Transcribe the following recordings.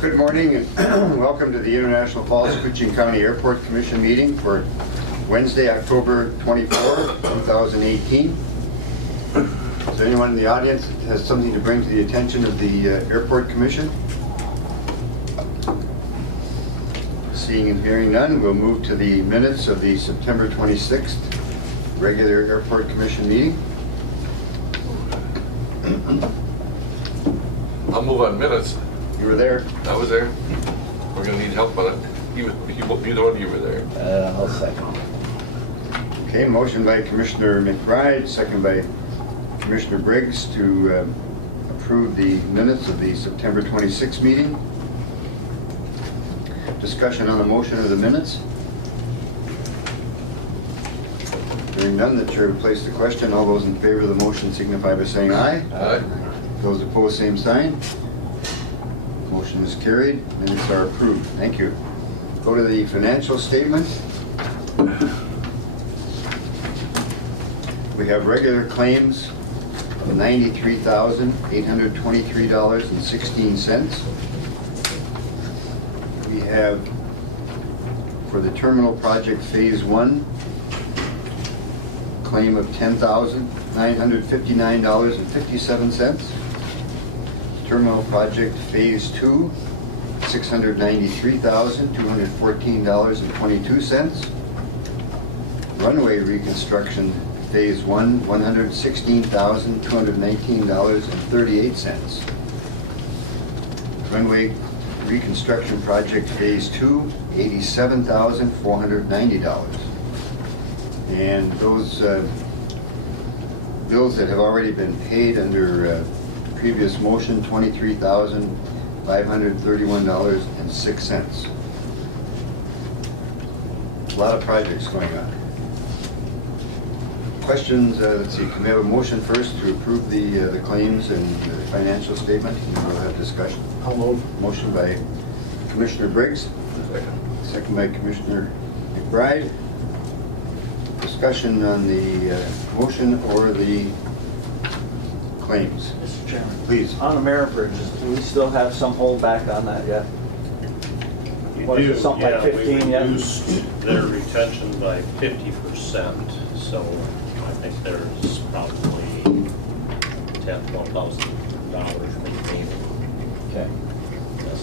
Good morning and welcome to the International Falls Kuching County Airport Commission meeting for Wednesday, October 24, 2018. Is there anyone in the audience that has something to bring to the attention of the Airport Commission? Seeing and hearing none, we'll move to the minutes of the September 26th regular Airport Commission meeting. I'll move on minutes. You were there? I was there. We're gonna need help on it. You were there. I'll second. Okay, motion by Commissioner McBride, second by Commissioner Briggs to approve the minutes of the September 26th meeting. Discussion on the motion of the minutes. Hearing none, the chair will place the question. All those in favor of the motion signify by saying aye. Aye. Those opposed, same sign. Motion is carried. Minutes are approved. Thank you. Go to the financial statement. We have regular claims of $93,823.16. We have, for the terminal project phase 1, claim of $10,959.57. Terminal project phase 2, $693,214.22. Runway reconstruction phase 1, $116,219.38. Runway reconstruction project phase 2, $87,490. And those bills that have already been paid under previous motion, $23,531.06. A lot of projects going on. Questions? Let's see. Can we have a motion first to approve the claims and the financial statement? And then we'll have discussion. I'll move. Motion by Commissioner Briggs. Second. Second by Commissioner McBride. Discussion on the motion or the claims. Mr. Chairman. Please. On the merit bridges, do we still have some holdback on that yet? What is it, something like 15 yet? We reduced their retention by 50%, so I think there's probably $10,000 remaining. Okay. Yes.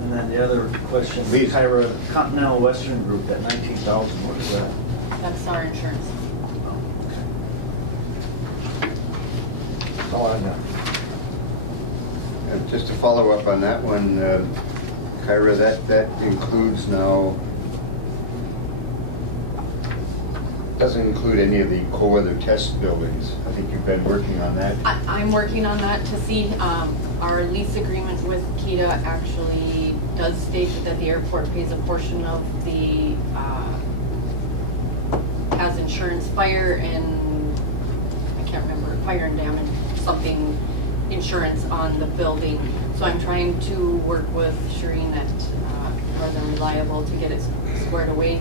And then the other question, Please. Kyra, Continental Western Group, that 19,000, what is that? That's our insurance. That's all I got. Just to follow up on that one, Kyra, that includes now, doesn't include any of the co-weather test buildings. I think you've been working on that. I'm working on that to see, our lease agreement with KEDA actually does state that the airport pays a portion of the, has insurance fire and, I can't remember, fire and damage, something insurance on the building. So I'm trying to work with Shireen at Northern Reliable to get it squared away.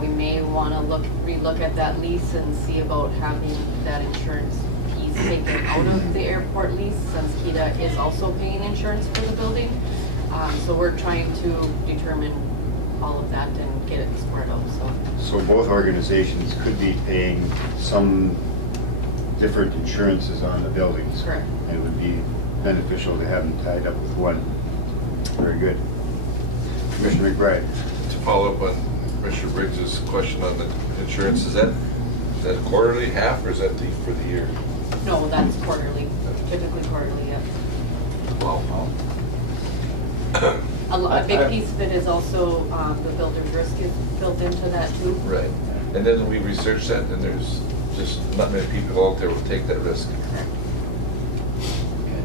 We may want to relook at that lease and see about having that insurance piece taken out of the airport lease, since KEDA is also paying insurance for the building. So we're trying to determine all of that and get it squared out. So both organizations could be paying some different insurances on the buildings. Correct. And it would be beneficial to have them tied up with one. Very good. Commissioner McBride. To follow up on Commissioner Briggs' question on the insurance, is that quarterly, half, or is that for the year? No, that's quarterly, typically quarterly, yeah. Wow. A big piece of it is also the builder's risk is built into that too. Right. And then we researched that, and there's just not many people out there will take that risk.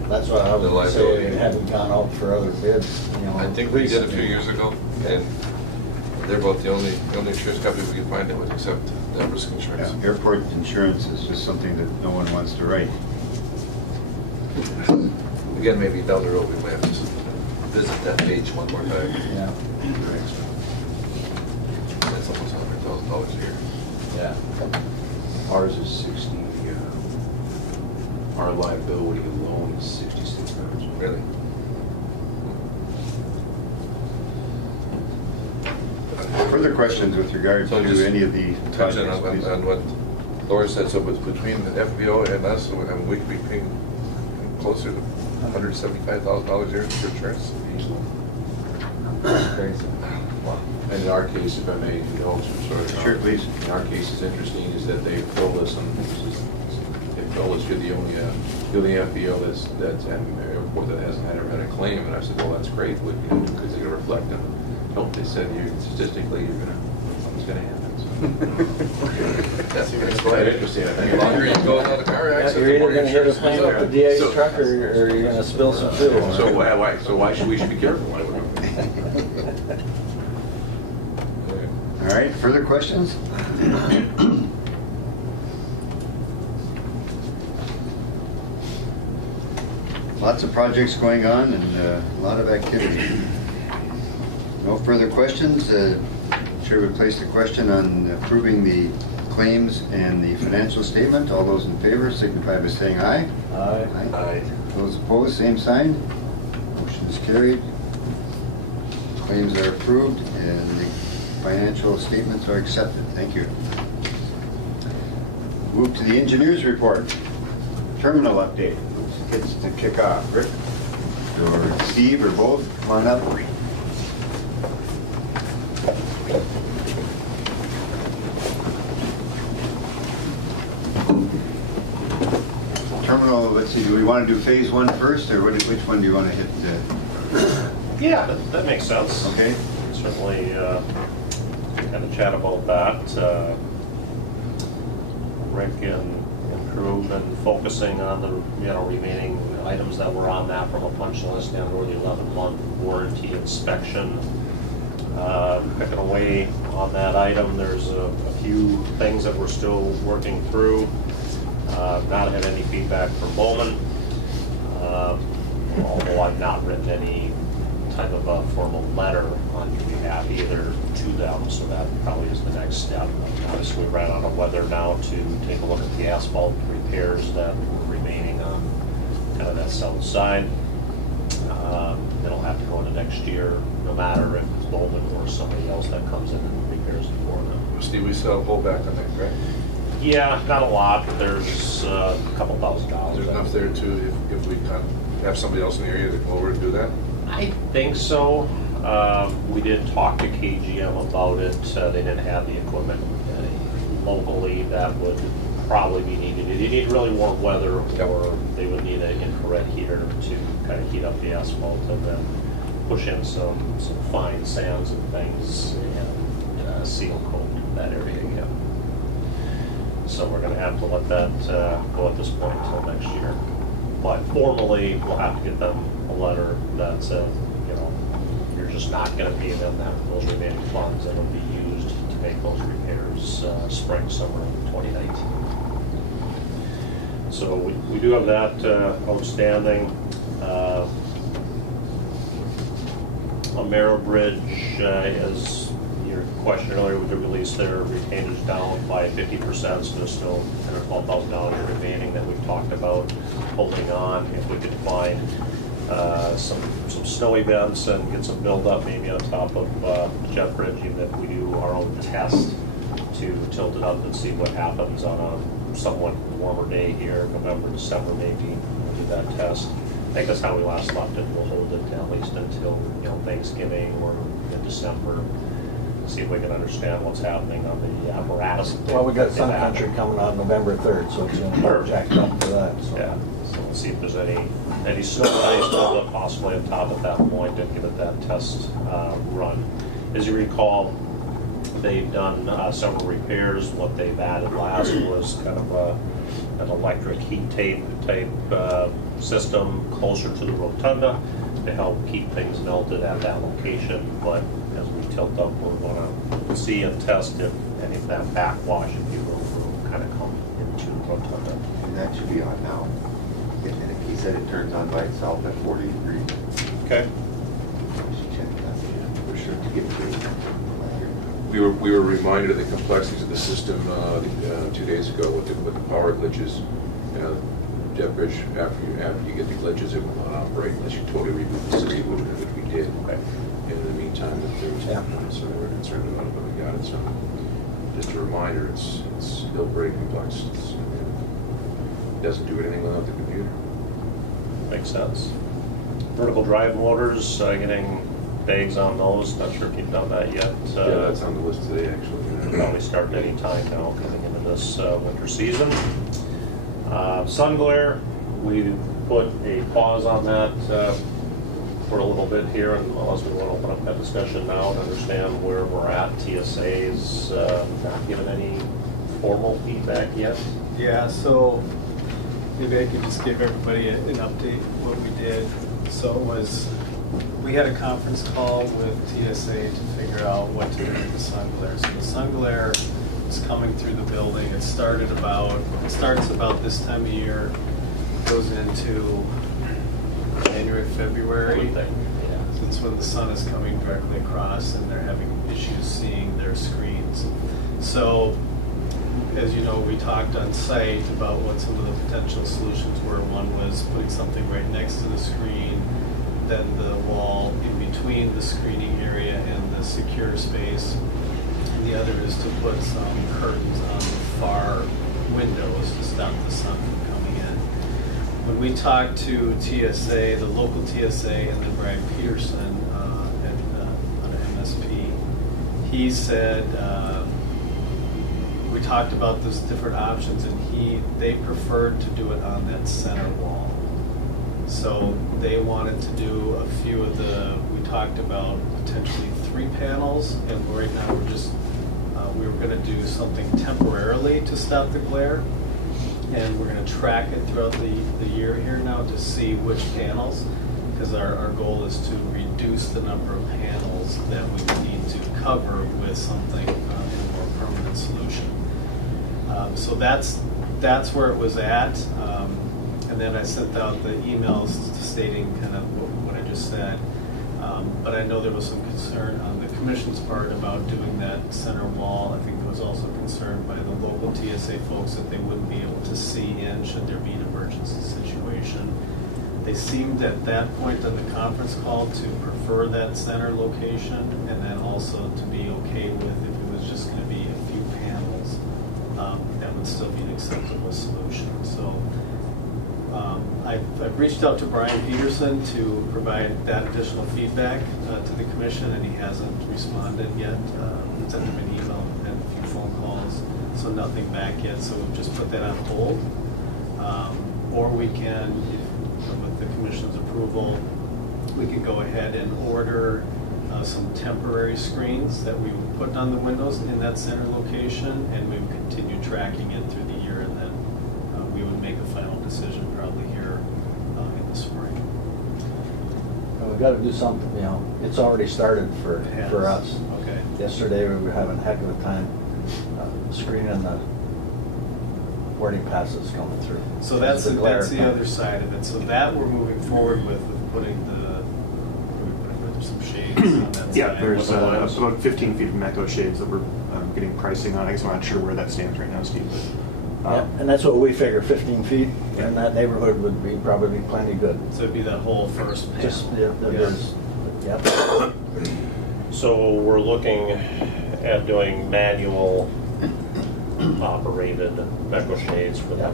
That's what I The would say, liability. it hadn't gone out for other bids, you know. I think we did a few recently. years ago, and they're about the only insurance company we can find that would accept that risk insurance. Yeah, airport insurance is just something that no one wants to write. Again, maybe down the road we might have to visit that page one more time. Yeah, That's almost $100,000 a year. yeah. Ours is 60. our liability alone is $66. Really? Further questions with regard So to just any of the touch on projects, please? what Laura said, so between the FBO and us, and we could be paying closer to $175,000 a year for insurance. Easily. And in our case, if I may, Sure, please. In our case, it's interesting is that they told us, and they told us you're the only FBO that's at an airport that hasn't had a claim. And I said, well, that's great. What you do because they reflect on it. Nope, they said statistically something's going to happen. That's It's quite interesting. I think. The longer you go without a car accident, You're the more either gonna hit a insurance plane goes with up. the DA's So- truck, or you're gonna spill some fuel. So why should we be careful? Why would All right, further questions? Lots of projects going on and a lot of activity. No further questions? Chair would place the question on approving the claims and the financial statement. All those in favor signify by saying aye. Aye. Aye. Those opposed, same sign. Motion is carried. Claims are approved and the financial statements are accepted. Thank you. Move to the engineers report. Terminal update. Who gets to kick off? Rick or Steve or both? Come on up. Terminal, let's see, do we want to do phase one first, or which one do you want to hit? Yeah, that makes sense. Okay, Certainly, kind of chat about that. Rick and crew have been focusing on the, remaining items that were on that from a punch list and or the 11-month warranty inspection. Picking away on that item, there's a few things that we're still working through. Not had any feedback from Bowman, although I've not written any type of a formal letter on your behalf either to them, so that probably is the next step. Obviously, we're right on a weather now to take a look at the asphalt repairs that were remaining on kind of that south side. It'll have to go into next year, no matter if it's Bowman or somebody else that comes in and repairs it for them. Steve, we still hold back on that, right? Yeah, not a lot, but there's a couple $1,000. There's enough there too, if we kind of have somebody else in the area to come over and do that? I think so. We did talk to KGM about it. They didn't have the equipment locally that would probably be needed. They need really warm weather, or they would need an infrared heater to kind of heat up the asphalt and then push in some fine sands and things and seal coat that area again. So we're going to have to let that go at this point until next year. But formally, we'll have to get them a letter that says, you're just not going to pay them those remaining funds that will be used to make those repairs spring, summer of 2019. So we do have that outstanding. Amero Bridge, as your question earlier, we could release their retainage down by 50%, so there's still $112,000 remaining that we've talked about holding on. If we could find some snow events and get some buildup maybe on top of the jet bridge, even if we do our own test to tilt it up and see what happens on a somewhat warmer day here, November, December maybe, we'll do that test. I think that's how we last left it. We'll hold it at least until Thanksgiving or in December. See if we can understand what's happening on the apparatus. Well, we got Sun Country coming on November 3rd, so it's gonna be jacked up for that, so. Yeah, so we'll see if there's any snow or ice buildup possibly on top at that point and give it that test run. As you recall, they've done several repairs. What they've added last was kind of an electric heat tape type system closer to the rotunda to help keep things melted at that location. But as we tilt up, we're going to see and test if any of that backwash, if you will kind of come into the rotunda. And that should be on now. And he said it turns on by itself at 40 degrees. Okay. We should check that. We're sure to get through. We were reminded of the complexities of the system 2 days ago with the power glitches. Jeff Rich, after you get the glitches, it will not operate unless you totally reboot the system, which we did. Okay. In the meantime, if there was Yeah. so they were concerned about it, but we got it. So just a reminder, it's still very complex. It doesn't do anything without the computer. Makes sense. Vertical drive motors, getting bags on those, not sure if you've done that yet. Yeah, that's on the list today, actually. Probably start any time now coming into this winter season. Sun glare, we put a pause on that for a little bit here, and unless we want to open up that discussion now and understand where we're at. TSA's not given any formal feedback yet. Yeah, so maybe I could just give everybody an update what we did. So it was, we had a conference call with TSA to figure out what to do with the sun glare. So the sun glare is coming through the building. It starts about this time of year, goes into January, February. Yeah. That's when the sun is coming directly across and they're having issues seeing their screens. So, as you know, we talked on site about what some of the potential solutions were. One was putting something right next to the screen, then the wall in between the screening area and the secure space. And the other is to put some curtains on the far windows to stop the sun from coming in. When we talked to TSA, the local TSA, and then Brian Peterson on MSP, he said, we talked about those different options, and they preferred to do it on that center wall. So they wanted to do a few of we talked about potentially 3 panels, and right now we were gonna do something temporarily to stop the glare. And we're going to track it throughout the year here now to see which panels, because our goal is to reduce the number of panels that we would need to cover with something in a more permanent solution. So that's where it was at. And then I sent out the emails stating kind of what I just said. But I know there was some concern on the commission's part about doing that center wall. I think there was also concern by the local TSA folks that they wouldn't be able to see in should there be an emergency situation. They seemed at that point on the conference call to prefer that center location, and then also to be okay with if it was just going to be a few panels, that would still be an acceptable solution. So I've reached out to Brian Peterson to provide that additional feedback to the commission, and he hasn't responded yet. Sent him an email and a few phone calls, so nothing back yet. So we've just put that on hold. Or we can, with the commission's approval, we can go ahead and order some temporary screens that we would put on the windows in that center location, and we would continue tracking it through the year, and then we would make a final decision probably here in the spring. We've got to do something, it's already started for us. Okay. Yesterday, we were having a heck of a time screening the boarding passes coming through. So that's glare. the other side of it. So that we're moving forward with putting some shades on that side. Yeah, there's What the lines? about 15 feet of Echo shades that we're getting pricing on. I guess I'm not sure where that stands right now, Steve. But, Yeah, and that's what we figure, 15 feet in that neighborhood would be probably plenty good. So it'd be that whole first panel. Just, yep. So we're looking at doing manual operated Echo shades for the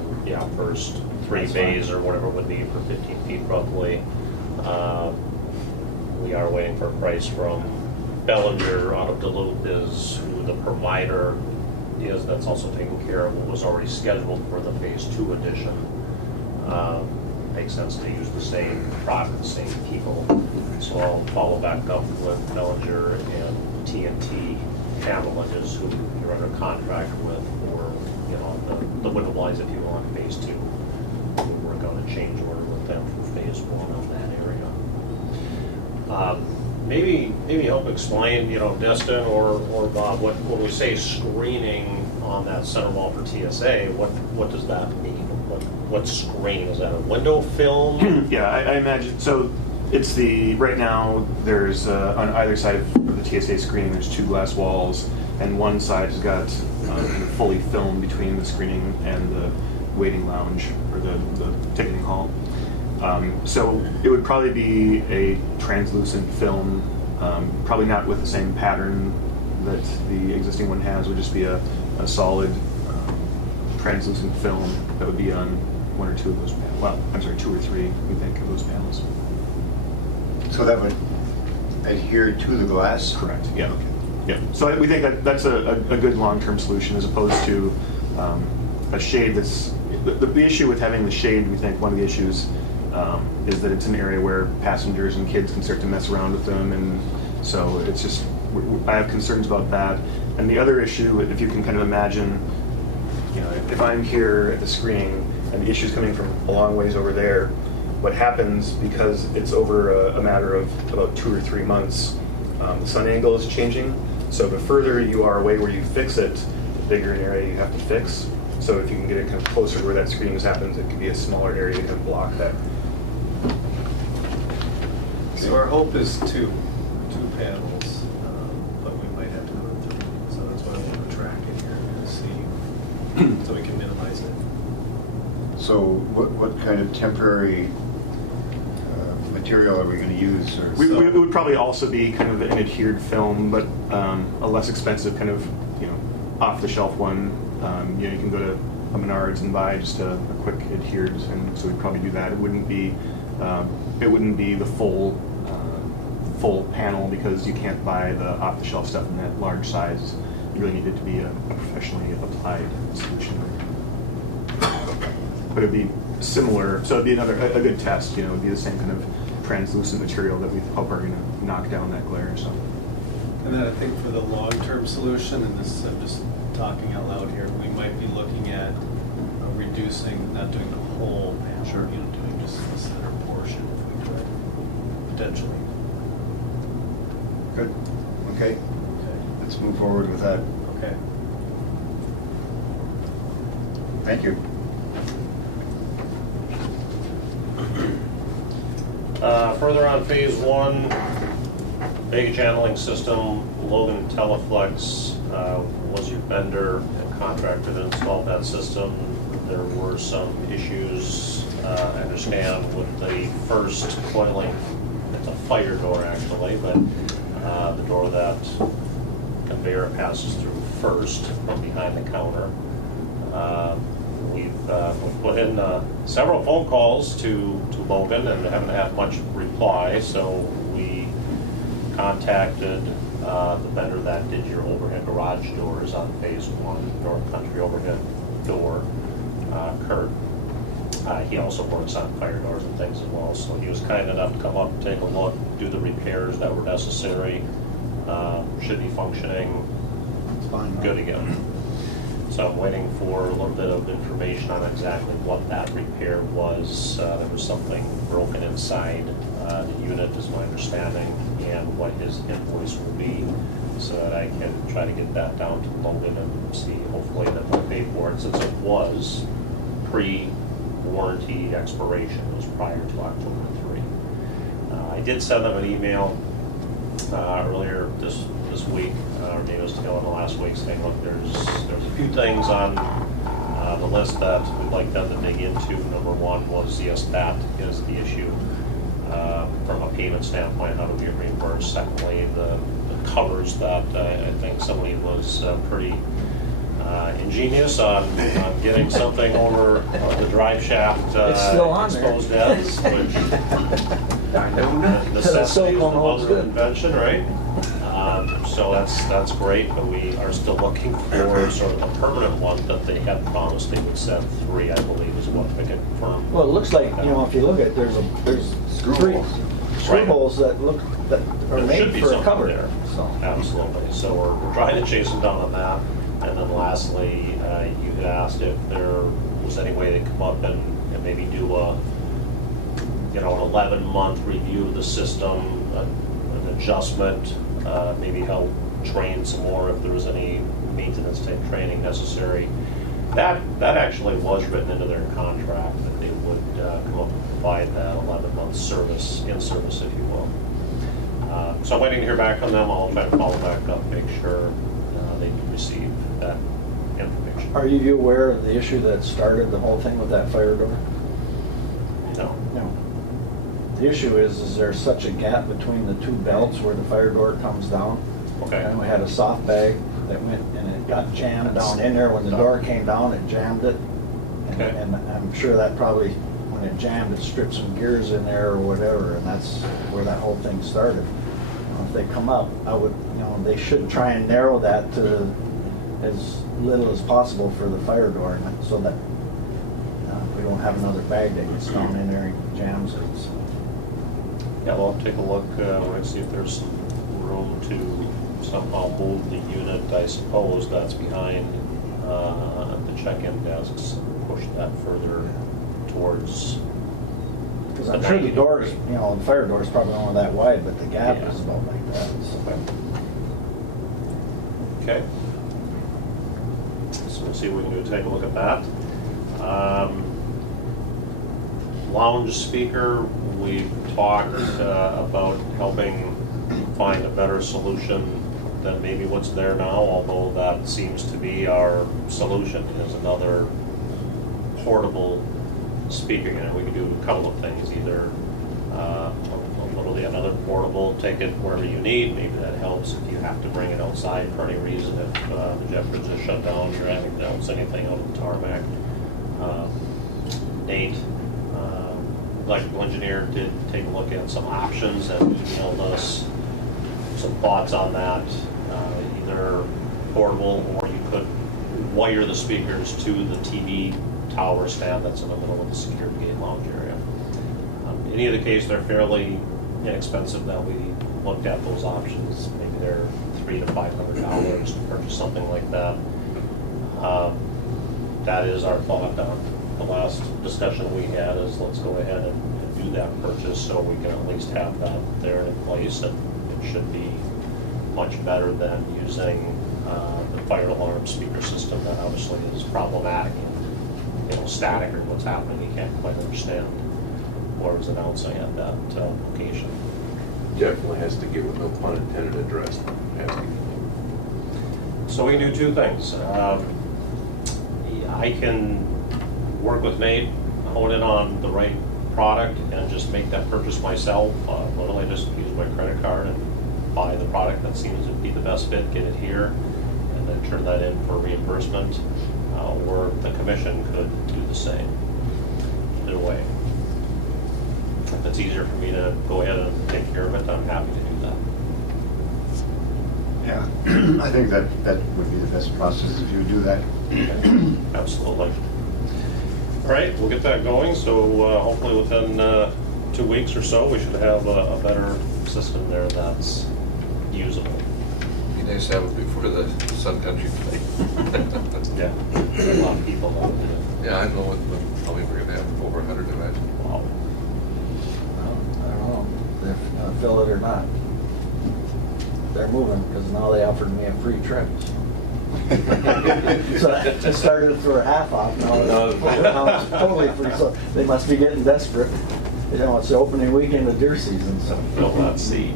first 3 That's bays fine. or whatever it would be for 15 feet roughly. We are waiting for a price from Bellinger out of Duluth, is who the provider is that's also taking care of what was already scheduled for the phase 2 edition. Makes sense to use the same product, same people. So I'll follow back up with Bellinger and TNT Haviland, who you're under contract with for, the window blinds, if you will, on phase 2. We'll work on a change order with them for phase 1 on that area. Maybe help explain, Destin or Bob, when we say screening on that center wall for TSA, what does that mean? What screen? Is that a window film? yeah, I imagine. So it's right now there's on either side of the TSA screening, there's 2 glass walls, and one side has got fully film between the screening and the waiting lounge or the ticketing hall. So it would probably be a translucent film, probably not with the same pattern that the existing one has. It would just be a solid translucent film that would be on one or two of those panels. Well, I'm sorry, 2 or 3, we think, of those panels. So that would adhere to the glass? Correct, yeah. Yeah. So we think that that's a good long-term solution as opposed to a shade that's... The issue with having the shade, we think one of the issues is that it's an area where passengers and kids can start to mess around with them, and so it's just... I have concerns about that. And the other issue, if you can kind of imagine, you know, if I'm here at the screening and the issue's coming from a long ways over there, what happens, because it's over a matter of about 2 or 3 months, the sun angle is changing. So the further you are away where you fix it, the bigger an area you have to fix. So if you can get it kind of closer to where that screening happens, it could be a smaller area to kind of block that. So our hope is two panels, but we might have to go to 3. So that's why I want to track it here and see, so we can minimize it. So what kind of temporary material are we going to use? Or It would probably also be kind of an adhered film, but a less expensive kind of, you know, off-the-shelf one. You know, you can go to a Menards and buy just a quick adhered, and so we'd probably do that. It wouldn't be the full panel because you can't buy the off-the-shelf stuff in that large size. You really need it to be a professionally applied solution. But it'd be similar, so it'd be a good test. You know, it'd be the same kind of translucent material that we hope are going to knock down that glare. So. And then I think for the long-term solution, and this I'm just talking out loud here, we might be looking at reducing, not doing the whole panel, Sure. you know, doing just the center portion if we could, potentially. Good. Okay. Okay. Let's move forward with that. Okay. Thank you. Further on phase 1, baggage handling system, Logan Teleflex was your vendor and contractor that installed that system. There were some issues, I understand, with the first coiling. It's a fire door actually, but the door that conveyor passes through first from behind the counter. We've put in several phone calls to Logan and haven't had much reply, so we contacted the vendor that did your overhead garage doors on phase 1, North Country overhead door, Kurt. He also works on fire doors and things as well, so he was kind enough to come up, take a look, do the repairs that were necessary. Should be functioning good again. So I'm waiting for a little bit of information on exactly what that repair was. There was something broken inside the unit, is my understanding, and what his invoice will be, so that I can try to get that down to Logan and see, hopefully, that they'll pay for it, since it was pre-warranty expiration. It was prior to October 3. I did send them an email earlier this week, or maybe it was tail end of last week, saying, look, there's a few things on the list that we'd like them to dig into. Number 1 was, yes, that is the issue from a payment standpoint, how do we get reimbursed? Secondly, the covers that I think somebody was pretty ingenious on getting something over the drive shaft It's still on there. exposed as, which necessity is the mother of invention, right? So that's great, but we are still looking for sort of a permanent one that they had promised they would send 3, I believe, is what we can confirm. Well, it looks like, you know, if you look at it, there's Screw 3 holes. screw Right. holes that are There should made be for a something cover. there. So. Absolutely. So we're trying to chase them down on that. And then lastly, you had asked if there was any way to come up and maybe do an 11-month review of the system, an adjustment, maybe help train some more if there was any maintenance type training necessary. That actually was written into their contract, that they would come up and provide that 11-month service, in-service, if you will. So I'm waiting to hear back on them. I'll try to follow back up, make sure they receive that information. Are you aware of the issue that started the whole thing with that fire door? The issue is there's such a gap between the two belts where the fire door comes down. Okay. And we had a soft bag that went, and it got jammed down in there. When the door came down, it jammed it. And- Okay. And I'm sure that probably, when it jammed, it stripped some gears in there or whatever, and that's where that whole thing started. If they come up, I would, they should try and narrow that to as little as possible for the fire door, so that we don't have another bag that gets down in there and jams it. So, Yeah, we'll take a look, we're gonna see if there's some room to somehow move the unit, I suppose, that's behind the check-in desks, push that further towards. Because I'm sure the doors, the fire door is probably only that wide, but the gap Yeah. is about like that. So. Okay. So we'll see what we can do, take a look at that. Lounge speaker, we've talked about helping find a better solution than maybe what's there now, although that seems to be our solution, is another portable speaker. We can do a couple of things, either literally another portable, take it wherever you need, maybe that helps if you have to bring it outside for any reason, if the Jeffers is shut down, you're having to bounce anything out of the tarmac. Nate, electrical engineer, did take a look at some options and emailed us some thoughts on that, either portable, or you could wire the speakers to the TV tower stand that's in the middle of the security gate lounge area. In either case, they're fairly inexpensive. That we looked at those options. Maybe they're $300 to $500 to purchase something like that. That is our thought. The last discussion we had is let's go ahead and do that purchase so we can at least have that there in place, and it should be much better than using the fire alarm speaker system that obviously is problematic. Static, or what's happening, you can't quite understand what is announcing at that location. Definitely has to get, with no pun intended, addressed. Has to. So we can do two things. I can work with Nate, hone in on the right product, and just make that purchase myself. Literally just use my credit card and buy the product that seems to be the best fit, get it here, and then turn that in for reimbursement. Or the commission could do the same. Either way. If it's easier for me to go ahead and take care of it, I'm happy to do that. Yeah, I think that would be the best process if you do that. Absolutely. All right, we'll get that going. So hopefully within 2 weeks or so, we should have a better system there that's usable. Be nice to have it before the Sun Country play. Yeah, a lot of people love it. Yeah, I don't know how many we're gonna have, over 100, I imagine. Wow. I don't know if they're gonna fill it or not. They're moving, because now they offered me a free trip. So I started for a half off, now it's totally free, so they must be getting desperate. It's the opening weekend of deer season, so. Fill that seat.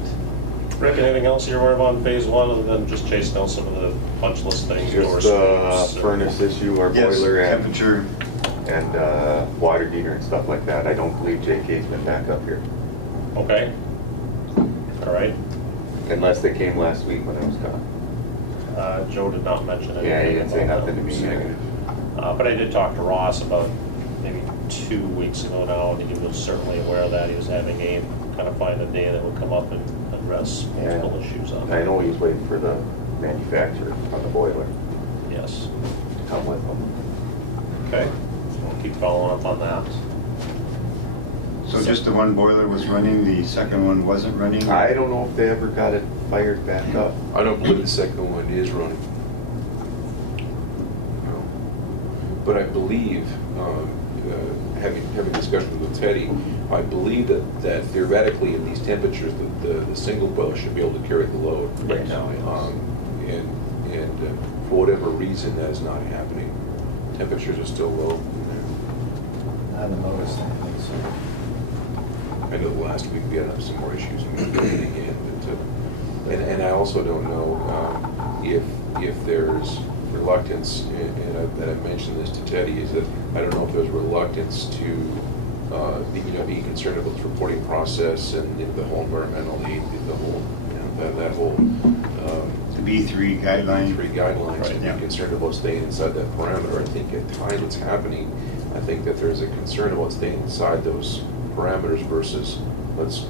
Rick, anything else you're worried about in phase one, other than just chasing down some of the punch list things? door Just screws, furnace issue, our Yes, boiler temperature. and water heater and stuff like that. I don't believe JK's been back up here, Okay. All right. unless they came last week when I was gone. Joe did not mention anything. Yeah, he didn't say about nothing to me that. negative. But I did talk to Ross about maybe 2 weeks ago now, and he was certainly aware of that. He was having Abe kind of find a day that would come up and address multiple issues on I it. know he's waiting for the manufacturer on the boiler Yes. to come with him. Okay. We'll keep following up on that. So just the one boiler was running, the second one wasn't running? I don't know if they ever got it fired back up. I don't believe the second one is running. No. But I believe, having discussions with Teddy, I believe that theoretically in these temperatures, the single boiler should be able to carry the load. Right now, And for whatever reason, that is not happening. Temperatures are still low. I haven't noticed anything, so. I know last week we had some more issues in getting in, and I also don't know if there's reluctance, and I mentioned this to Teddy, is that I don't know if there's reluctance to being concerned about the reporting process and the whole environmental need, the whole, that whole B3 guideline. three guidelines, Right, and yeah. be concerned about staying inside that parameter. I think at times what's happening, I think that there's a concern about staying inside those parameters versus let's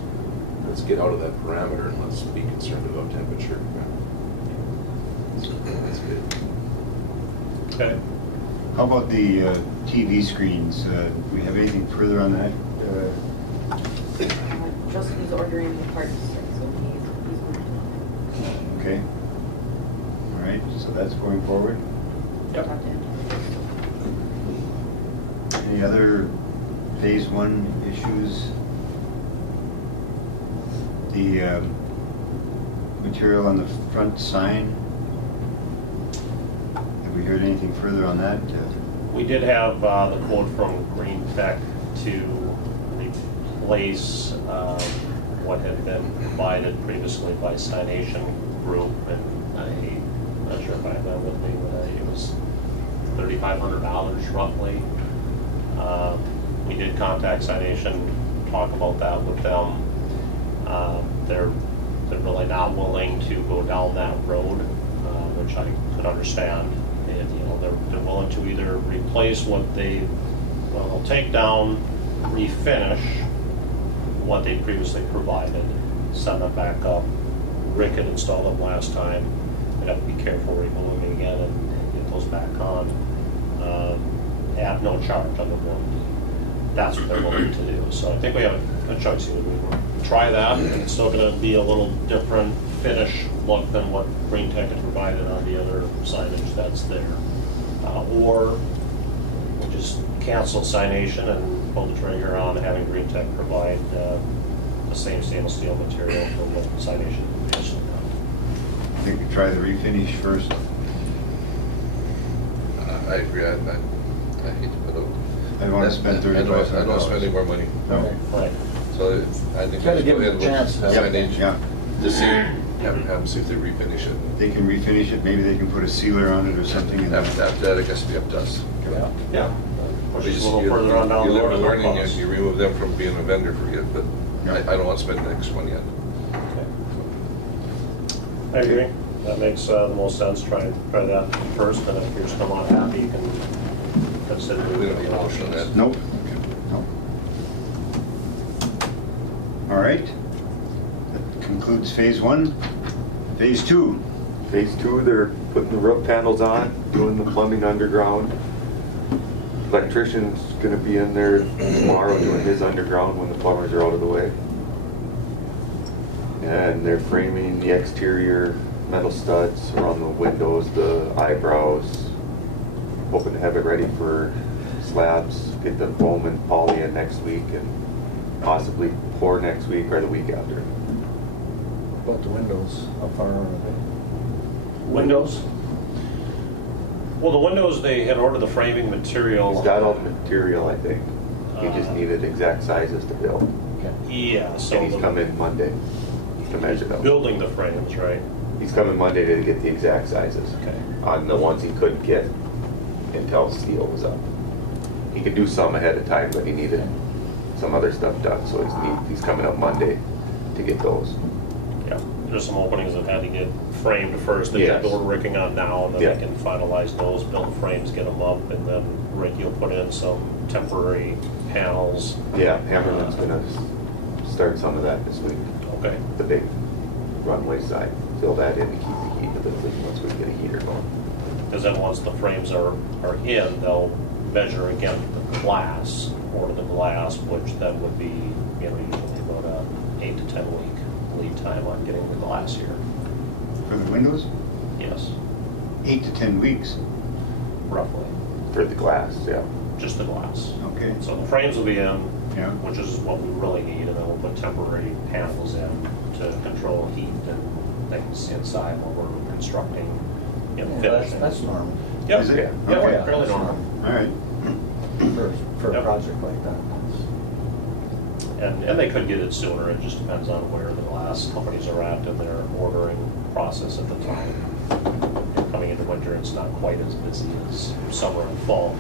get out of that parameter and let's be concerned about temperature. That's good. Okay. How about the TV screens? Do we have anything further on that? Justin's ordering the parts, so he's working on Okay. All right, so that's going forward. it. Yep. Talked to him. Any other phase 1 issues? The material on the front sign, have we heard anything further on that? We did have the quote from Green Tech to replace what had been provided previously by Signation Group, and I'm not sure if I have that with me, but it was $3,500 roughly. We did contact Signation, talk about that with them. They're really not willing to go down that road, which I could understand. And, they're willing to either replace what they'll take down, refinish what they previously provided, send them back up. Rick had installed them last time. I'd have to be careful removing them again and get those back on at no charge under warranty. That's what they're willing to do. So I think we have a choice here. We try that, and it's still going to be a little different finish look than what Green Tech had provided on the other signage that's there. Or we'll just cancel Signation and pull the trigger on having Green Tech provide the same stainless steel material for what Signation previously done. I think we try the refinish first. I agree, I hate to put out. I don't want to spend I don't want to spend any more money. No. Right. So I think. Gotta we should give go them a ahead chance, with though. signage. Yeah, To see, have them see if they refinish it. they can refinish it, maybe they can put a sealer on it or something. And After that, I guess it'd be up to us. Yeah. Yeah. Push You us just- a little you- further on down you the live road. and no learning, cost. you remove them from being a vendor for you, but Yeah. I don't want to spend the next one yet. I agree. That makes the most sense. Try that first, and if yours come out happy, you can consider. We don't need a motion on that. Nope. Nope. All right. That concludes phase 1. Phase 2. Phase 2, they're putting the roof panels on, doing the plumbing underground. Electrician's gonna be in there tomorrow doing his underground when the plumbers are out of the way. And they're framing the exterior metal studs around the windows, the eyebrows. Hoping to have it ready for slabs, get the foam and poly in next week, and possibly pour next week or the week after. About the windows, how far are they? Windows? Well, the windows, they had ordered the framing material. He's got all the material, I think. He just needed exact sizes to build. Okay. Yeah, so. And he's coming Monday to measure them. Building the frames, right? He's coming Monday to get the exact sizes Okay. on the ones he couldn't get until steel was up. He could do some ahead of time, but he needed some other stuff done, so he's coming up Monday to get those. Yeah, there's some openings that had to get framed first, that Yes. we're working on now, and then Yeah. they can finalize those, build frames, get them up, and then Rick, you'll put in some temporary panels. Yeah, Hammerman's gonna start some of that this week, Okay, the big runway side. Fill that in to keep the heat in the building once we get a heater going. because then once the frames are in, they'll measure against the glass, order the glass, which then would be, usually about a 8 to 10 week lead time on getting the glass here. For the windows, Yes, 8 to 10 weeks. roughly, For the glass, yeah. just the glass. Okay. So the frames will be in, Yeah. which is what we really need, and then we'll put temporary panels in to control heat and things inside while we're constructing, Yeah, finishing. that's normal Yep. Is it? Yeah, Okay. fairly normal. All right. for a Yep. project like that. And they could get it sooner, it just depends on where the glass companies are at in their ordering process at the time. Coming into winter, it's not quite as busy as summer and fall,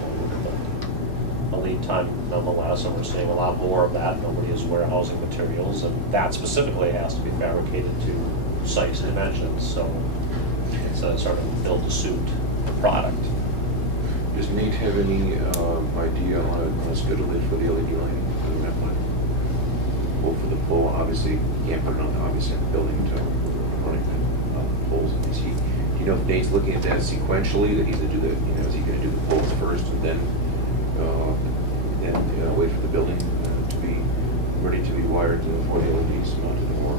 but a lead time nonetheless, and we're seeing a lot more of that. Nobody is warehousing materials, and that specifically has to be fabricated to size dimensions, so it's a sort of build-to-suit product. Does Nate have any idea on a schedule date for the LED lighting for the ramp line? Well, for the pole, obviously, you can't put it on, obviously, in the building until we're running the poles. Do you know if Nate's looking at that sequentially, that he's gonna do the, you know, is he gonna do the poles first and then, wait for the building to be ready to be wired for the LEDs mounted, or?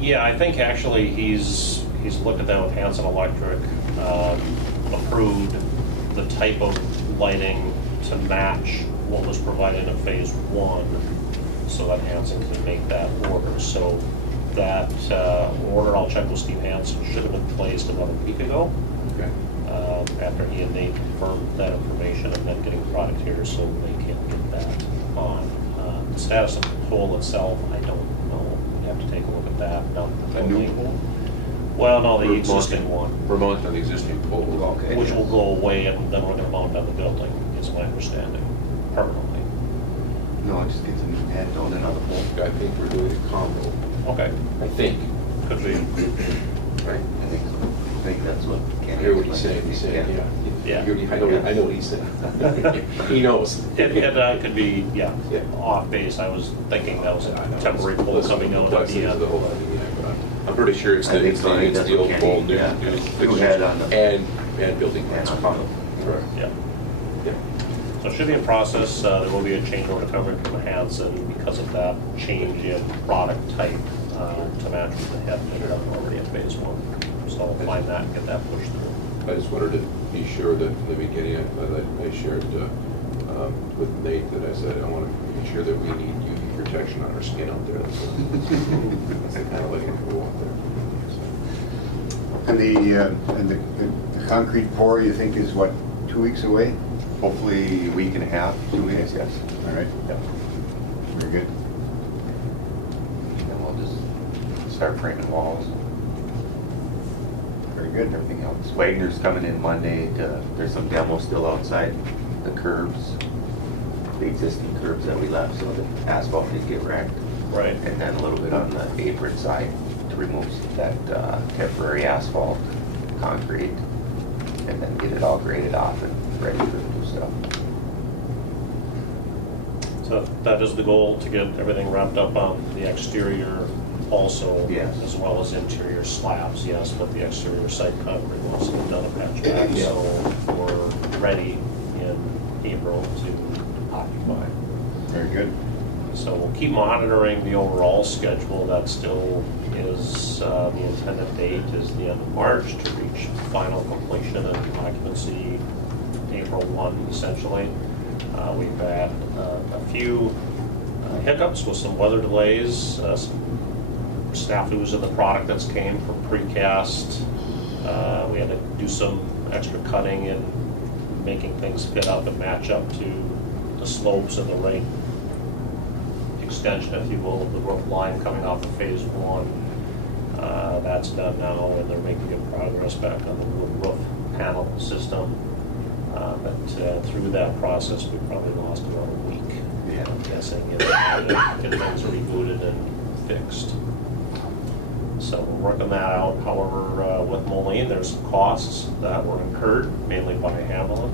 Yeah, I think actually he's looked at that with Hanson Electric, approved the type of lighting to match what was provided in phase one, so that Hanson can make that order. So that order, I'll check with Steve Hanson, should have been placed about a week ago, Okay. after he and Nate confirmed that information, and then getting the product here so they can get that on. The status of the pole itself, I don't know. We have to take a look at that. Now, A new pole? well, no, the We're existing mounting- one, We're mounting on the existing pole. Okay. which will go away, and then we're gonna mount on the building, is my understanding, permanently. No, just get some head on another pole. I think we're doing a combo. Okay, I think. could be. Right? I think that's what I Kenny. hear what he's saying, yeah. Yeah. I know what he's saying. He knows. It could be, yeah, Yeah. off base. I was thinking that was a temporary pole Listen, coming out at complexities the of the end. whole thing, yeah, but I'm pretty sure it's I think the, so. I think it's that's the what old pole, Kenny- yeah. new New fixtures, head on the- and building And lights. on top. Correct. Yeah. Yeah. So it should be in process. There will be a change order coming from Hanson because of that change in product type to match with the head fitted up already in phase one. So I'll find that and get that pushed through. I just wanted to be sure that in the beginning, I shared with Nate that I said, I want to make sure that we need UV protection on our skin out there. That's the kind of lighting that we want there. And the concrete pour, you think is what, 2 weeks away? Hopefully a week and a half, 2 weeks, yes. All right, very good. And we'll just start framing walls. Very good. Everything else. Wagner's coming in Monday there's some demo still outside the curbs, the existing curbs that we left, so the asphalt did get wrecked. Right. And then a little bit on the apron side to remove that temporary asphalt, concrete, and then get it all graded off and ready for the new stuff. So that is the goal, to get everything wrapped up on the exterior also, Yes. as well as interior slabs, yes, but the exterior site concrete wants to be done a patch back, Yeah. so we're ready in April to occupy. Very good. So we'll keep monitoring the overall schedule. That still is, the intended date is the end of March to reach final completion and occupancy April 1, essentially. We've had a few hiccups with some weather delays, some snafus in the product that's came from precast. We had to do some extra cutting and making things fit up and match up to the slopes and the rate extension, if you will, of the roof line coming off of phase one. That's done now, and they're making good progress back on the wood roof panel system. But through that process, we probably lost about a week, I'm guessing, get things rebooted and fixed. So we're working that out. However, with Moline, there's some costs that were incurred, mainly by Hamlin,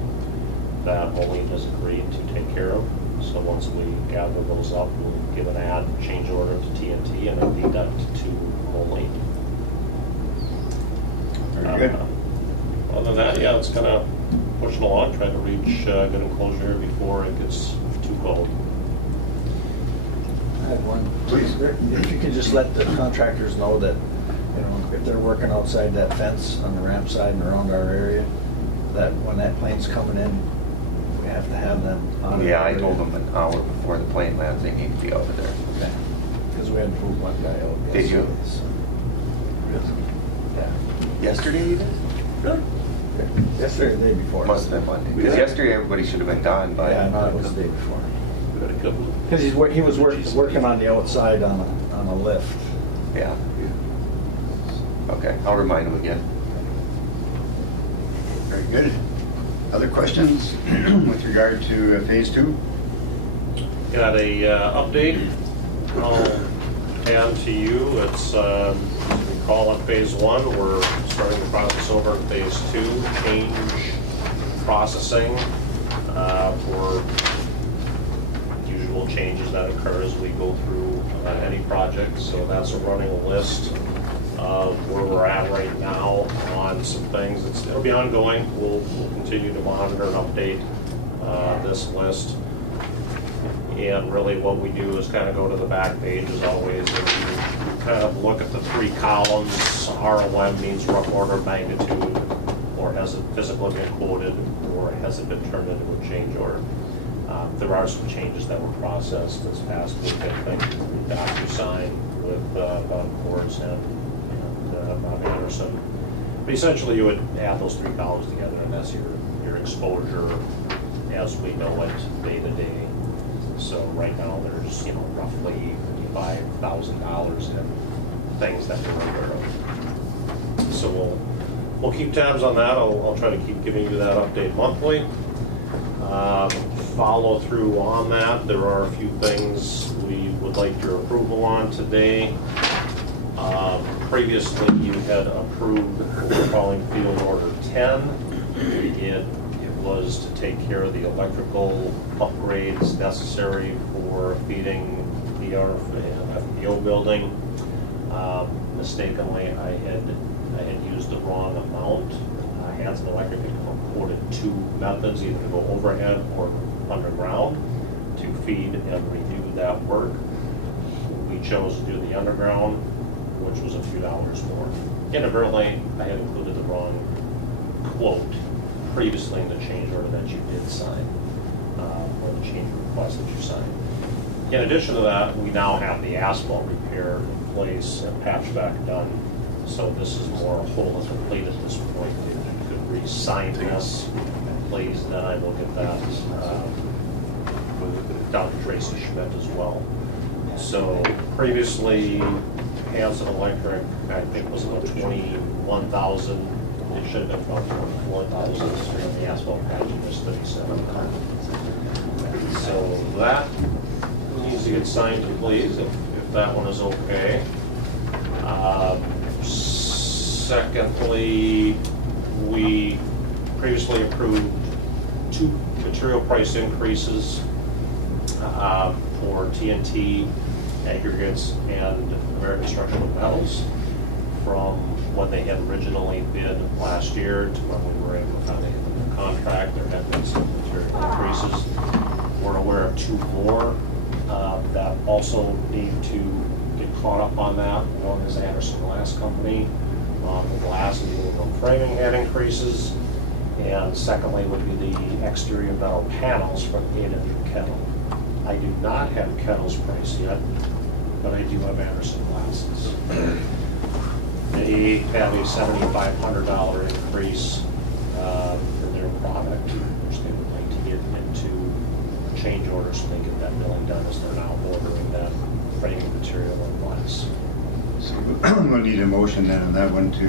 that Moline has agreed to take care of. So once we gather those up, we'll give an ad, change order to TNT, and then deduct to Moline. Very good. Other than that, yeah, it's kind of pushing along, trying to reach good enclosure before it gets too cold. I had one. Please. If you could just let the contractors know that, you know, if they're working outside that fence on the ramp side and around our area, that when that plane's coming in, we have to have them on it. Yeah, I told them an hour before the plane lands, they need to be over there. Okay. Because we had to move one guy out. Did you? yesterday, so, Yeah. Yesterday you did? Really? Yesterday, the day before. Must have been Monday. Because yesterday everybody should have been done by. Yeah, no, it was the day before. We got a couple. Because he was working on the outside on a lift. Yeah. Okay, I'll remind him again. Very good. Other questions with regard to phase 2? Got a update I'll hand to you. It's, as we call it phase 1, we're starting the process over in phase 2, change processing for usual changes that occur as we go through any project. So that's a running list of where we're at right now on some things. It'll be ongoing. We'll continue to monitor and update this list. And really what we do is kind of go to the back page as always, and we kind of look at the 3 columns. ROM means rough order of magnitude, or has it physically been quoted, or has it been turned into a change order. There are some changes that were processed this past week, I think, through DocuSign with Bob Courts and Bob Anderson. But essentially you would add those 3 columns together, and that's your exposure as we know it day to day. So right now there's roughly $55,000 in things that we're aware of. So we'll keep tabs on that. I'll try to keep giving you that update monthly. Follow through on that. There are a few things we would like your approval on today. Previously you had approved what we're calling Field Order 10. It was to take care of the electrical upgrades necessary for feeding the FBO building. Mistakenly, I had used the wrong amount. Hanson Electric had quoted 2 methods, either to go overhead or underground to feed and redo that work. We chose to do the underground, which was a few dollars more. Inadvertently, I had included the wrong quote previously in the change order that you did sign, or the change request that you signed. In addition to that, we now have the asphalt repair in place and patchback done. So this is more whole and complete at this point. If you could re-sign this, please, then I will get that down to Tracy Schmidt as well. So previously, Hanson Electric, I think was about 21,000. It should have been about 24,000. The asphalt patch was 37,000. So that needs to get signed, please, if that one is okay. Secondly, we previously approved 2 material price increases for TNT, aggregates, and American Structural Metals from what they had originally bid last year to when we were able to finally get them the contract. There have been some material increases. We're aware of 2 more that also need to get caught up on that. One is Anderson Glass Company. The glass and the aluminum framing had increases. And secondly would be the exterior metal panels from A&W Kettle. I do not have Kettle's price yet, but I do have Anderson Glasses. They have a $7,500 increase for their product, which they would like to get into a change order so they get that billing done as they're now ordering that framing material and glass. So we'll need a motion then on that one to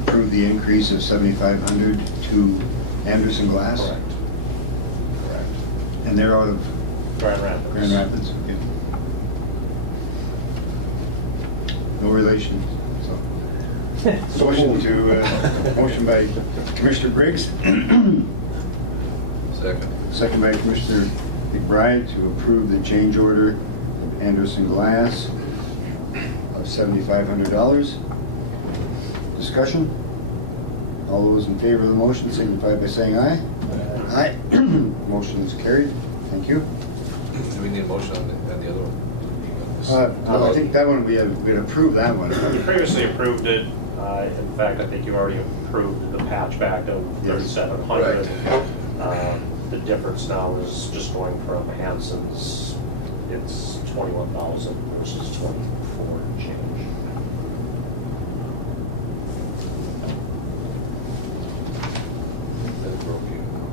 approve the increase of $7,500 to Anderson Glass? Correct. Correct. And they're out of Grand Rapids. Grand Rapids, okay. No relation, so. Motion by Commissioner Briggs. Second by Commissioner McBride to approve the change order of Anderson Glass of $7,500. Discussion? All those in favor of the motion signify by saying aye. Aye. Motion is carried. Thank you. Do we need a motion on the other one? Well, I think that one, we had approved that one. You previously approved it. In fact, I think you already approved the patchback of Yes. 3,700. The difference now is just going from Hanson's, it's 21,000 versus 24 and change.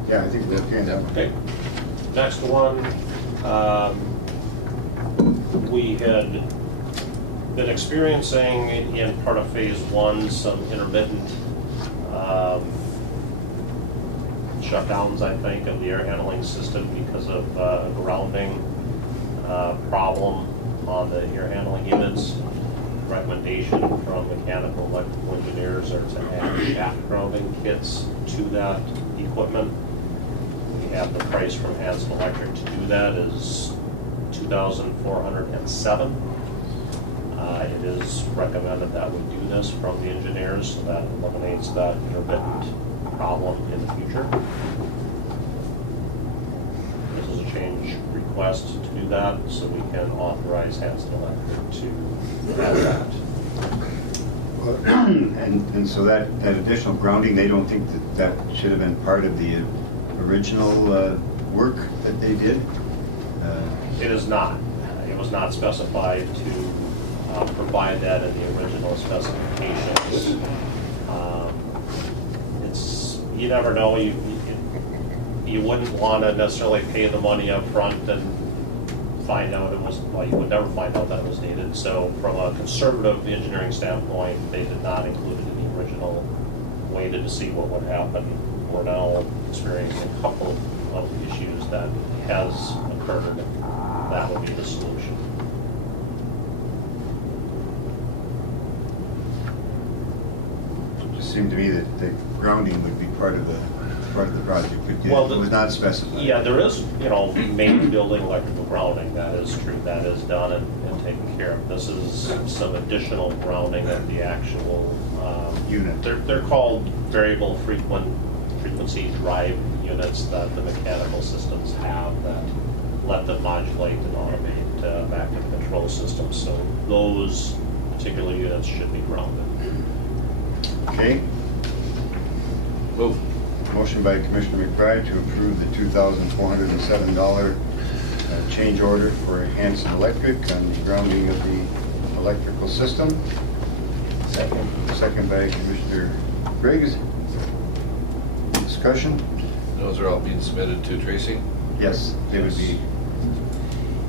Yeah, I think we're okay on that one. Okay. Next one, we had been experiencing in part of phase 1 some intermittent shutdowns, I think, of the air handling system because of grounding problem on the air handling units. Recommendation from mechanical electrical engineers are to add shaft grounding kits to that equipment. We have the price from Hanson Electric to do that is $2,407. It is recommended that we do this from the engineers, so that eliminates that intermittent problem in the future. This is a change request to do that, so we can authorize Hanson Electric to add that. And so that additional grounding, they don't think that should have been part of the original work that they did? It is not. It was not specified to provide that in the original specifications. You never know. You wouldn't want to necessarily pay the money up front and find out it was, well, you would never find out that it was needed. So from a conservative engineering standpoint, they did not include it in the original, waited to see what would happen. We're now experiencing a couple of issues that has occurred. That would be the solution. It just seemed to me that the grounding would be part of the project, but Well, it was not specified. Yeah, there is, main building electrical grounding, that is true, that is done and taken care of. This is some additional grounding of the actual Unit. They're called variable frequency drive units that the mechanical systems have that let them modulate and automate vacuum control systems. So those particular units should be grounded. Okay. Move. Motion by Commissioner McBride to approve the $2,407 change order for Hanson Electric on the grounding of the electrical system. Second by Commissioner Briggs. Discussion? Those are all being submitted to Tracy? Yes, they would be.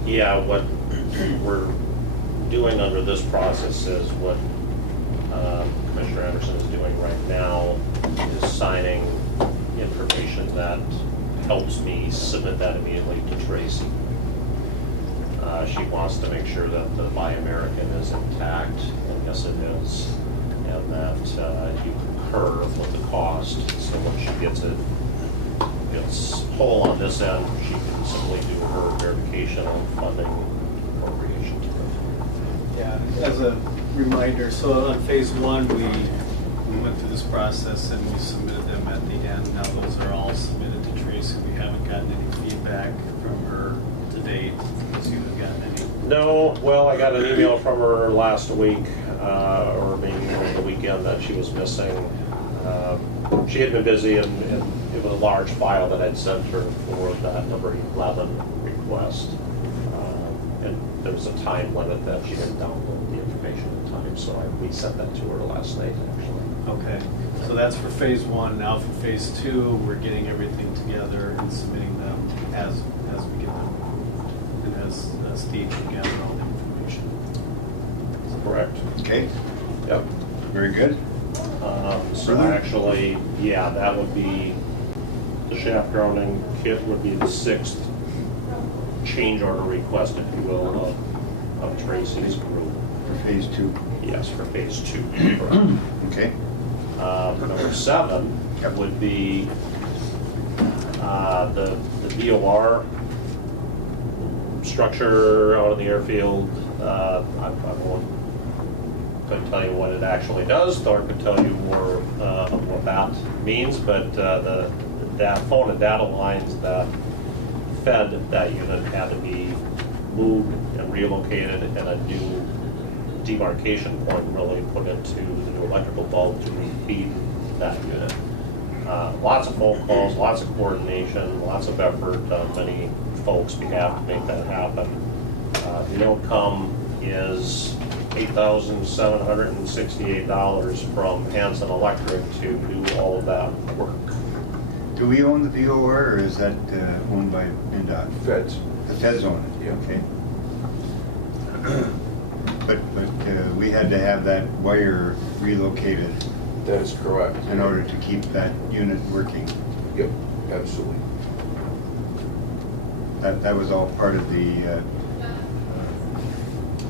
Yeah, what we're doing under this process is what Commissioner Anderson is doing right now is signing information that helps me submit that immediately to Tracy. She wants to make sure that the Buy American is intact, and yes it is, and that you concur with the cost, so when she gets it's whole on this end, she can simply do her verification on funding appropriation to it. Yeah, as a reminder, so on phase one, we went through this process and we submitted them at the end. Now those are all submitted to Tracy. We haven't gotten any feedback from her to date. Has you gotten any? No, well, I got an email from her last week, or maybe over the weekend, that she was missing. She had been busy, and it was a large file that I'd sent her for that number 11 request. And there was a time limit that she didn't download the information in time, so we sent that to her last night, actually. Okay, so that's for phase one. Now for phase two, we're getting everything together and submitting them as we get them, and as Steve can gather all the information. Correct. Okay, Yep. very good. So actually, yeah, that would be, the shaft grounding kit would be the 6th change order request, if you will, of Tracy's group. For phase two. Yes, for phase 2. Okay. Number 7 would be the BOR structure out in the airfield. I won't couldn't tell you what it actually does. Thor could tell you more of what that means, but the phone and data lines that fed that unit had to be moved and relocated, and a new demarcation point really put into the new electrical bulb to refeed that unit. Lots of phone calls, lots of coordination, lots of effort on many folks' behalf to make that happen. The outcome is $8,768 from Hanson Electric to do all of that work. Do we own the VOR, or is that owned by NDOT? Feds. The feds own it? Yeah. Okay. But we had to have that wire relocated That is correct. in order to keep that unit working. Yep. Absolutely. That was all part of the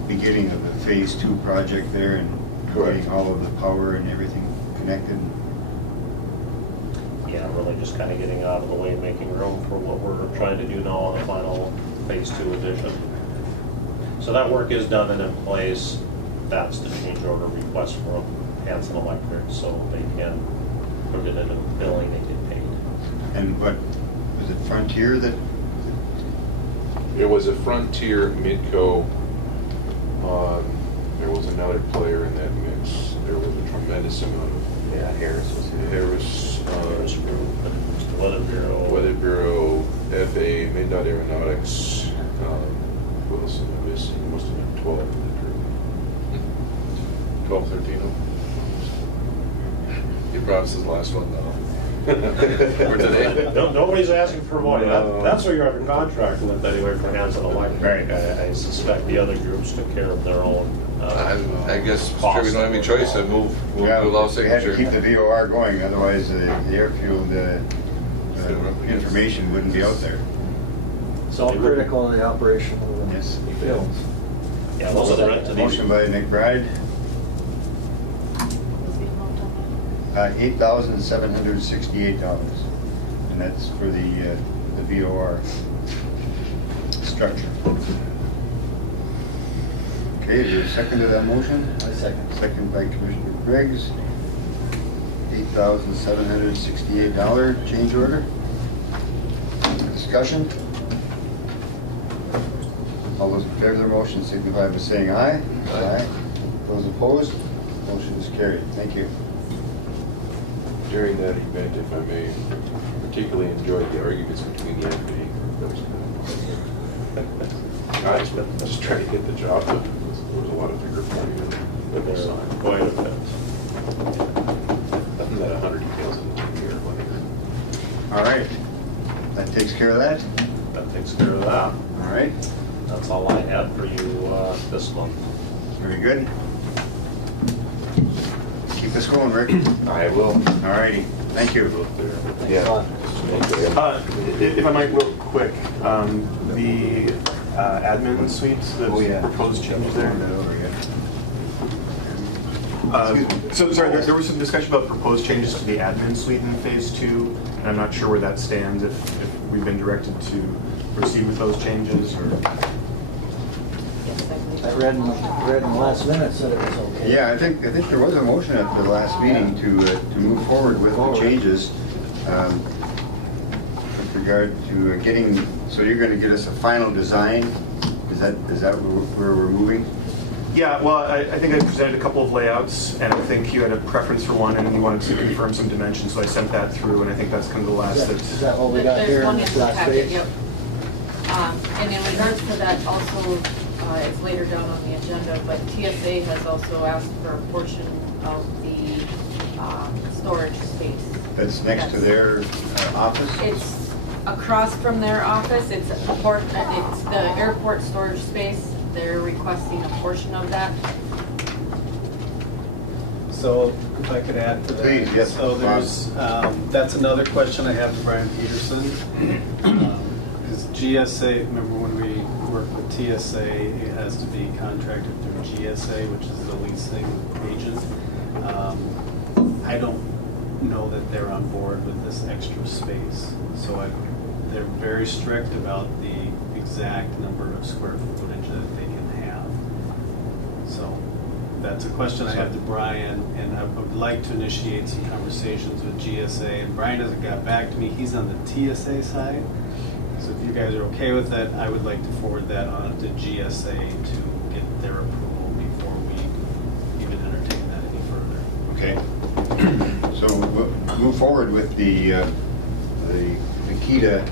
beginning of the Phase 2 project there, and Correct. getting all of the power and everything connected. Yeah, really just kind of getting out of the way and making room for what we're trying to do now on the final Phase 2 edition. So that work is done and in place. That's the change order request from Hanson Electric, so they can put it into billing and get paid. And what, was it Frontier that, It was a Frontier, Midco. There was another player in that mix. There was a tremendous amount of Yeah, Harris was here. Harris, Harris Group, and the Weather Bureau. Weather Bureau, FA, Midnight Aeronautics. Who else am I missing? Must have been 12 in the group. 12, 13 of them. He promised his last one now. For today. Nobody's asking for more. No. That's what you're under contract with anyway for Hanson Electric. I suspect the other groups took care of their own. I guess costs. we don't have any choice. I move to allow we had to signature. keep the VOR going, otherwise the airfield information wouldn't be out there. It's all critical in the operation of the Yes. fields. Yeah, those are the rent to these. Motion by Nick Bride, What's the amount on $8,768, and that's for the VOR structure. Okay, is there a second to that motion? I second. Second by Commissioner Briggs. $8,768 change order. Discussion? All those in favor of the motion signify by saying aye. Aye. Those opposed? Motion is carried. Thank you. During that event, if I may, particularly enjoyed the arguments between the FA. That was kind of guys were just trying to get the job done. There was a lot of finger pointing and the sign. Quite a bit. Nothing that 100 details in the year. All right. That takes care of that? That takes care of that. All right. That's all I had for you this month. Very good. Keep us going, Rick. I will. All righty. Thank you. Yeah. If I might, real quick, the admin suites, the Oh, yeah. proposed changes there. Excuse me. So, sorry, there was some discussion about proposed changes to the admin suite in Phase 2, and I'm not sure where that stands, if we've been directed to proceed with those changes, or... I read in the last minute said it was okay. Yeah, I think there was a motion at the last meeting to move forward with the changes with regard to getting, so you're going to get us a final design? Is that where we're moving? Yeah, well, I think I presented a couple of layouts, and I think you had a preference for one, and you wanted to confirm some dimensions, so I sent that through, and I think that's kind of the last Is that's... that what we got here There's one in in this the last packet, page? yep. And in regards to that, also, it's later down on the agenda, but TSA has also asked for a portion of the storage space. That's next to their office? It's across from their office, it's the airport storage space. They're requesting a portion of that. So if I could add to that. Please, yes. So there's, that's another question I have to Brian Peterson. Because GSA, remember when we work with TSA, it has to be contracted through GSA, which is the leasing agent. I don't know that they're on board with this extra space. So they're very strict about the exact number of square footage that they can have. So that's a question I have to Brian, and I would like to initiate some conversations with GSA. And Brian hasn't got back to me. He's on the TSA side. So if you guys are okay with that, I would like to forward that on to GSA to get their approval before we even entertain that any further. Okay. So we'll move forward with the Nikita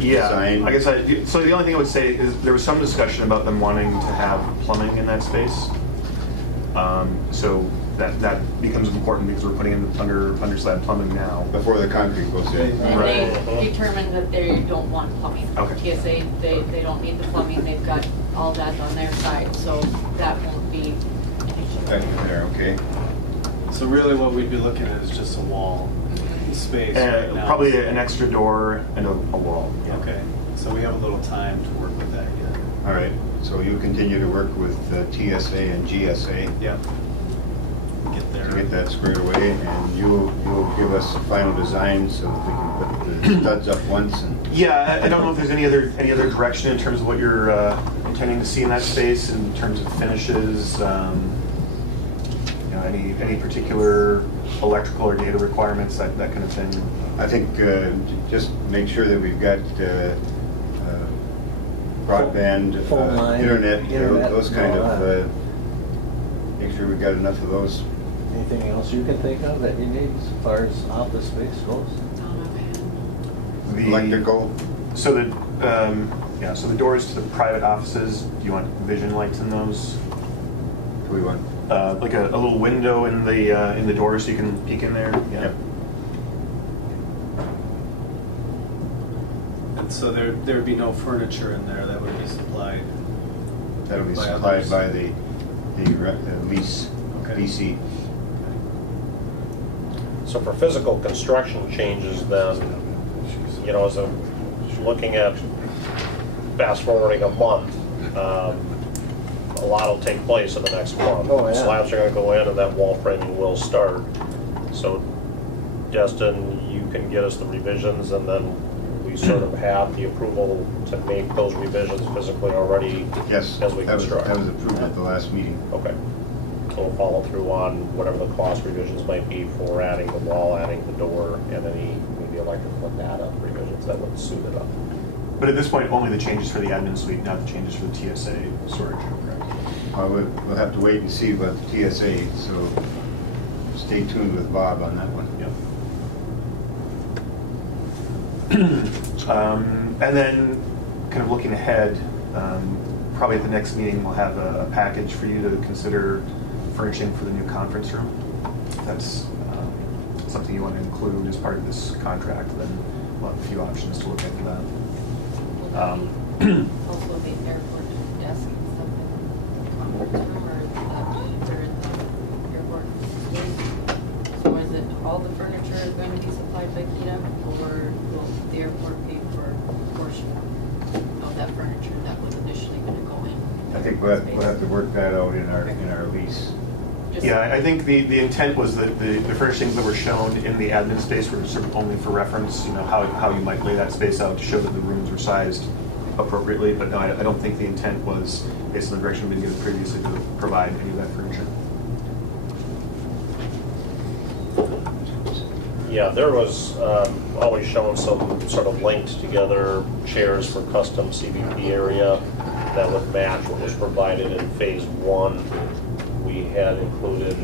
Yeah, design. I guess so the only thing I would say is there was some discussion about them wanting to have plumbing in that space. So that becomes important because we're putting in under slab plumbing now. Before the concrete goes in. And Right. they determined that they don't want plumbing. Okay. TSA, they don't need the plumbing, they've got all that on their side, so that won't be an issue. Back in there, okay. So really what we'd be looking at is just a wall. empty space right And now. probably an extra door and a wall. Yeah. Okay, so we have a little time to work with that yet. All right, so you continue to work with TSA and GSA Yep. Get there. to get that squared away, and you'll give us a final design so that we can put the studs up once and... Yeah, I don't know if there's any other direction in terms of what you're intending to see in that space in terms of finishes. You know, any particular electrical or data requirements, that kind of thing. I think just make sure that we've got broadband, Phone line, internet, internet, those kind all of, that. make sure we've got enough of those. Anything else you can think of that you need as far as office space goes? The- Electrical, So so the doors to the private offices, do you want vision lights in those? do we want? Like a little window in the door so you can peek in there? Yeah. Yep. And so there'd be no furniture in there that would be supplied. That'll be By supplied others. by the lease, Okay. leasing. So for physical construction changes, then, you know, as I'm looking at fast forwarding a month, a lot will take place in the next month. Oh, yeah. Slabs are gonna go in and that wall framing will start. So Justin, you can get us the revisions and then we sort of have the approval to make those revisions physically already Yes, as we that was construct. approved at the last meeting. Okay. So we'll follow through on whatever the cost revisions might be for adding the wall, adding the door, and any maybe electrical and data revisions that would suit it up. But at this point, only the changes for the admin suite, not the changes for the TSA storage, correct? We'll have to wait and see about the TSA, so stay tuned with Bob on that one. Yep. And then, kind of looking ahead, probably at the next meeting, we'll have a package for you to consider furnishing for the new conference room. If that's something you want to include as part of this contract, then we'll have a few options to look into that. Also the airport desk and stuff in the conference room, or is that there at the airport space? So is it all the furniture is going to be supplied by KEDA, or will the airport pay for a portion of that furniture that was initially gonna go in? I think we'll have to work that out in our lease. Just- Yeah, I think the intent was that the furnishings that were shown in the admin space were sort of only for reference, you know, how you might lay that space out to show that the rooms were sized appropriately, but no, I don't think the intent was, based on the direction we've been given previously, to provide any of that furniture. Yeah, there was always shown some sort of linked together chairs for custom CVP area that would match what was provided in phase one. We had included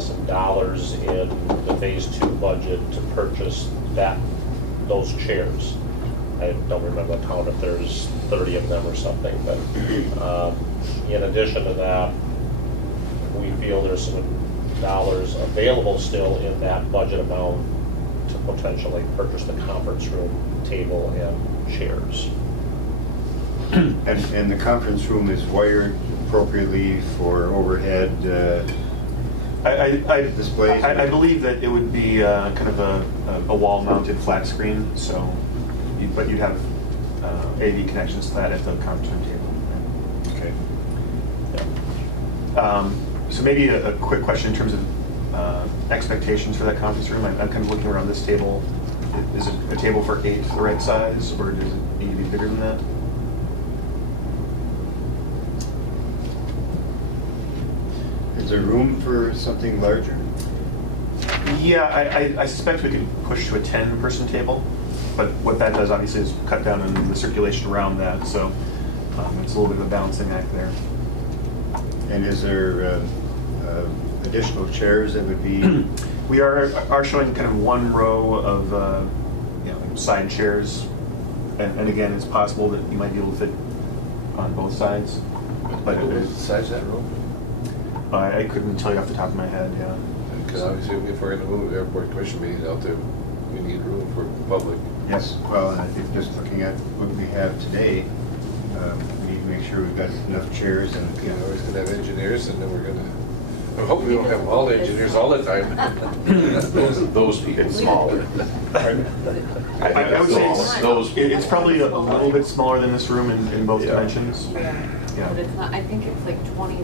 some dollars in the phase two budget to purchase those chairs. I don't remember the count, if there's 30 of them or something, but in addition to that, we feel there's some dollars available still in that budget amount to potentially purchase the conference room table and chairs. And the conference room is wired appropriately for overhead displays? I believe that it would be kind of a wall-mounted flat screen, so, but you'd have AV connections to that at the conference room table. Okay. So maybe a quick question in terms of expectations for that conference room. I'm kind of looking around this table. Is it a table for 8 the right size, or does it need to be bigger than that? Is there room for something larger? Yeah, I suspect we could push to a 10-person table, but what that does obviously is cut down on the circulation around that, so it's a little bit of a balancing act there. And is there additional chairs that would be? We are showing kind of one row of side chairs, and again, it's possible that you might be able to fit on both sides. But What was the size of that room? I couldn't tell you off the top of my head. Yeah. Because obviously, if we're going to move airport commission meetings out there, we need room for public. Yes, well, and I think just looking at what we have today, we need to make sure we've got enough chairs and, You know, we're going to have engineers, and then we're going to I hope we don't have all the engineers all the time. Those people. Smaller. I would say it's probably a little bit smaller than this room in both Yeah. dimensions. Yeah, Yeah. but it's not, I think it's like 20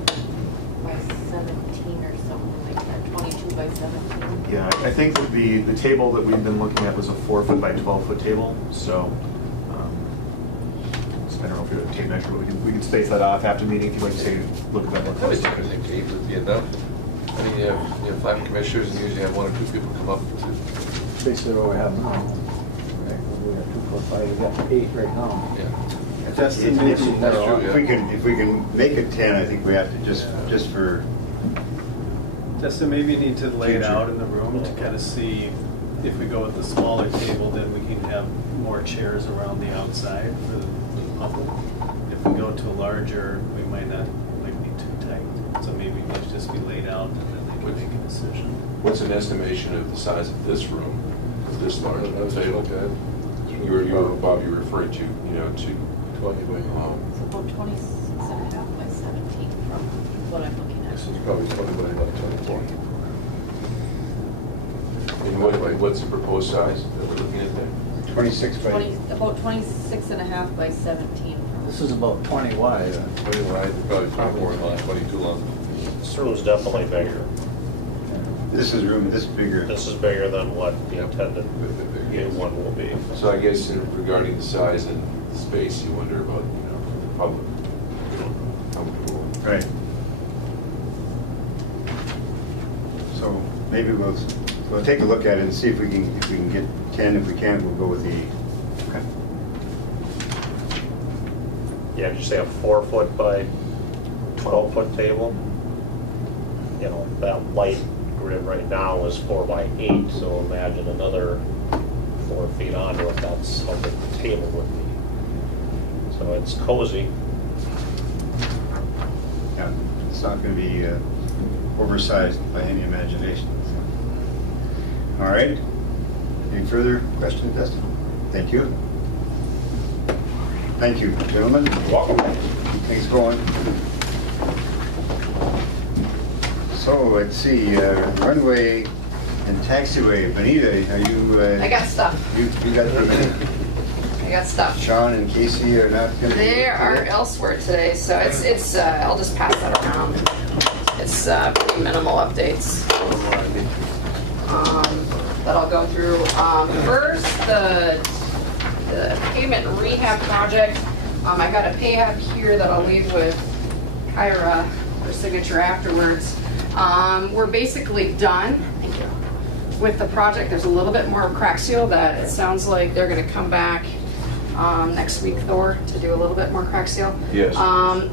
by 17 or something like that, 22 by 17. Yeah, I think that the table that we've been looking at was a 4-foot by 12-foot table, so I don't know if we have a tape measure, but we can space that off after the meeting if you'd like to look at that more I would closely. think 8 would be enough. I mean, you have 5 commissioners and usually have 1 or 2 people come up to. Basically what we have now. Right, we got 2, 4, 5, we got 8 right now. Yeah. Justin, That's true, If we can make it 10, I think we have to just for, Justin, maybe you need to lay it Future. out in the room to kind of see if we go with the smaller table, then we can have more chairs around the outside for the public. If we go to a larger, we might not like be too tight. So maybe it needs to just be laid out and then they can make a decision. What's an estimation of the size of this room, of this large That's what I table? look at. Bob, you were referring to, to, 20 by. It's about 26 and a half by 17 from what I'm looking at. This is probably 20 by about 24. and what's the proposed size that we're looking at there? 26 by, About 26 and a half by 17. This is about 20 wide. 20 wide, probably 24 long, 22 long. This room's definitely bigger. this is room, this bigger. This is bigger than what the intended new one will be. So I guess regarding the size and the space, you wonder about, the public. Comfortable. Right. So maybe we'll take a look at it and see if we can get 10. If we can't, we'll go with the 8. Okay. Yeah, did you say a 4-foot by 12-foot table? You know, that light grid right now is 4 by 8, so imagine another 4 feet onto it, that's how big the table would be. So it's cozy. Yeah, it's not going to be oversized by any imagination. All right. Any further questions, Dustin? Thank you. Thank you, gentlemen. Welcome. Things going. So let's see, runway and taxiway. Benita, are you? I got stuff. You got the. I got stuff. Sean and Casey are not going to. They are elsewhere today, so it's. I'll just pass that around. It's pretty minimal updates that I'll go through. First, the pavement rehab project. I got a PayApp here that I'll leave with Kyra for signature afterwards. We're basically done. Thank you. With the project, there's a little bit more crack seal that it sounds like they're going to come back next week, Thor, to do a little bit more crack seal. Yes.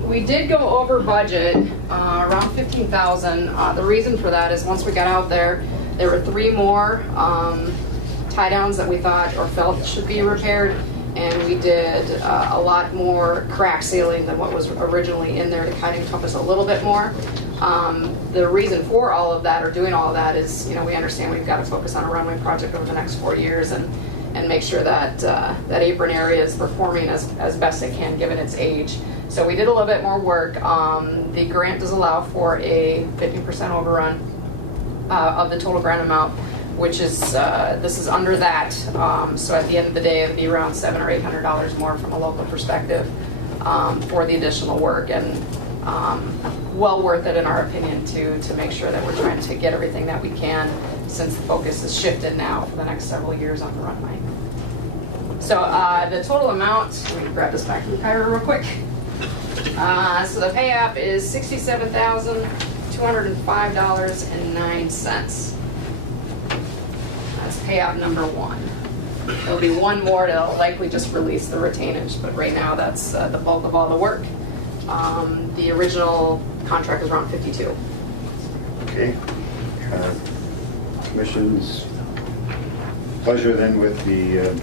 We did go over budget, around $15,000. The reason for that is once we got out there were 3 more tie downs that we thought or felt should be repaired, and we did a lot more crack sealing than what was originally in there to kind of encompass a little bit more. The reason for all of that, or doing all of that, is we understand we've got to focus on a runway project over the next 4 years and make sure that that apron area is performing as best it can given its age. So we did a little bit more work. The grant does allow for a 50% overrun of the total grant amount, which is, this is under that. So at the end of the day, it'd be around $700 or $800 more from a local perspective for the additional work, and well worth it in our opinion to make sure that we're trying to get everything that we can, since the focus is shifted now for the next several years on the runway. So the total amount, let me grab this back from Kyra real quick. So the pay app is $67,205.09. That's pay app number 1. There'll be 1 more that'll likely just release the retainage, but right now that's the bulk of all the work. The original contract was around 52. Okay. Commission's pleasure then with the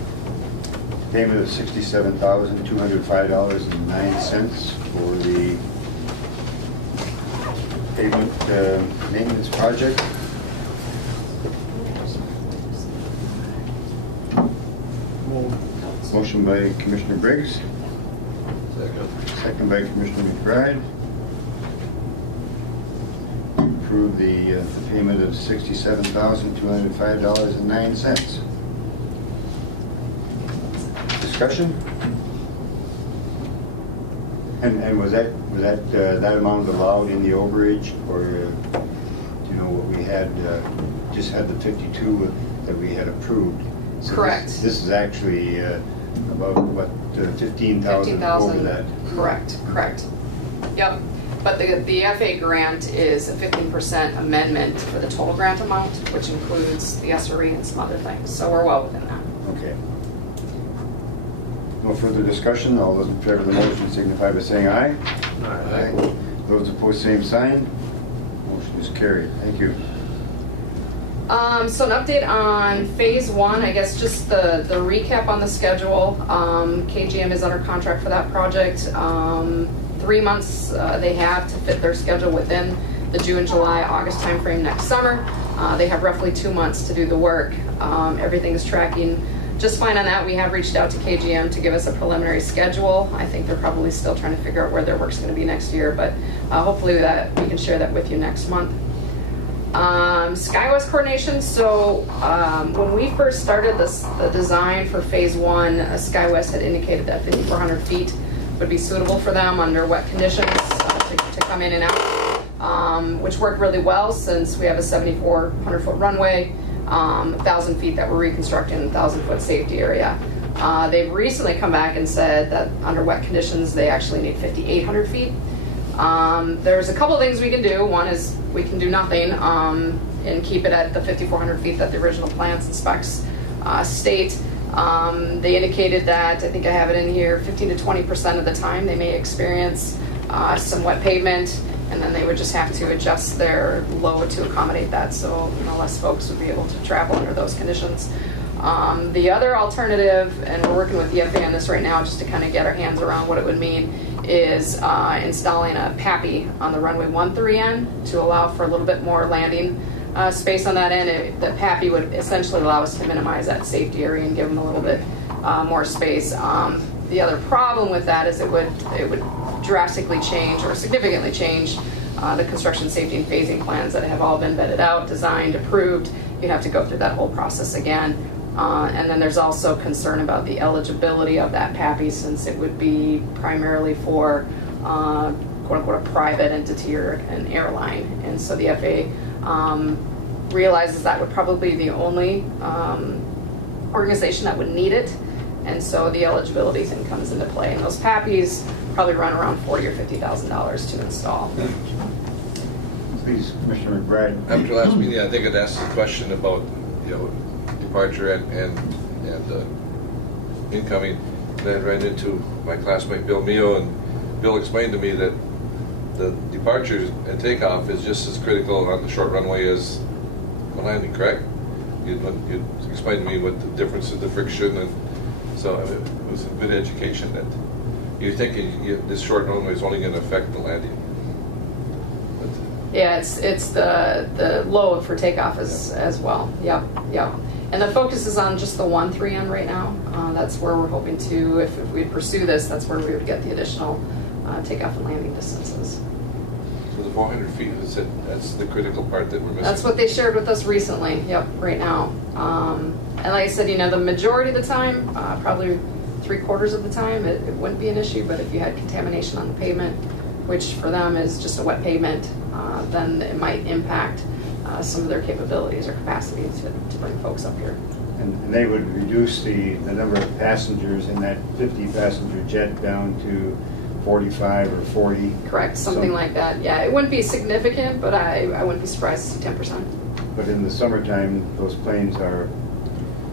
payment of $67,205.09 for the pavement maintenance project. Motion by Commissioner Briggs, second by Commissioner McBride. approve the payment of $67,205.09. Discussion? And was that amount allowed in the overage, or do you know what we had, just had the 52 that we had approved? So Correct. This is actually about, what, 15,000 over that? Correct. Yep. But the FA grant is a 15% amendment for the total grant amount, which includes the SRE and some other things. So we're well within that. Okay. No further discussion. All those in favor of the motion signify by saying aye. Aye. Those opposed, same sign. Motion is carried. Thank you. So an update on phase one, I guess just the recap on the schedule. KGM is under contract for that project. 3 months they have to fit their schedule within the June, July, August timeframe next summer. They have roughly 2 months to do the work. Everything is tracking just fine on that. We have reached out to KGM to give us a preliminary schedule. I think they're probably still trying to figure out where their work's going to be next year, but hopefully that we can share that with you next month. SkyWest coordination. So when we first started the design for phase one, SkyWest had indicated that 5,400 feet would be suitable for them under wet conditions to come in and out, which worked really well since we have a 7,400 foot runway, 1,000 feet that we're reconstructing, 1,000 foot safety area. They've recently come back and said that under wet conditions they actually need 5,800 feet. There's a couple of things we can do. One is we can do nothing and keep it at the 5,400 feet that the original plans and specs state. They indicated that, I think I have it in here, 15 to 20% of the time they may experience some wet pavement, and then they would just have to adjust their load to accommodate that, so less folks would be able to travel under those conditions. The other alternative, and we're working with the FAA on this right now just to kind of get our hands around what it would mean, is installing a PAPI on the runway 13 end to allow for a little bit more landing space on that end. The PAPI would essentially allow us to minimize that safety area and give them a little bit more space. The other problem with that is it would drastically change or significantly change the construction safety and phasing plans that have all been vetted out, designed, approved. You'd have to go through that whole process again. And then there's also concern about the eligibility of that PAPI, since it would be primarily for quote unquote a private entity or an airline. And so the FAA realizes that would probably be the only organization that would need it. And so the eligibility thing comes into play. And those PAPIs probably run around $40,000 or $50,000 to install. Please, Commissioner McBride. After last meeting, I think I'd asked a question about, departure and incoming. Then I ran into my classmate Bill Mio, and Bill explained to me that the departure and takeoff is just as critical on the short runway as the landing, correct? You'd explained to me what the difference is, the friction, and so it was a good education that you're thinking this short runway is only going to affect the landing. Yeah, it's the load for takeoff as well. Yep. And the focus is on just the 13 end right now. That's where we're hoping to, if we pursue this, that's where we would get the additional takeoff and landing distances. So the 400 feet, that's the critical part that we're missing. That's what they shared with us recently. Yep, right now. And like I said, the majority of the time, probably 3/4 of the time, it wouldn't be an issue. But if you had contamination on the pavement, which for them is just a wet pavement, then it might impact some of their capabilities or capacity to bring folks up here. And they would reduce the number of passengers in that 50-passenger jet down to 45 or 40. Correct, something like that. Yeah, it wouldn't be significant, but I wouldn't be surprised to see 10%. But in the summertime, those planes are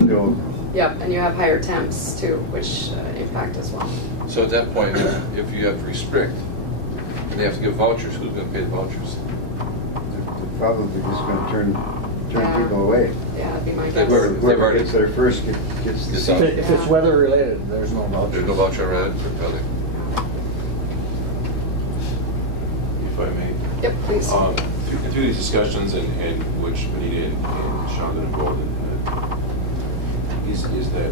filled. Yep, and you have higher temps too, which impact as well. So at that point, if you have to restrict, and they have to give vouchers, who's going to pay the vouchers? They're probably just going to turn people away. Yeah, that'd be my guess. Whoever gets there first gets the seat. If it's weather related, there's no voucher. There's no voucher added for building. If I may. Yep, please. Through these discussions and which Benita and Sean are involved in, is that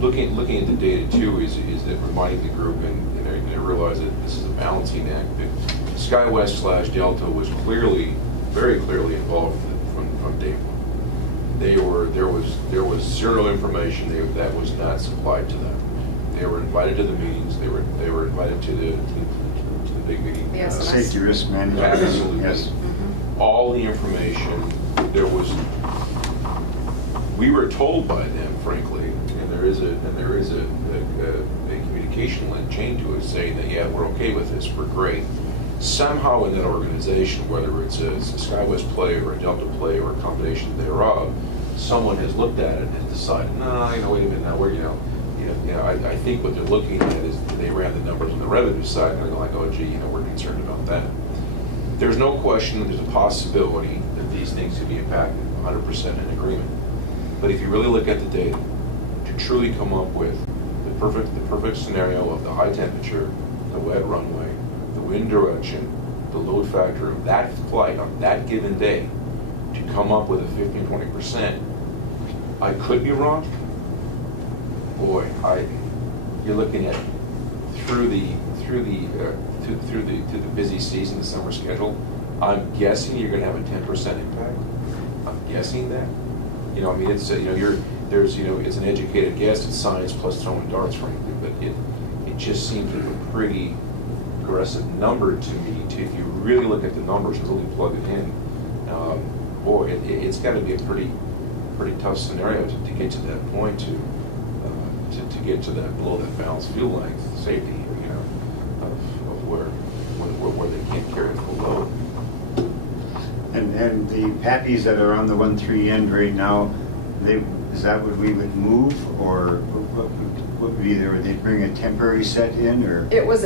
looking at the data too, is that reminding the group, and I realize that this is a balancing act, but SkyWest/Delta was clearly very clearly involved from day one. There was zero information that was not supplied to them. They were invited to the meetings. They were invited to the big meeting. Yes. Safety risk management. Absolutely. Yes. All the information, we were told by them, frankly, and there is a communication link chain to it saying that, yeah, we're okay with this, we're great. Somehow in that organization, whether it's a SkyWest play or a Delta play or a combination thereof, someone has looked at it and decided, no, wait a minute, now I think what they're looking at is they ran the numbers on the revenue side, and they're like, oh, gee, we're concerned about that. There's no question that there's a possibility that these things could be impacted, 100% in agreement. But if you really look at the data, to truly come up with the perfect scenario of the high temperature, the wet runway, the wind direction, the load factor of that flight on that given day, to come up with a 15-20%, I could be wrong. Boy, you're looking at through the busy season, the summer schedule. I'm guessing you're going to have a 10% impact. I'm guessing that. It's it's an educated guess. It's science plus throwing darts, frankly, but it just seems like a pretty aggressive number to me. If you really look at the numbers and really plug it in, boy, it's got to be a pretty tough scenario to get to that point to get to that below that balanced fuel length safety, of where they can't carry a full load. And the PAPIs that are on the 1-3 end right now, is that what we would move, or what would be there? Would they bring a temporary set in, or? It was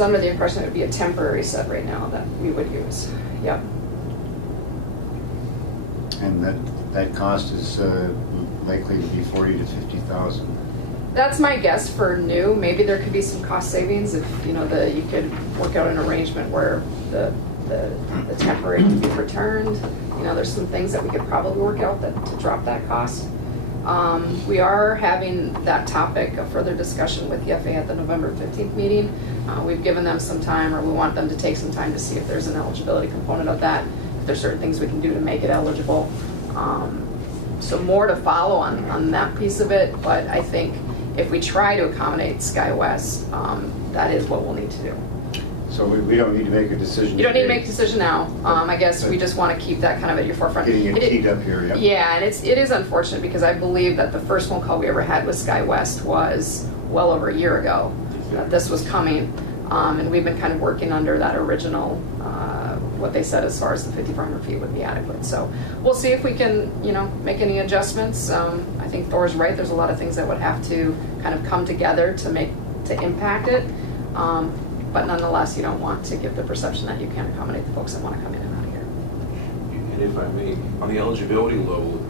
under the impression it would be a temporary set right now that we would use. Yep. And that cost is likely to be 40 to 50,000. That's my guess for new. Maybe there could be some cost savings if you could work out an arrangement where the temporary can be returned. There's some things that we could probably work out to drop that cost. We are having that topic of further discussion with the FAA at the November 15th meeting. We've given them some time, or we want them to take some time to see if there's an eligibility component of that, if there's certain things we can do to make it eligible. So more to follow on that piece of it, but I think if we try to accommodate SkyWest, that is what we'll need to do. So we don't need to make a decision. You don't need to make a decision now. I guess we just want to keep that kind of at your forefront. Getting it teed up here, yeah. Yeah, and it is unfortunate because I believe that the first phone call we ever had with SkyWest was well over a year ago that this was coming, and we've been kind of working under that original, what they said as far as the 5,400 feet would be adequate. So we'll see if we can, make any adjustments. I think Thor's right. There's a lot of things that would have to kind of come together to impact it. But nonetheless, you don't want to give the perception that you can't accommodate the folks that want to come in and out of here. And if I may, on the eligibility level,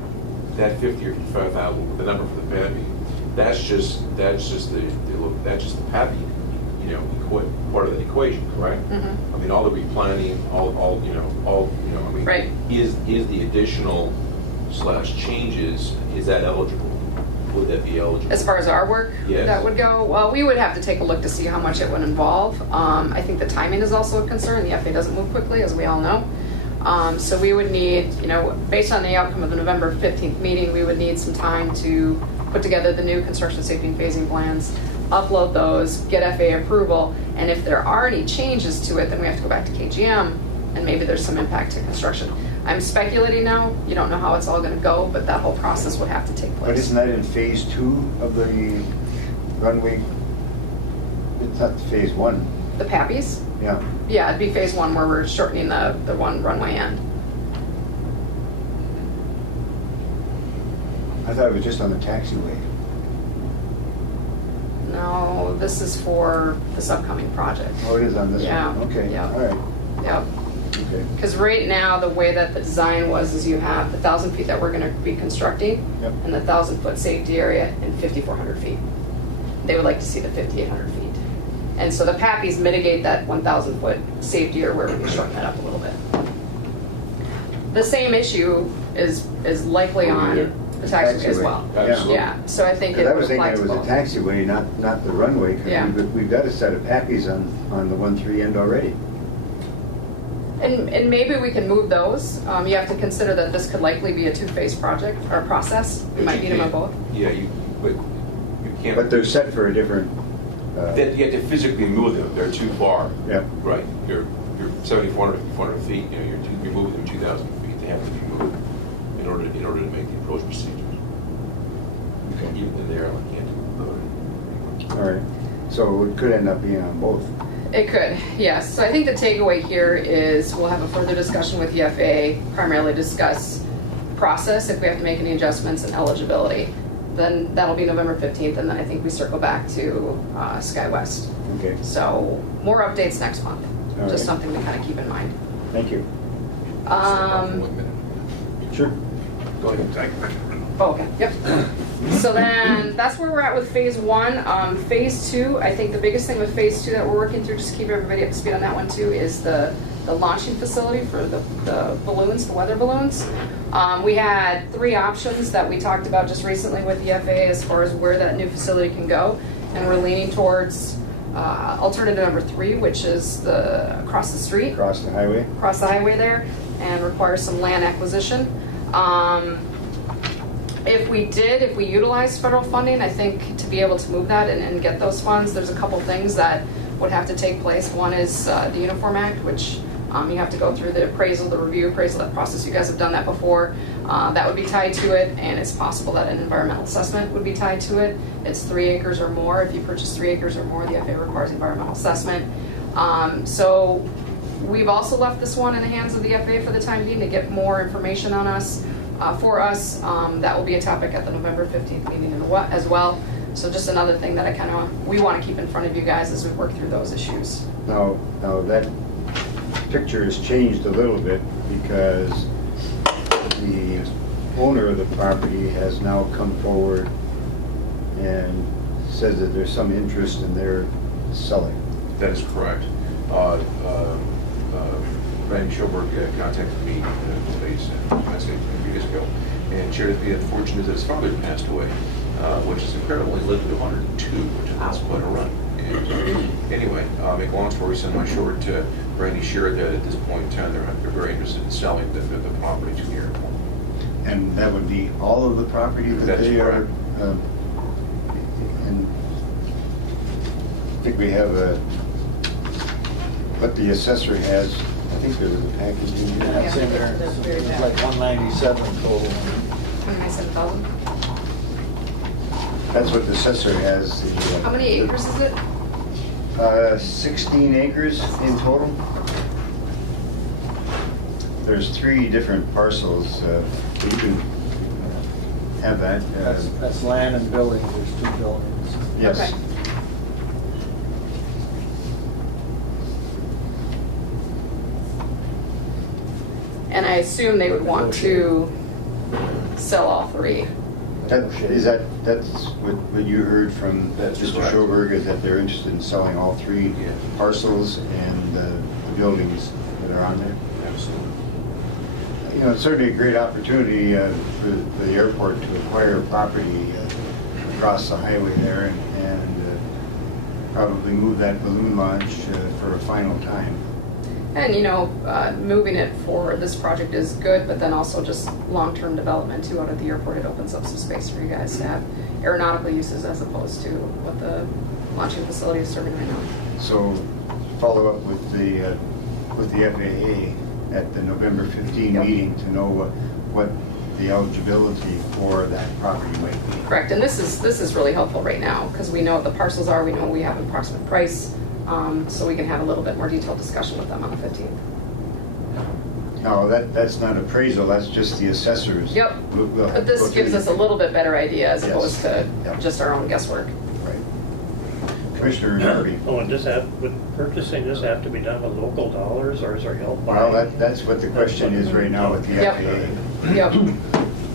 that 50 or 55,000, the number for the PAPI, that's just the PAPI, part of the equation, correct? Mm-hmm. I mean, all the replanning, Right. Is the additional / changes, is that eligible? Would that be eligible? As far as our work Yes. that would go, well, we would have to take a look to see how much it would involve. I think the timing is also a concern. The FAA doesn't move quickly, as we all know. So we would need, based on the outcome of the November 15th meeting, we would need some time to put together the new construction safety and phasing plans, upload those, get FAA approval, and if there are any changes to it, then we have to go back to KGM, and maybe there's some impact to construction. I'm speculating now. You don't know how it's all going to go, but that whole process would have to take place. But isn't that in phase 2 of the runway? It's not phase 1. The PAPIs? Yeah. Yeah, it'd be phase 1 where we're shortening the one runway end. I thought it was just on the taxiway. No, this is for this upcoming project. Oh, it is on this Yeah. one? Okay, Yeah. all right, Yep. okay. Because right now, the way that the design was is you have the 1,000 feet that we're going to be constructing, Yep. and the 1,000-foot safety area and 5,400 feet. They would like to see the 5,800 feet. And so the PAPIs mitigate that 1,000-foot safety area where we can shorten that up a little bit. The same issue is likely on the taxiway as well. Absolutely. Yeah, so I think it Because I would was apply thinking to it was a both. taxiway, not the runway, Yeah. because we've got a set of PAPIs on the 1-3 end already. And maybe we can move those. You have to consider that this could likely be a two-phase project or process. We might need them on both. Yeah, but you can't. But they're set for a different, That you have to physically move them, they're too far. yeah. Right, you're 7,400, 400 feet, you know, you're moving them 2,000 feet, they have to be moved in order to make the approach procedures. Okay. Even in there, I can't do All right. So it could end up being on both. It could, yes. So I think the takeaway here is we'll have a further discussion with the FAA, primarily discuss process, if we have to make any adjustments, and eligibility. Then that'll be November 15th, and then I think we circle back to SkyWest. Okay. So more updates next month, All just right. something to kind of keep in mind. Thank you. One minute. Sure. Go ahead. Oh, okay, yep. So then, that's where we're at with phase one. Phase two, I think the biggest thing with phase two that we're working through, just to keep everybody up to speed on that one too, is the launching facility for the balloons, the weather balloons. We had 3 options that we talked about just recently with the FAA as far as where that new facility can go. And we're leaning towards alternative number 3, which is across the street. Across the highway? Across the highway there, and requires some land acquisition. If we utilized federal funding, I think to be able to move that and get those funds, there's a couple things that would have to take place. One is the Uniform Act, which you have to go through the appraisal, the review appraisal, that process. You guys have done that before. That would be tied to it, and it's possible that an environmental assessment would be tied to it. It's 3 acres or more. If you purchase 3 acres or more, the FAA requires environmental assessment. So we've also left this one in the hands of the FAA for the time being to get more information on us. For us, that will be a topic at the November 15th meeting as well. So just another thing that we want to keep in front of you guys as we work through those issues. Now that picture has changed a little bit because the owner of the property has now come forward and says that there's some interest in their selling. That is correct. Randy Schoberg contacted me a few years ago and shared the unfortunate that his father had passed away, which is incredible. He lived to 102, which is that's quite a run. And anyway, make a long story short, Randy shared that at this point in time they're very interested in selling the property to the airport. And that would be all of the property that That's they correct. are? And I think we have what the assessor has. I think there was a package in here. That's in there. It's like 197 total. 27,000. That's what the assessor has. How many acres is it? 16 acres in total. There's 3 different parcels. You can have that. That's land and buildings, there's 2 buildings. Yes. Okay. And I assume they would want to sell all 3. That's what you heard from That's Mr. correct. Schoberg, is that they're interested in selling all 3 Yeah. parcels and the buildings that are on there? Absolutely. You know, it's certainly a great opportunity for the airport to acquire property across the highway there and probably move that balloon launch for a final time. And, moving it for this project is good, but then also just long-term development too out of the airport. It opens up some space for you guys to have aeronautical uses as opposed to what the launching facility is serving right now. So follow up with the FAA at the November 15 Yep. meeting to know what the eligibility for that property might be. Correct, and this is really helpful right now because we know what the parcels are, we know we have an approximate price, so we can have a little bit more detailed discussion with them on the 15th. No, that's not appraisal, that's just the assessors. Yep, We'll have but to this go gives through us a little bit better idea as Yes. opposed to Yep. just our own guesswork. Right. Commissioner Nardi. Oh, and would purchasing this have to be done with local dollars, or is there help? Well, that's what the question is right now with the Yep. FAA. Yep,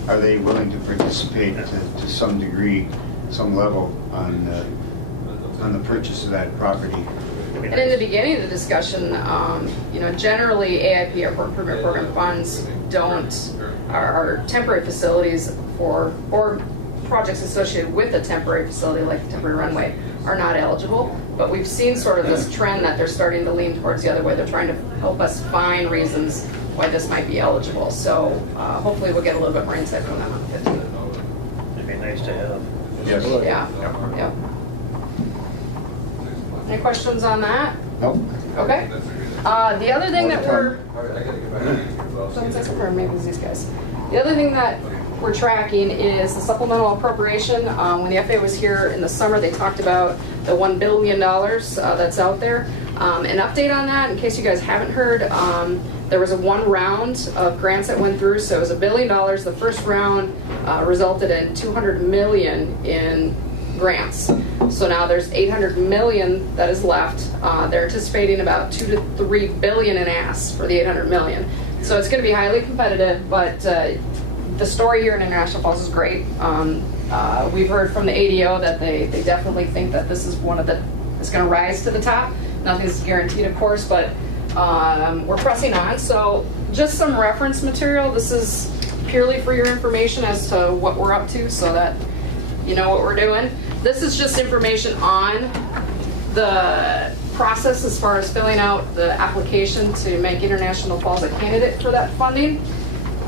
Are they willing to participate to some degree, some level on the purchase of that property? and in the beginning of the discussion, generally AIP, Airport Improvement Program funds, are temporary facilities or projects associated with a temporary facility like the temporary runway are not eligible. But we've seen sort of this trend that they're starting to lean towards the other way. They're trying to help us find reasons why this might be eligible. So hopefully we'll get a little bit more insight from them on the 15th. It'd be nice to have. Yes. Yeah, yeah. Any questions on that? Nope. Okay. The other thing that we're, All right, I gotta get back to these here, Bob. someone says or maybe it's these guys. The other thing that we're tracking is the supplemental appropriation. When the FAA was here in the summer, they talked about the $1 billion that's out there. An update on that, in case you guys haven't heard, there was one round of grants that went through, so it was $1 billion. The first round resulted in $200 million in grants. So now there's $800 million that is left. They're anticipating about $2 to $3 billion in asks for the $800 million. So it's going to be highly competitive, but the story here in International Falls is great. We've heard from the ADO that they definitely think that this is one of the, it's going to rise to the top. Nothing's guaranteed, of course, but we're pressing on. So just some reference material. This is purely for your information as to what we're up to so that you know what we're doing. This is just information on the process as far as filling out the application to make International Falls a candidate for that funding.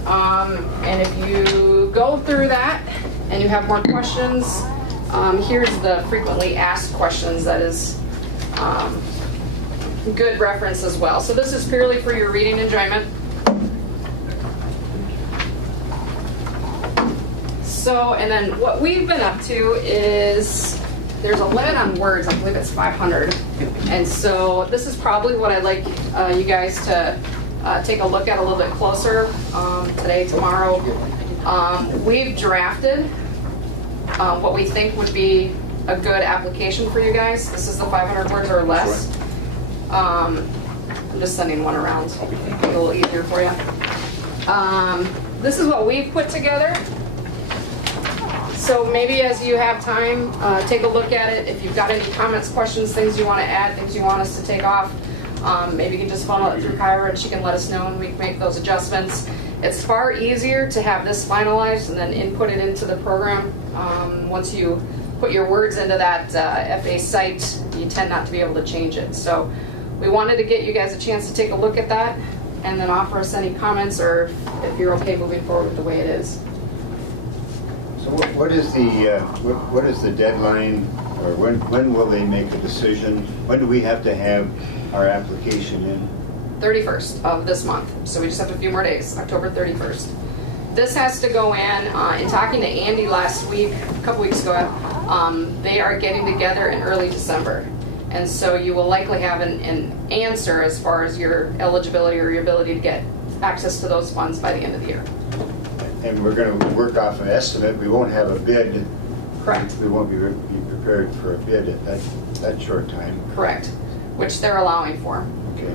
And if you go through that and you have more questions, here's the frequently asked questions that is good reference as well. So this is purely for your reading enjoyment. So, and then what we've been up to is there's a limit on words. I believe it's 500. And so this is probably what I'd like you guys to take a look at a little bit closer today, tomorrow. We've drafted what we think would be a good application for you guys. This is the 500 words or less. I'm just sending one around, make it a little easier for you. This is what we've put together. So maybe as you have time, take a look at it. If you've got any comments, questions, things you want to add, things you want us to take off, maybe you can just funnel it through Kyra and she can let us know and we can make those adjustments. It's far easier to have this finalized and then input it into the program. Once you put your words into that FA site, you tend not to be able to change it. So we wanted to get you guys a chance to take a look at that and then offer us any comments or if you're okay moving forward with the way it is. So what is the deadline, or when will they make a decision? When do we have to have our application in? 31st of this month. So we just have a few more days, October 31st. This has to go in talking to Andy last week, a couple weeks ago, they are getting together in early December. And so you will likely have an answer as far as your eligibility or your ability to get access to those funds by the end of the year. And we're going to work off an estimate. We won't have a bid. Correct. We won't be prepared for a bid at that short time. Correct, which they're allowing for. Okay.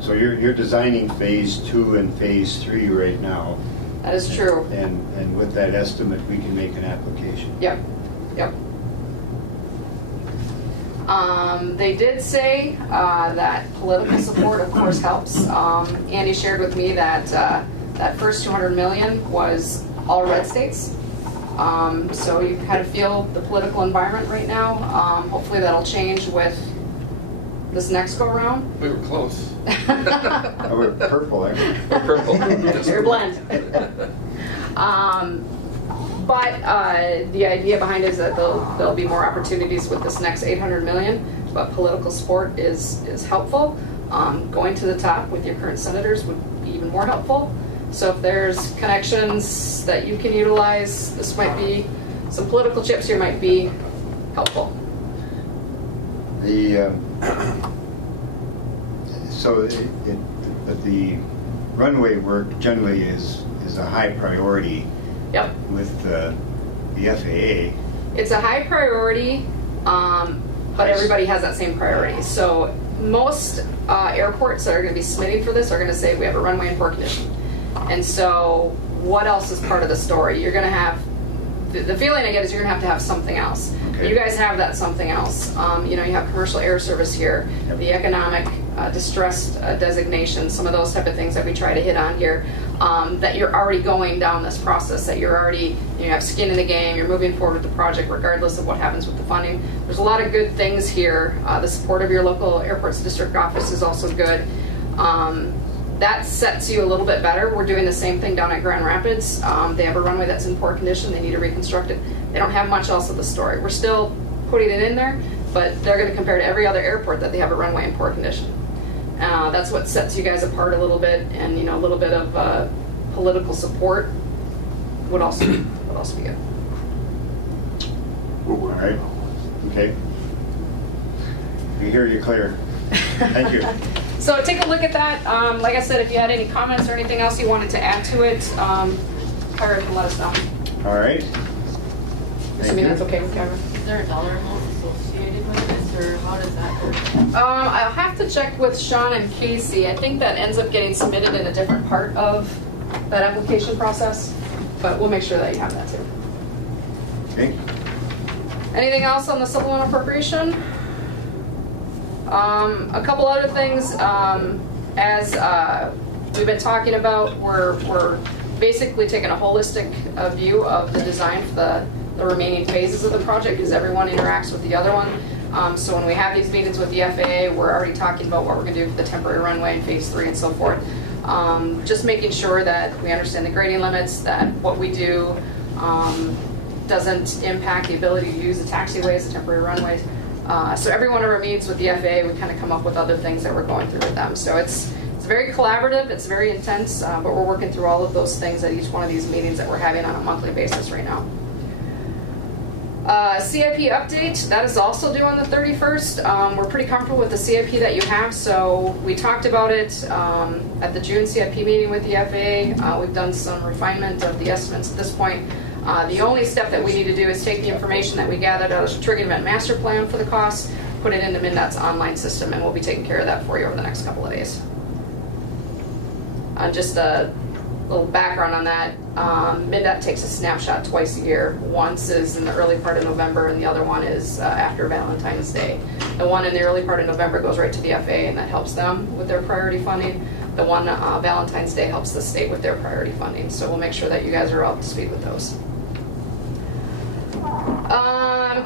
So you're designing phase 2 and phase 3 right now. That is true. And with that estimate, we can make an application. Yep, yep. They did say that political support, of course, helps. Andy shared with me that that first $200 million was all red states. So you kind of feel the political environment right now. Hopefully that'll change with this next go round. We were close. Oh, we're purple, aren't we? We're purple. You're blend. But the idea behind it is that there'll be more opportunities with this next $800 million, but political support is helpful. Going to the top with your current senators would be even more helpful. So if there's connections that you can utilize, this might be, some political chips here might be helpful. But the runway work generally is a high priority. Yep. With the FAA. It's a high priority, but everybody has that same priority. So most airports that are going to be submitting for this are going to say we have a runway in poor condition. And so what else is part of the story? You're going to have, the feeling I get is you're going to have something else. Okay. You guys have that something else. You know, you have commercial air service here. Yep. The economic distressed designations, some of those type of things that we try to hit on here, that you're already going down this process, that you're already, you have skin in the game, you're moving forward with the project regardless of what happens with the funding. There's a lot of good things here. The support of your local airports district office is also good. That sets you a little bit better. We're doing the same thing down at Grand Rapids. They have a runway that's in poor condition. They need to reconstruct it. They don't have much else of the story. We're still putting it in there, but they're going to compare to every other airport that they have a runway in poor condition. That's what sets you guys apart a little bit, and a little bit of political support would also be good. All right, okay. We hear you clear. Thank you. So take a look at that. Like I said, if you had any comments or anything else you wanted to add to it, Kyra can let us know. All right. Assuming that's okay with Kyra. Is there a dollar amount associated with this, or how does that work? I'll have to check with Sean and Casey. I think that ends up getting submitted in a different part of that application process, but we'll make sure that you have that too. Okay. Anything else on the supplemental appropriation? A couple other things, as we've been talking about, we're basically taking a holistic view of the design for the remaining phases of the project, because everyone interacts with the other one. So when we have these meetings with the FAA, we're already talking about what we're going to do for the temporary runway in phase 3 and so forth. Just making sure that we understand the grading limits, that what we do doesn't impact the ability to use the taxiways, the temporary runways. So every one of our meetings with the FAA, we kind of come up with other things that we're going through with them. So it's very collaborative, it's very intense, but we're working through all of those things at each one of these meetings that we're having on a monthly basis right now. CIP update, that is also due on the 31st. We're pretty comfortable with the CIP that you have, so we talked about it at the June CIP meeting with the FAA. We've done some refinement of the estimates at this point. The only step that we need to do is take the information that we gathered out of the Trigger Event Master Plan for the costs, put it into MnDOT's online system, and we'll be taking care of that for you over the next couple of days. Just a little background on that. MnDOT takes a snapshot twice a year. Once is in the early part of November, and the other one is after Valentine's Day. The one in the early part of November goes right to the FAA, and that helps them with their priority funding. The one Valentine's Day helps the state with their priority funding. So we'll make sure that you guys are up to speed with those.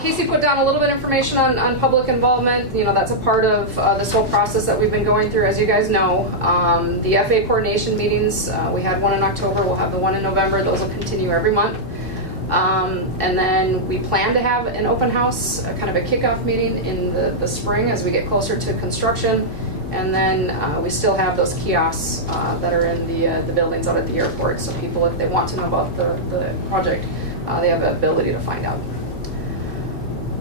Casey put down a little bit of information on public involvement. That's a part of this whole process that we've been going through, as you guys know. The FAA coordination meetings, we had one in October, we'll have the one in November. Those will continue every month. And then we plan to have an open house, kind of a kickoff meeting in the spring as we get closer to construction. And then we still have those kiosks that are in the buildings out at the airport, so people, if they want to know about the project, they have the ability to find out.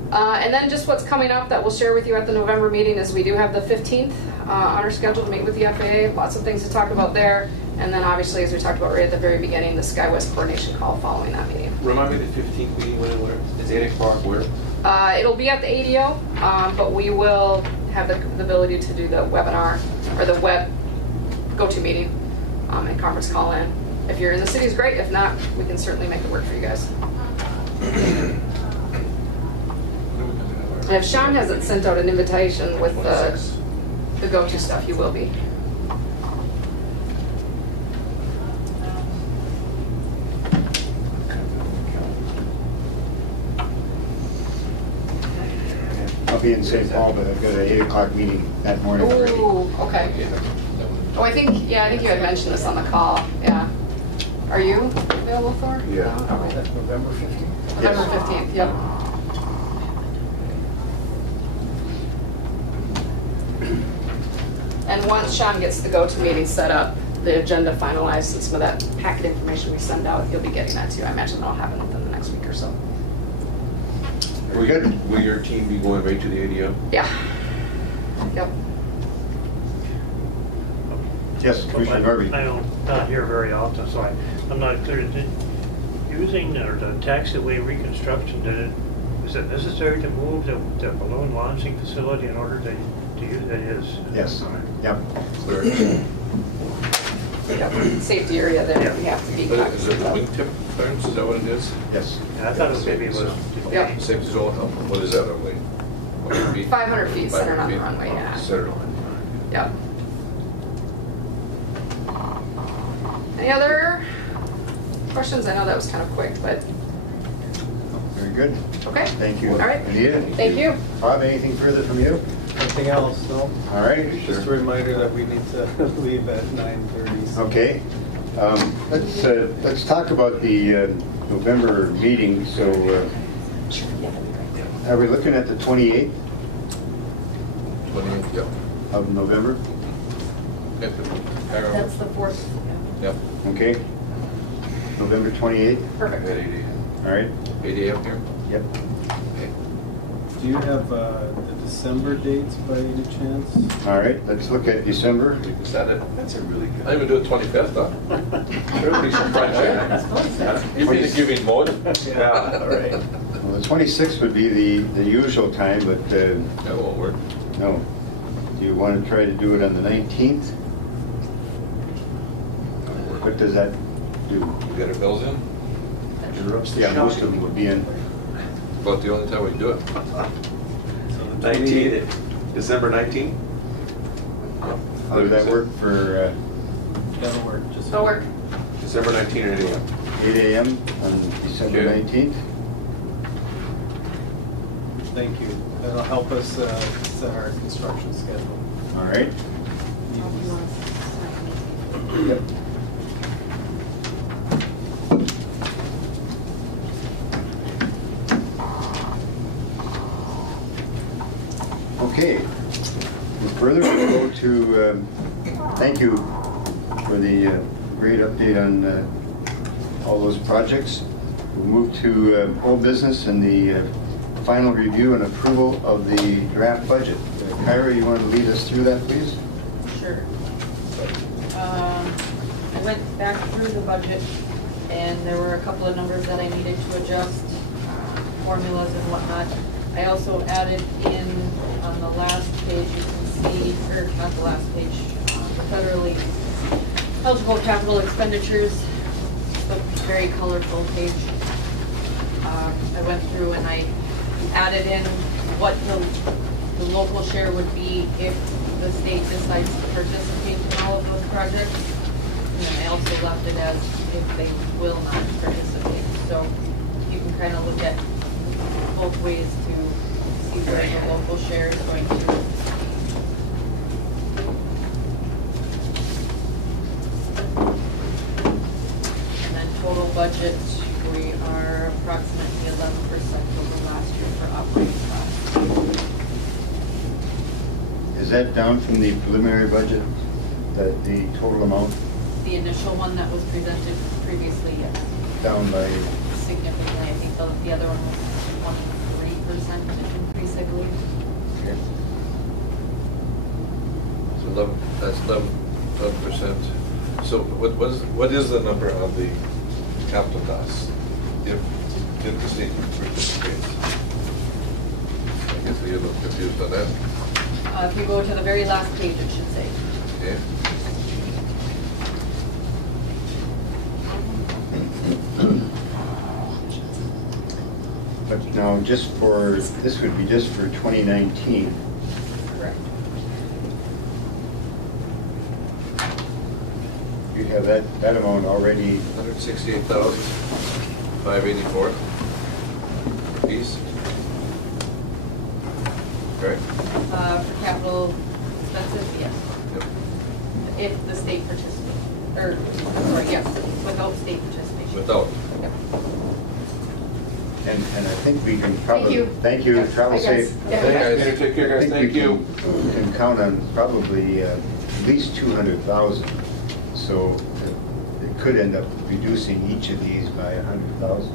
And then just what's coming up that we'll share with you at the November meeting is we do have the 15th on our schedule to meet with the FAA. Lots of things to talk about there. And then obviously, as we talked about right at the very beginning, the SkyWest coordination call following that meeting. Remind me the 15th meeting, where? Is it 8 o'clock, where? It'll be at the ADO, but we will have the ability to do the webinar or the web go-to meeting and conference call in. If you're in the city, is great. If not, we can certainly make it work for you guys. And if Sean hasn't sent out an invitation with the go-to stuff, he will be. I'll be in St. Paul, but I've got an 8 o'clock meeting that morning already. Ooh, okay. Oh, I think you had mentioned this on the call. Yeah. Are you available for? Yeah. No? Okay. November 15th? November 15th, yep. And once Sean gets the go-to meeting set up, the agenda finalized, and some of that packet information we send out, he'll be getting that to you. I imagine that'll happen within the next week or so. Will your team be going right to the ADO? Yeah. Yep. Yes, Commissioner Garvey. I'm not here very often, so I'm not clear. Using the taxiway reconstruction, is it necessary to move the balloon launching facility in order to use it? Is Yes. Yep. Yep. Safety area there, we have to be Is it cognizant the of. wingtip clearance, is that what it is? Yes. I thought it maybe was. Yep. Same as all, what is that, only? 500 feet centered on the 500 feet? runway, yeah. Centered on. Yeah. Any other questions? I know that was kind of quick, but, Very good. okay. Thank you. All right. Anita? Thank you. Bob, anything further from you? Anything else, no? All right. Just a reminder that we need to leave at 9:30. Okay. Let's talk about the November meeting. So are we looking at the 28th 28th, yep. of November? That's the fourth. Yep. Okay. November 28th? Perfect. At 8 a.m. All right. 8 a.m. here? Yep. Okay. Do you have the December dates by any chance? All right. Let's look at December. Is that it? That's a really I good. even do it 25th, though. There'll be some crunch in it. You mean the giving mode? Yeah, all right. Well, the 26th would be the usual time, but That won't work. no. Do you want to try to do it on the 19th? What does that do? You got our bills in? Yeah, most of them would be in. About the only time we can do it. 19th, December 19th? How does that work for That'll work. Just That'll work. December 19th at 8 a.m. 8 a.m. on December Okay. 19th? Thank you. That'll help us set our construction schedule. All right. Yep. Okay. No further, we'll go to, thank you for the great update on all those projects. We'll move to old business and the final review and approval of the draft budget. Kyra, you want to lead us through that, please? Sure. I went back through the budget, and there were a couple of numbers that I needed to adjust, formulas and whatnot. I also added in on the last page, you can see, or not the last page, the federally eligible capital expenditures, the very colorful page. I went through and I added in what the local share would be if the state decides to participate in all of those projects. And then I also left it as if they will not participate. So you can kind of look at both ways to see where the local share is going to. And then total budget, we are approximately 11% over last year for operating costs. Is that down from the preliminary budget, that the total amount The initial one that was presented previously, yes, down by, significantly. I think the other one was 23% increase, I believe. So 11, that's 11%. So what is the number on the capital costs if the state participates? I guess you're a little confused on that. If you go to the very last page, it should say. Okay. but now just for, this would be just for 2019. Correct. You have that amount already, 168,584 piece. Correct? For capital expenses, yes. Yep. If the state participates, or, sorry, yes, without state participation. Without. Yep. and I think we can probably. you. Thank you, travel Bye, guys. safe. Yeah. Hey, guys. Take care, I guys. think Thank we you. can count on probably at least 200,000. So it could end up reducing each of these by 100,000.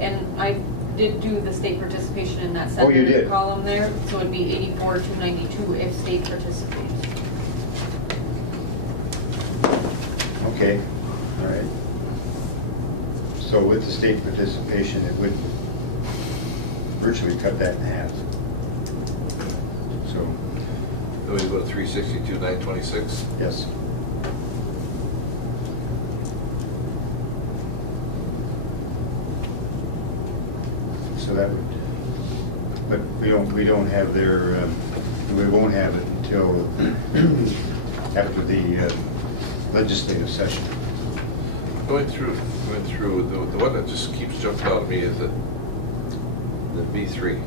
And I did do the state participation in that Oh, you center did? column there, so it'd be 84,292 if state participates. Okay, all right. So with the state participation, it would virtually cut that in half. So, Then we go to 362,926. yes. So that would, but we don't have their, we won't have it until after the legislative session. Going through, the one that just keeps jumping out at me is the B3.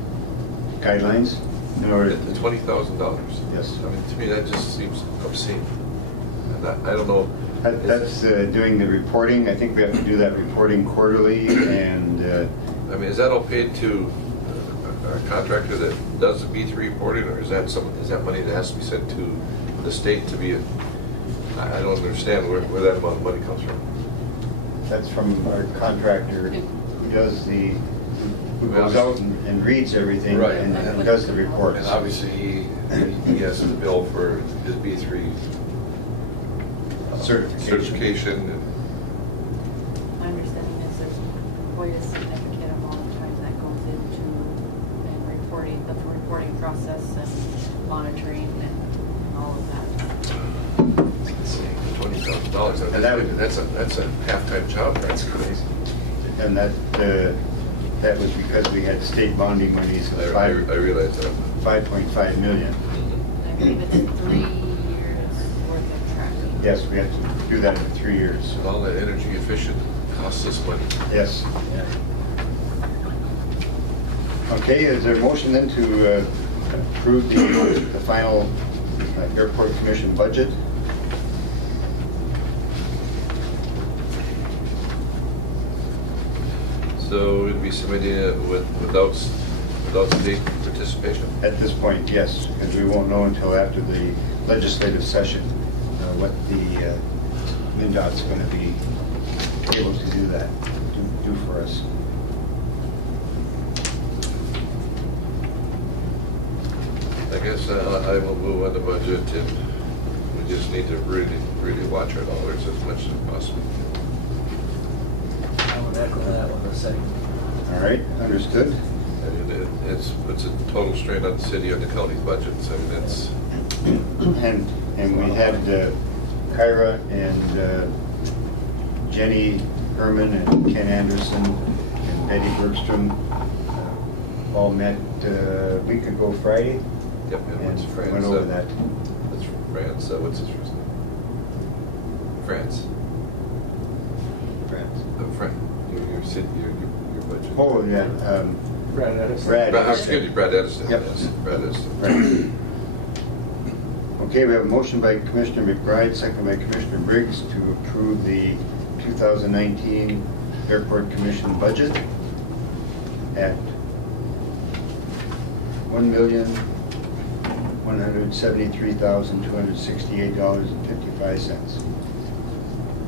Guidelines in order The $20,000. Yes. I mean, to me, that just seems obscene. And I don't know. That's doing the reporting. I think we have to do that reporting quarterly, and I mean, is that all paid to a contractor that does the B3 reporting, or is that money that has to be sent to the state to be I don't understand where that amount of money comes from. that's from our contractor who does who goes out and reads everything Right. and does the reports. And obviously, he has the bill for his B3 certification. My understanding is there's quite a significant amount of time that goes into and reporting, the reporting process and monitoring and all of that. $20,000. And that would- That's a half-time job. That's crazy. And that was because we had state bonding monies of I realize that. 5.5 million. I believe it's 3 years worth of tracking. Yes, we had to do that for 3 years. And all that energy efficient costs us money. Yes. Okay, is there a motion then to approve the final airport commission budget? So we'd be submitting it without state participation. At this point, yes, because we won't know until after the legislative session what the MnDOT's going to be able to do that, do for us. I guess I will move on the budget, and we just need to really watch our dollars as much as possible. I would echo that with a second. All right, understood. I mean, it puts a total strain on the city and the county's budgets. I mean, it's, And we had Kyra and Jenny Herman and Ken Anderson and Betty Bergstrom all met a week ago Friday. yep, and what's And France? went over that. That's France, what's his first name? France. Your city, your budget. Oh, yeah, Brad Edison. Brad. Excuse me, Brad Edison. Yep. Yes, Brad Edison. Right. Okay, we have a motion by Commissioner McBride, second by Commissioner Briggs to approve the 2019 Airport Commission budget at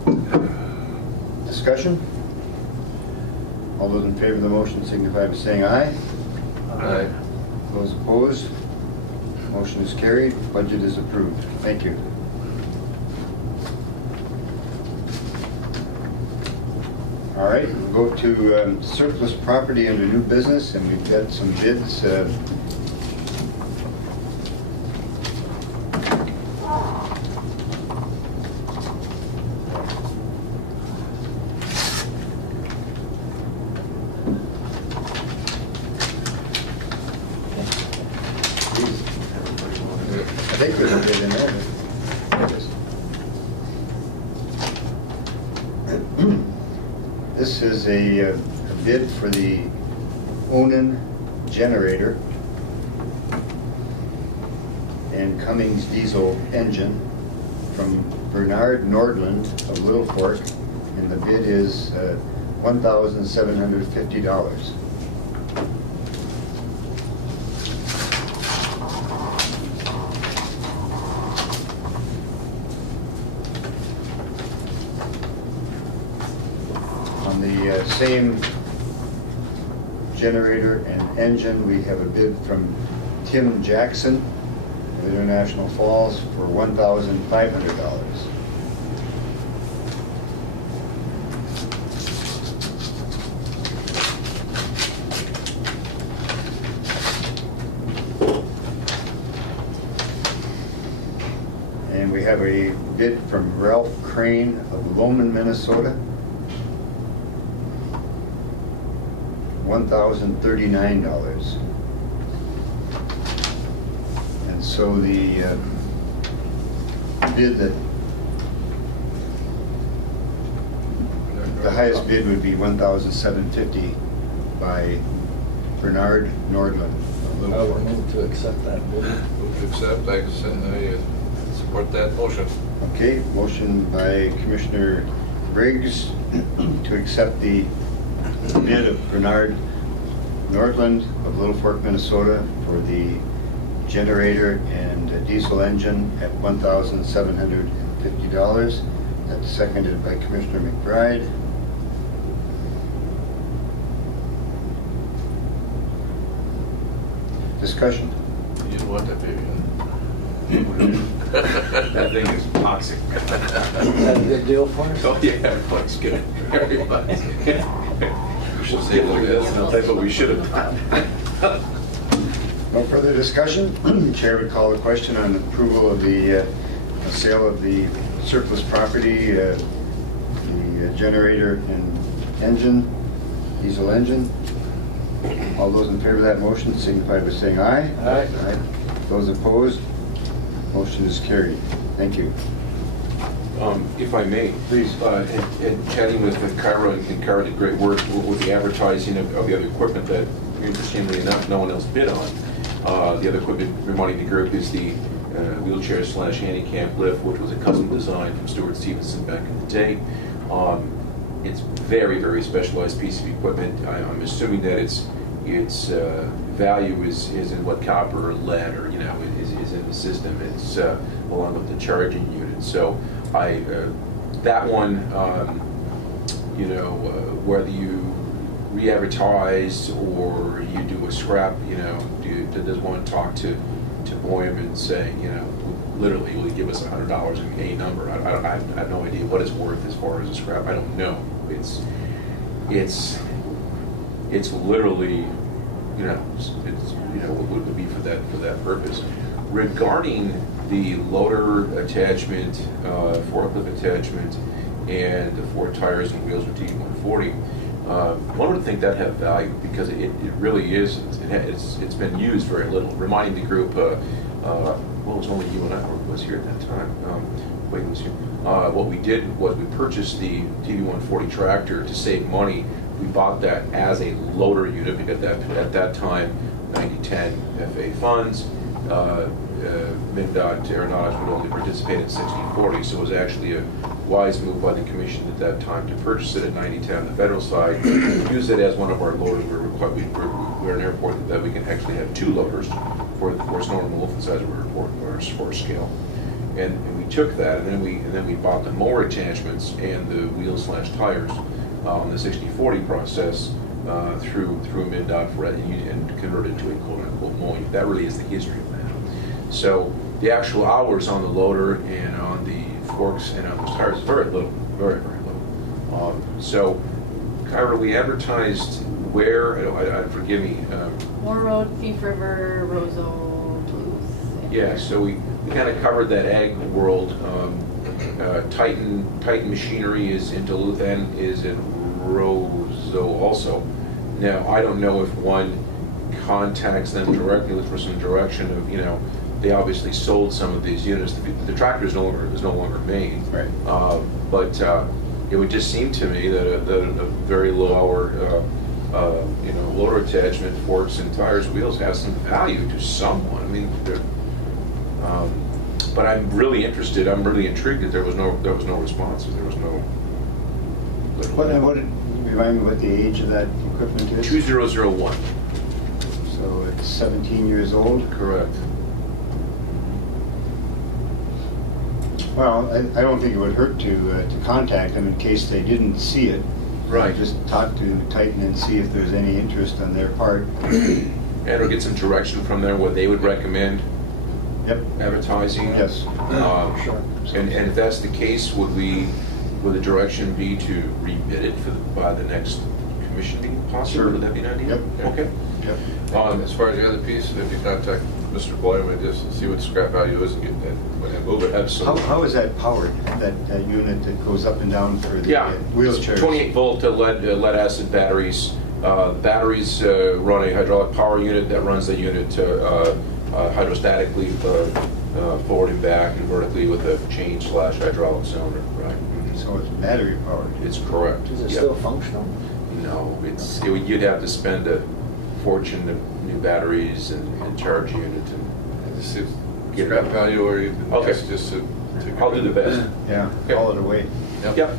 $1,173,268.55. Discussion? All those in favor of the motion signify by saying aye. Aye. Those opposed? Motion is carried. Budget is approved. Thank you. All right, we'll go to surplus property under new business, and we've got some bids. I think there's a bid in there. This is a bid for the Onan generator and Cummins diesel engine from Bernard Nordland of Little Fork, and the bid is $1,750. On the same generator and engine, we have a bid from Tim Jackson of International Falls for $1,500. And we have a bid from Ralph Crane of Lowman, Minnesota. $1,039. And So the bid that, the highest bid would be $1,750 by Bernard Nordlund. I would move to accept that bid. Move to accept, I support that motion. Okay, motion by Commissioner Briggs to accept the bid of Bernard Nordlund of Little Fork, Minnesota for the generator and diesel engine at $1,750. That's seconded by Commissioner McBride. Discussion. You don't want that baby. That thing is toxic. That a good deal for us? Oh, yeah, everybody's good. Everybody's good. We should say what it is. And I'll tell you what we should have done. No further discussion. Chair would call the question on approval of the sale of the surplus property, the generator and engine, diesel engine. All those in favor of that motion signify by saying aye. Aye. Aye. Those opposed, motion is carried. Thank you. If I may, Please. and chatting with Kyra, and Kyra did great work with the advertising of the other equipment that, interestingly enough, no one else bid on. The other equipment reminding the group is the wheelchair/handicap lift, which was a custom design from Stuart Stevenson back in the day. It's very, very specialized piece of equipment. I'm assuming that its value is in what copper or lead or is in the system. It's along with the charging unit. So that one, whether you re-advertise or you do a scrap, does one talk to Boehm and say, literally, will you give us $100 and a number? I have no idea what it's worth as far as a scrap. I don't know. It's literally, what would it be for that purpose? Regarding the loader attachment, forklift attachment, and the 4 tires and wheels with TV140, one would think that have value because it really is. It's been used very little. Reminding the group, well, it was only you and I was here at that time. Wade was here. What we did was we purchased the TV140 tractor to save money. We bought that as a loader unit because at that time, 9010 FA funds, MnDOT Aeronautics would only participate in 60/40, so it was actually a wise move by the commission at that time to purchase it at 9010 on the federal side, use it as one of our loaders. We're an airport that we can actually have 2 loaders for snow removal for the size of our airport or for scale. And we took that, and then we bought the mower attachments and the wheels/tires on the 60/40 process through MnDOT and converted to a quote-unquote mowing. That really is the history of that. So the actual hours on the loader and on the forks and on those tires is very little, very, very little. So, Kyra, we advertised where, forgive me. Moore Road, Thief River, Roseau, Duluth. Yeah, so we kind of covered that ag world. Titan Machinery is in Duluth and is in Roseau also. Now, I don't know if one contacts them directly for some direction of, they obviously sold some of these units. The tractor is no longer made. Right. But it would just seem to me that a very low hour, loader attachment, forks and tires, wheels has some value to someone. I mean, but I'm really interested. I'm really intrigued that there was no response. There was no. Remind me what the age of that equipment is? 2001. So it's 17 years old? Correct. Well, I don't think it would hurt to contact them in case they didn't see it. Right. Just talk to Titan and see if there's any interest on their part. And or get some direction from them what they would recommend. Yep. Advertising. Yes. Sure. And if that's the case, would the direction be to rebid it by the next commission meeting possibly? Sure. Would that be an idea? Yep. Okay. Yep. As far as the other piece, if you contact Mr. Boyd and just see what the scrap value is and get that, when they move it, absolutely. How is that powered, that unit that goes up and down for the Yeah, wheelchairs? 28 volt lead acid batteries. Batteries run a hydraulic power unit that runs the unit hydrostatically forward and back and vertically with a chain/hydraulic cylinder, right? So it's battery powered. It's correct. Is it Yep. still functional? No, you'd have to spend a fortune to new batteries and charge unit and Just see Get it scrap up. value or even Okay. just to. I'll do the best. Yeah, Okay. haul it away. Yep,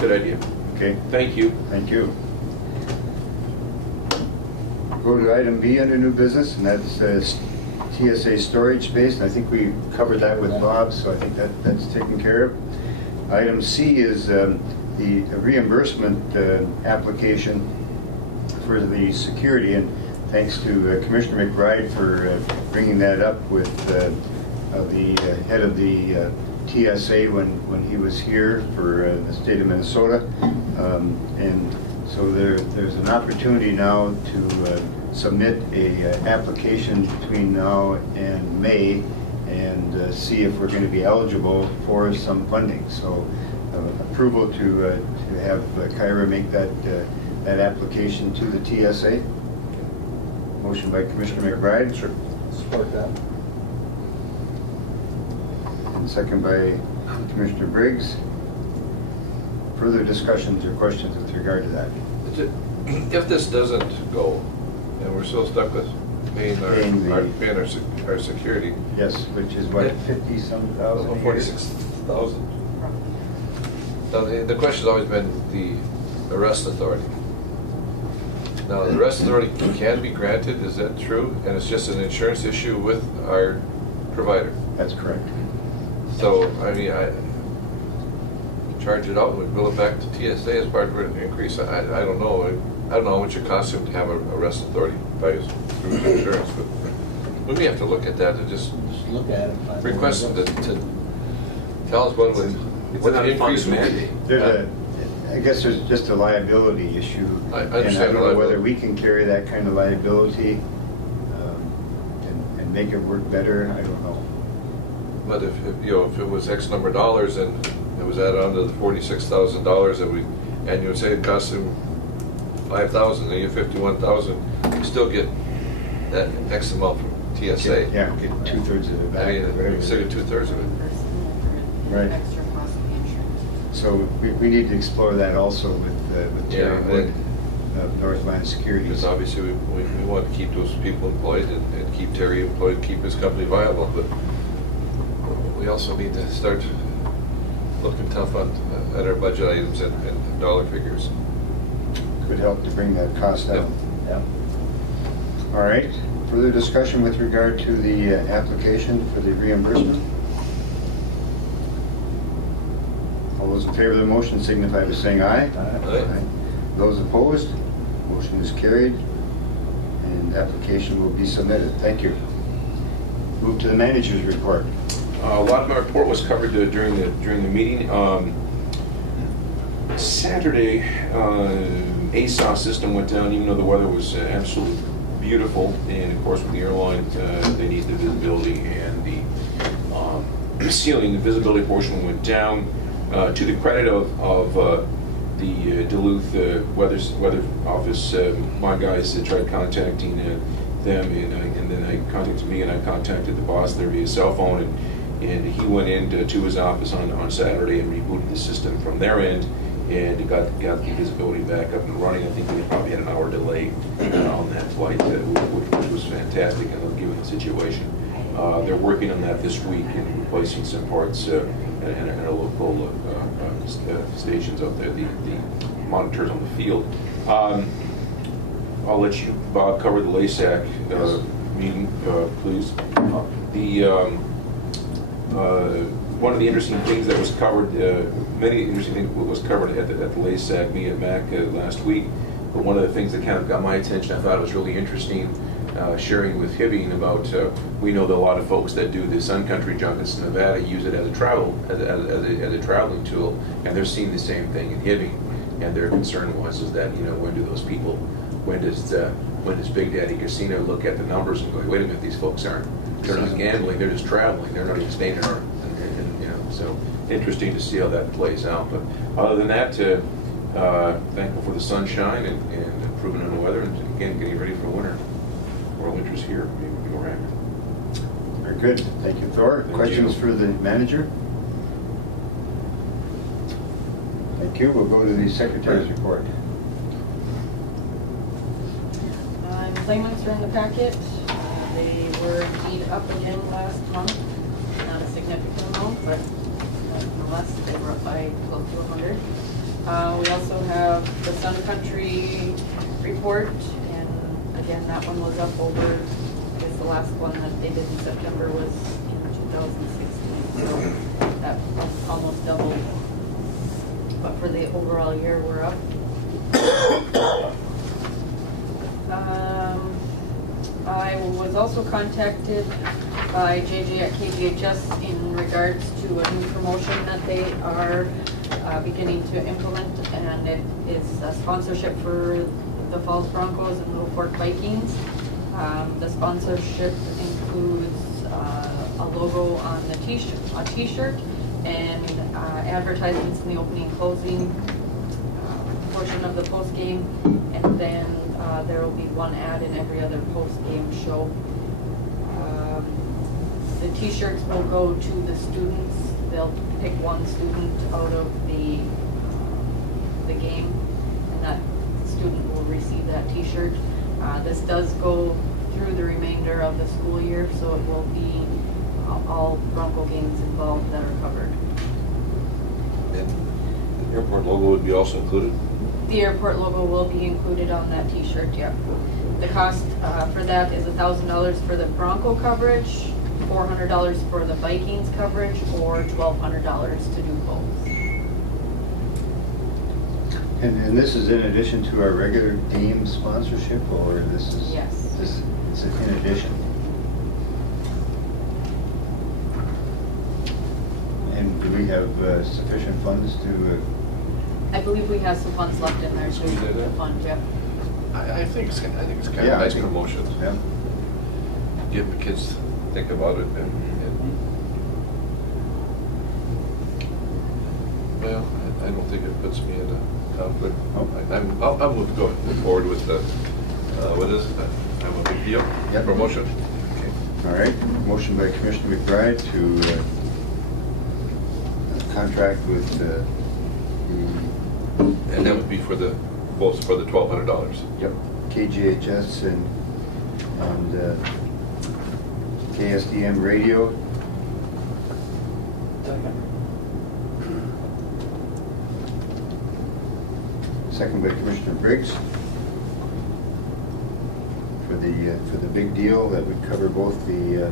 good idea. Okay, Thank you. thank you. Go to item B under new business, and that's TSA storage space. And I think we covered that with Bob, so I think that's taken care of. Item C is the reimbursement application for the security, and thanks to Commissioner McBride for bringing that up with the head of the TSA when he was here for the state of Minnesota. And so there's an opportunity now to submit a application between now and May and see if we're going to be eligible for some funding. So approval to have Kyra make that application to the TSA. Motion by Commissioner McBride. Sure. Support that. And second by Commissioner Briggs. Further discussions or questions with regard to that? If this doesn't go, and we're still stuck with paying our security, Yes, which is what, Yeah. 50-some thousand? a year? 46,000. Now, the question's always been the arrest authority. Now, the arrest authority can be granted, is that true? And it's just an insurance issue with our provider. That's correct. So, I mean, I charge it out and we bill it back to TSA as part of an increase. I don't know. I don't know how much it costs him to have a arrest authority by through insurance, but we may have to look at that and just Just look at it. find out request what them it is. to tell us what the increase would be. There's I guess there's just a liability issue. I And understand I don't the know whether liability. we can carry that kind of liability and make it work better. I don't know. But if if it was X number of dollars and it was added on to the $46,000 and you would say it costs him $5,000, and you get $51,000, you still get that X amount from TSA. Yeah, get 2/3 of it back. I mean, or whatever. instead of 2/3 of it. Right. Extra cost of the insurance. So we need to explore that also with Terry Yeah, Wood of Northland Securities. Because obviously we want to keep those people employed and keep Terry employed, keep his company viable, but we also need to start looking tough at our budget items and dollar figures. Could help to bring that cost down. Yeah. All right, further discussion with regard to the application for the reimbursement? All those in favor of the motion signify by saying aye. Aye. Those opposed, motion is carried, and application will be submitted. Thank you. Move to the manager's report. A lot of my report was covered during the meeting. Saturday, ASOS system went down, even though the weather was absolutely beautiful. And of course, with the airline, they need the visibility and the ceiling. The visibility portion went down. To the credit of the Duluth weather office, my guys tried contacting them, and then they contacted me, and I contacted the boss there via cell phone, and he went into his office on Saturday and rebooted the system from their end, and got the visibility back up and running. I think we probably had an hour delay on that flight, which was fantastic given the situation. They're working on that this week and replacing some parts and our local stations out there, the monitors on the field. I'll let you, Bob, cover the LASAC meeting, please. One of the interesting things that was covered, many interesting things was covered at the LASAC meeting at MAC last week, but one of the things that kind of got my attention, I thought it was really interesting, sharing with Hibbing about, we know that a lot of folks that do the Sun Country junkets in Nevada use it as a traveling tool, and they're seeing the same thing in Hibbing. And their concern was that when does Big Daddy Casino look at the numbers and go, wait a minute, these folks they're not gambling, they're just traveling, they're not even staying in our, so interesting to see how that plays out. But other than that, thankful for the sunshine and improving on the weather, and again, getting ready for winter. Winter's here, maybe we'll be more happy. Very good. Thank you, Thor. Thank Questions you. for the manager? Thank you. We'll go to the secretary's report. Claimants are in the packet. They were indeed up again last month. Not a significant amount, but nonetheless, they were up by close to 100. We also have the Sun Country report, and again, that one was up over, I guess the last one that they did in September was in 2016, so that was almost doubled. But for the overall year, we're up. I was also contacted by JJ at KGHS in regards to a new promotion that they are beginning to implement, and it is a sponsorship for the Falls Broncos and Little Fork Vikings. The sponsorship includes a logo on the t-shirt and advertisements in the opening and closing portion of the post game, and then there will be one ad in every other post-game show. The t-shirts will go to the students. They'll pick one student out of the game, and that student will receive that t-shirt. This does go through the remainder of the school year, so it will be all Bronco games involved that are covered. And the airport logo would be also included? The airport logo will be included on that t-shirt, yep. The cost for that is $1,000 for the Bronco coverage, $400 for the Vikings coverage, or $1,200 to do both. And this is in addition to our regular game sponsorship, or this is? Yes. This is in addition. And do we have sufficient funds to? I believe we have some funds left in there Squeeze that to in? fund, yep. I think it's kind of a Yeah, I nice think- promotion. Yeah. Give the kids to think about it and well, I don't think it puts me in a conflict. Oh. I'll move forward with the, what is it? I'm a big deal? Yep. Promotion. Okay. All right. Motion by Commissioner McBride to contract with And that would be for both for the $1,200. Yep. KGHS and KSDM radio. Second by Commissioner Briggs. For the big deal that would cover both the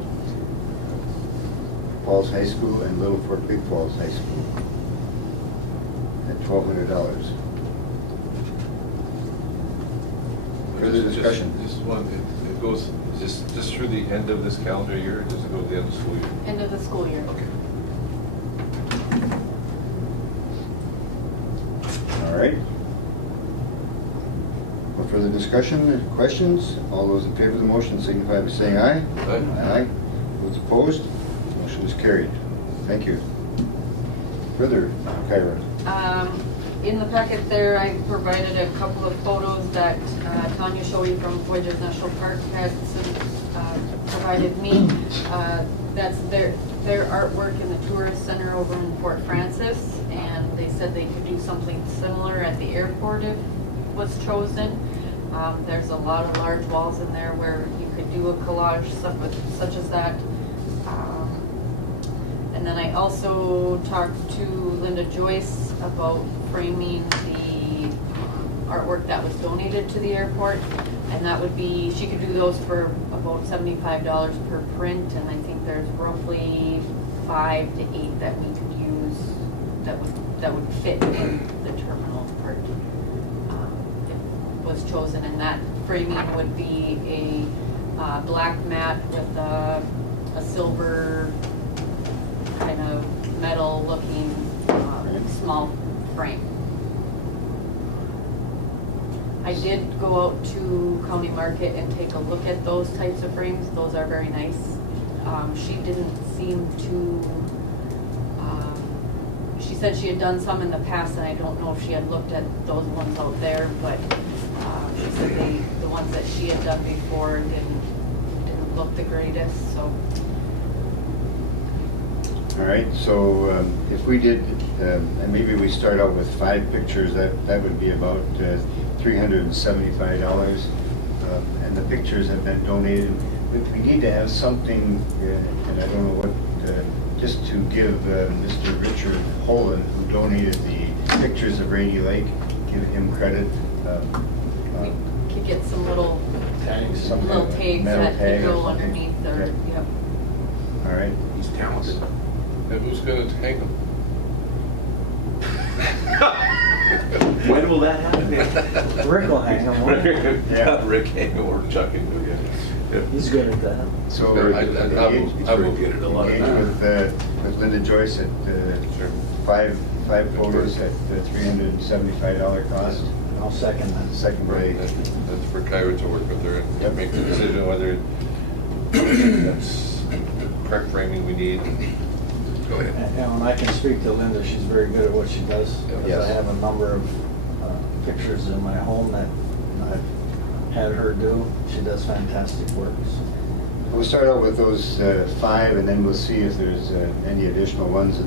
Falls High School and Little Fork Big Falls High School at $1,200. Further discussion? Just one, it goes, just through the end of this calendar year, or does it go to the end of the school year? End of the school year. Okay. All right. No further discussion, questions? All those in favor of the motion signify by saying aye. Aye. Aye. Those opposed? Motion is carried. Thank you. Further, Kyra. In the packet there, I provided a couple of photos that Tanya Shoei from Voyageurs National Park has provided me. That's their artwork in the tourist center over in Fort Francis, and they said they could do something similar at the airport if was chosen. There's a lot of large walls in there where you could do a collage such as that. And then I also talked to Linda Joyce about framing the artwork that was donated to the airport. And that would be, she could do those for about $75 per print, and I think there's roughly 5 to 8 that we could use that would fit in the terminal part. It was chosen, and that framing would be a black mat with a silver kind of metal looking small frame. I did go out to County Market and take a look at those types of frames. Those are very nice. She didn't seem to, she said she had done some in the past, and I don't know if she had looked at those ones out there, but she said the ones that she had done before didn't look the greatest, so All right, so if we did, and maybe we start out with 5 pictures, that would be about $375. And the pictures have been donated. We need to have something, and I don't know what, just to give Mr. Richard Holden, who donated the pictures of Rainy Lake, give him credit. We could get some little Tags, little tags metal that tag could or go something. underneath their, Okay. yep. All right. He's talented. And who's gonna hang them? When will that happen? Rick will hang them, won't he? Yeah. Rick hang or Chuck can do it. He's good at that. So Very I- good. I- engage He's very good at a lot of engage that. with Linda Joyce at five photos at $375 cost. I'll second that. Second by, That's for Kyra to work with her Yep. and make the decision whether that's the correct framing we need. Go ahead. And I can speak to Linda, she's very good at what she does. Because Yes. I have a number of pictures in my home that I've had her do. She does fantastic work. we'll start out with those 5, and then we'll see if there's any additional ones.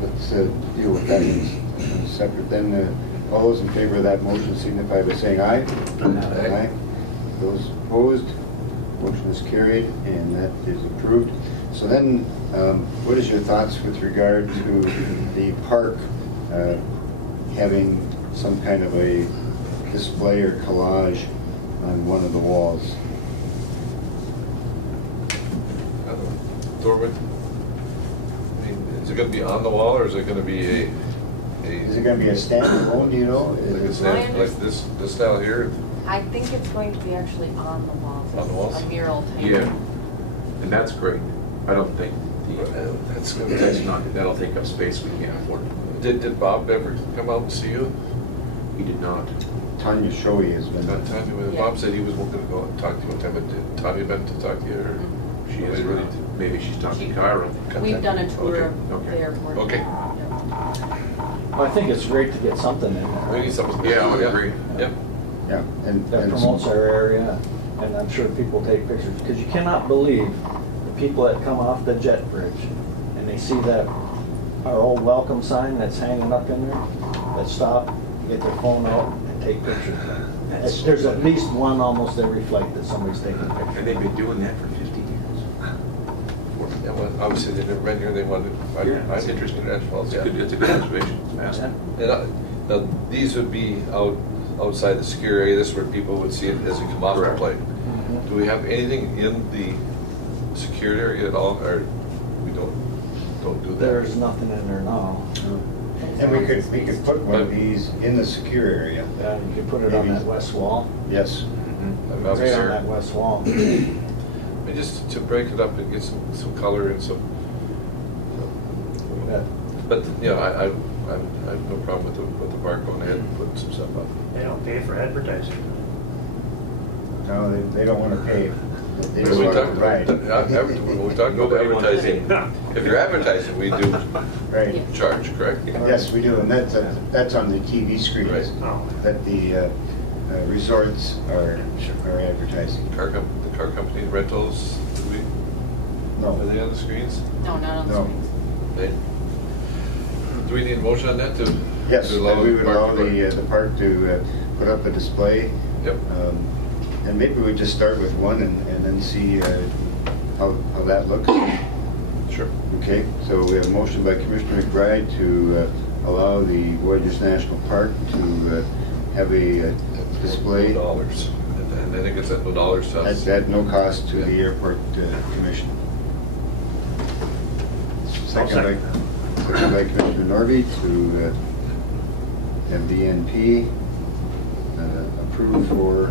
Let's deal with that in separate. Then all those in favor of that motion signify by saying aye. Aye. Those opposed, motion is carried, and that is approved. So then, what is your thoughts with regard to the park having some kind of a display or collage on one of the walls? Thorwood, I mean, is it gonna be on the wall, or is it gonna be Is it going to be a standalone, do you know? Is it- like this style here? I think it's going to be actually on the walls. On the walls? A mural type. Yeah, and that's great. I don't think That's that's not, that'll take up space we can't afford. Did Bob ever come out and see you? He did not. Tanya Shoei has been. Bob said he was going to go and talk to you one time, but did Tanya been to talk to you, or? She is really, maybe she's talking to Kyra. We've done a tour Okay. of Okay. the airport. Okay. Yep. I think it's great to get something in We there need something. Yeah, I would agree. Yep. Yeah, and that promotes our area, and I'm sure people take pictures, because you cannot believe the people that come off the jet bridge, and they see that, our old welcome sign that's hanging up in there, that stop, get their phone out and take pictures. There's at least one almost every flight that somebody's taking And pictures. they've been doing that for 50 years. Yeah, well, obviously they never been here, they wanted, I'm interested in Ash Falls, yeah. It's a good observation. It's fascinating. Now, these would be outside the secure area, this is where people would see it as they come off the Correct. plane. Mhm. Do we have anything in the secured area at all, or we don't do that? There's nothing in there now. And we could put one of these in the secure area. Yeah, you could put it on that west wall, Yes. I'm right obviously- on that west wall. And just to break it up and get some color and some. Yeah. But, you know, I have no problem with the park going ahead and putting some stuff up. They don't pay for advertising. No, they don't want to pay. They When just we want to talk provide. when we talk about Nobody wants to advertising, if you're advertising, we do Right. charge, correct? Yes, we do, and that's on the TV screens Right. Oh. that the resorts are advertising. The car company rentals, are No, they on the screens? No, not on the No. screens. Do we need a motion on that to? yes, to and we would park allow to- the park to put up a display. Yep. And maybe we just start with one and then see how that looks. Sure. Okay, so we have a motion by Commissioner McBride to allow the Voyageurs National Park to have a display No dollars. And I think it's at no dollars to us. at no cost to the Airport Commission. Second by Commissioner Norby to have DNP approved for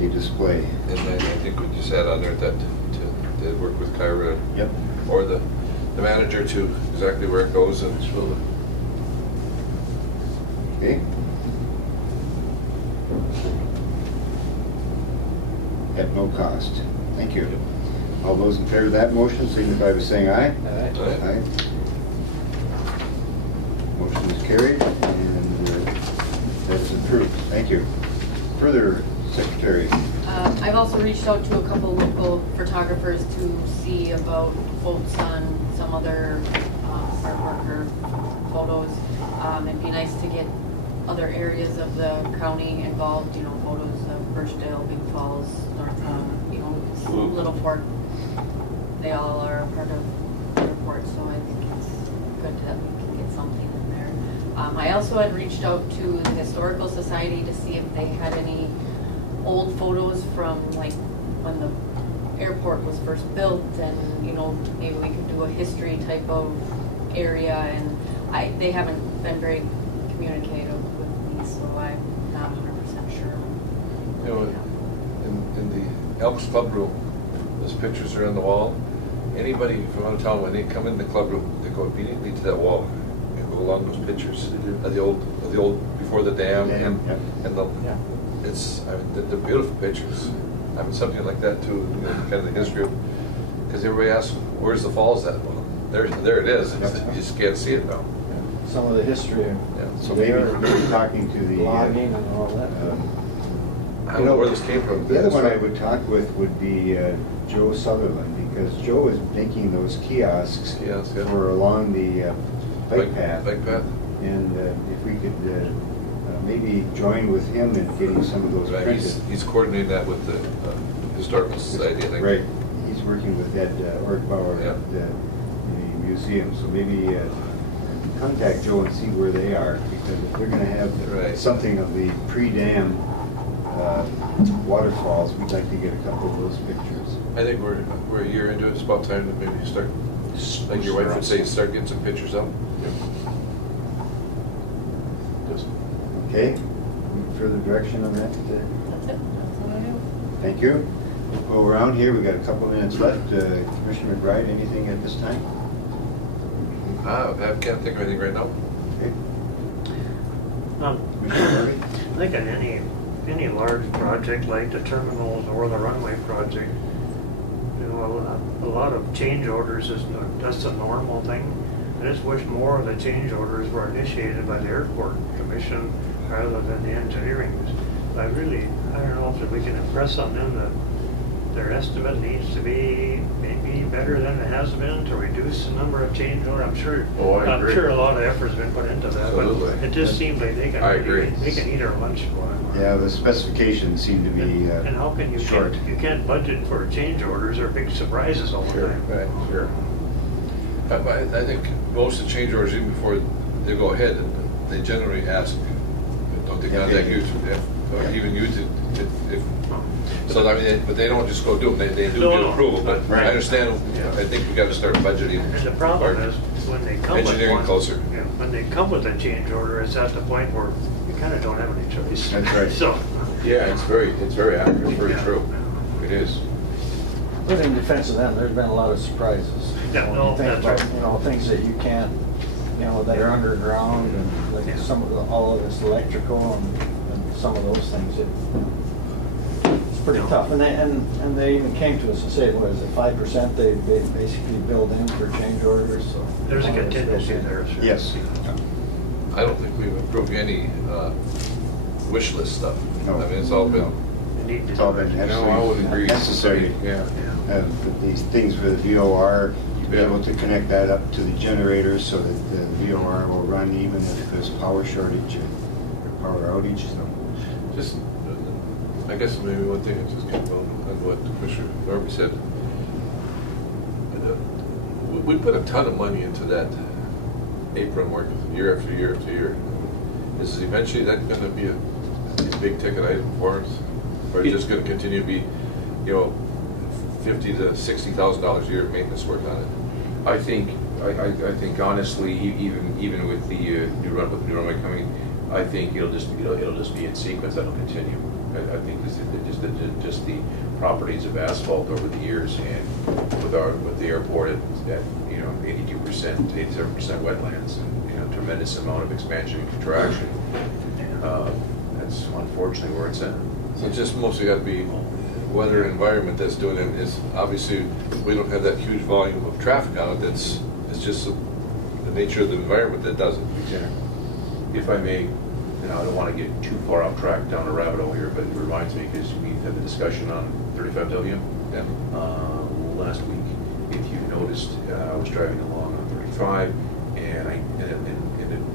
a display. And then I think we just add on there that to work with Kyra Yep. or the manager to exactly where it goes and show the. Okay. At no cost. Thank you. All those in favor of that motion signify by saying aye. Aye. Motion is carried and that is approved. Thank you. Further, Secretary. I've also reached out to a couple local photographers to see about quotes on some other artwork or photos. It'd be nice to get other areas of the county involved, you know, photos of Birchdale, Big Falls, North Palm, you know, Little Fork. They all are a part of the report, so I think it's good that we can get something in there. I also had reached out to the Historical Society to see if they had any old photos from like when the airport was first built, and you know, maybe we could do a history type of area, and they haven't been very communicative with me, so I'm not 100% sure. You know, in the Elks Club room, those pictures are on the wall. Anybody from out of town, when they come in the club room, they go immediately to that wall and go along those pictures of the old before the dam, and the. Yeah. It's, I mean, they're beautiful pictures. I mean, something like that too, you know, kind of the history of, because everybody asks, where's the falls at? Well, there it is. You just can't see it now. Some of the history of So maybe talking to the, logging and all that. I don't know where this came from. the other one I would talk with would be Joe Sutherland, because Joe is making those kiosks Kiosks, yeah. for along the bike path. Bike path. And if we could maybe join with him in getting some of those Right, printed. he's coordinating that with the Historical Society, I think. Right, he's working with Ed Ortbauer Yeah. at the museum, so maybe contact Joe and see where they are, because if they're gonna have Right. something of the pre-dam waterfalls, we'd like to get a couple of those pictures. I think we're a year into it. It's about time to maybe start, like your wife would say, start getting some pictures up. Just Okay, any further direction on that? That's it, that's what I do. Thank you. Go around here, we've got a couple minutes left. Commissioner McBride, anything at this time? I can't think of anything right now. Okay. Commissioner Murray? I think on any large project like the terminals or the runway project, you know, a lot of change orders that's a normal thing. I just wish more of the change orders were initiated by the airport commission rather than the engineering. I don't know if we can impress on them that their estimate needs to be maybe better than it has been to reduce the number of change orders. I'm sure a lot of effort's been put into that, Absolutely. but it just seems like they I agree. can eat our lunch for it. Yeah, the specifications seem to be And how can short. you can't budget for change orders or big surprises all the Sure, time. right, sure. I think most of the change orders, even before they go ahead, they generally ask, don't they contact you, or even you to, if, so I mean, but they don't just go do them, they do No, get no. approval, but Right. I understand, I think we gotta start budgeting. And the problem or is when they come with Engineering one, closer. yeah, when they come with a change order, it's at the point where you kind of don't have any choice. That's right. So. Yeah, it's very accurate, very true. It is. But in defense of them, there's been a lot of surprises. Yeah, When no, you think that's about, right. you know, things that you can't, you know, that are underground, and like Yeah. all of it's electrical, and some of those things, it's pretty tough. And they even came to us and said, what is it, 5% they basically build in for change orders, so. There's a all of it's built contingency in. there. Sure. Yes. I don't think we've approved any wish list stuff. No. I mean, it's all been, You need to It's all do it. been No, I would agree. necessary. Yeah. But these things for the VOR, be able to connect that up to the generators so that the VOR will run even if there's power shortage or power outage, so. just, I guess maybe one thing that just came on what Commissioner Norby said. We put a ton of money into that apron work year after year after year. Is eventually that gonna be a big ticket item for us? Or just gonna continue to be, you know, $50,000 to $60,000 a year of maintenance work on it? I think honestly, even with the new runway coming, I think it'll just be in sequence. That'll continue. I think just the properties of asphalt over the years, and with the airport at 82%, 87% wetlands, and tremendous amount of expansion and contraction. That's unfortunately where it's at. So it's just mostly got to be weather and environment that's doing it. Is obviously we don't have that huge volume of traffic on it. It's just the nature of the environment that does it. If I may, Now, I don't want to get too far off track down a rabbit hole here, but it reminds me, because we had the discussion on 35W Yeah. last week. If you noticed, I was driving along on 35, and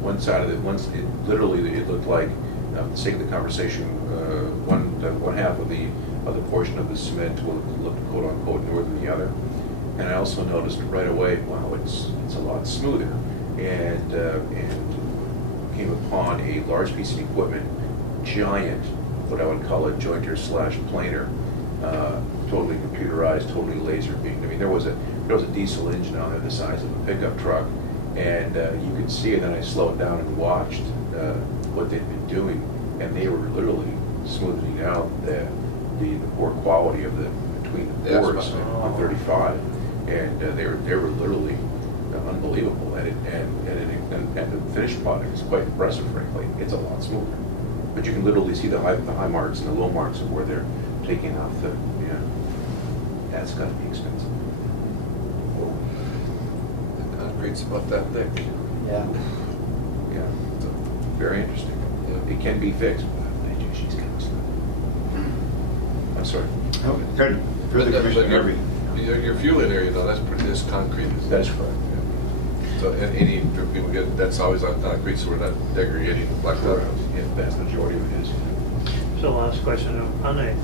one side of it, literally it looked like, for the sake of the conversation, one half of the portion of the cement looked quote unquote north than the other. And I also noticed right away, wow, it's a lot smoother, and came upon a large piece of equipment, giant, what I would call a jointer / planer, totally computerized, totally laser beamed. I mean, there was a diesel engine on there the size of a pickup truck, and you could see it. And then I slowed down and watched what they'd been doing, and they were literally smoothing out the poor quality of between the Yeah, boards that's on 35, and they were literally unbelievable at it, and the finished product is quite impressive, frankly. It's a lot smoother, but you can literally see the high marks and the low marks of where they're taking off the, that's got to be expensive. The concrete's about that thick. Yeah. Yeah, so, very interesting. Yeah. It can be fixed, but she's kind of slow. I'm sorry. Oh, good. Further, Commissioner Murphy. Your fueling area, though, that's concrete. That is correct. So, and any people get, that's always on concrete, so we're not degrading the blacktop. Yeah, the vast majority of it is. So last question, on a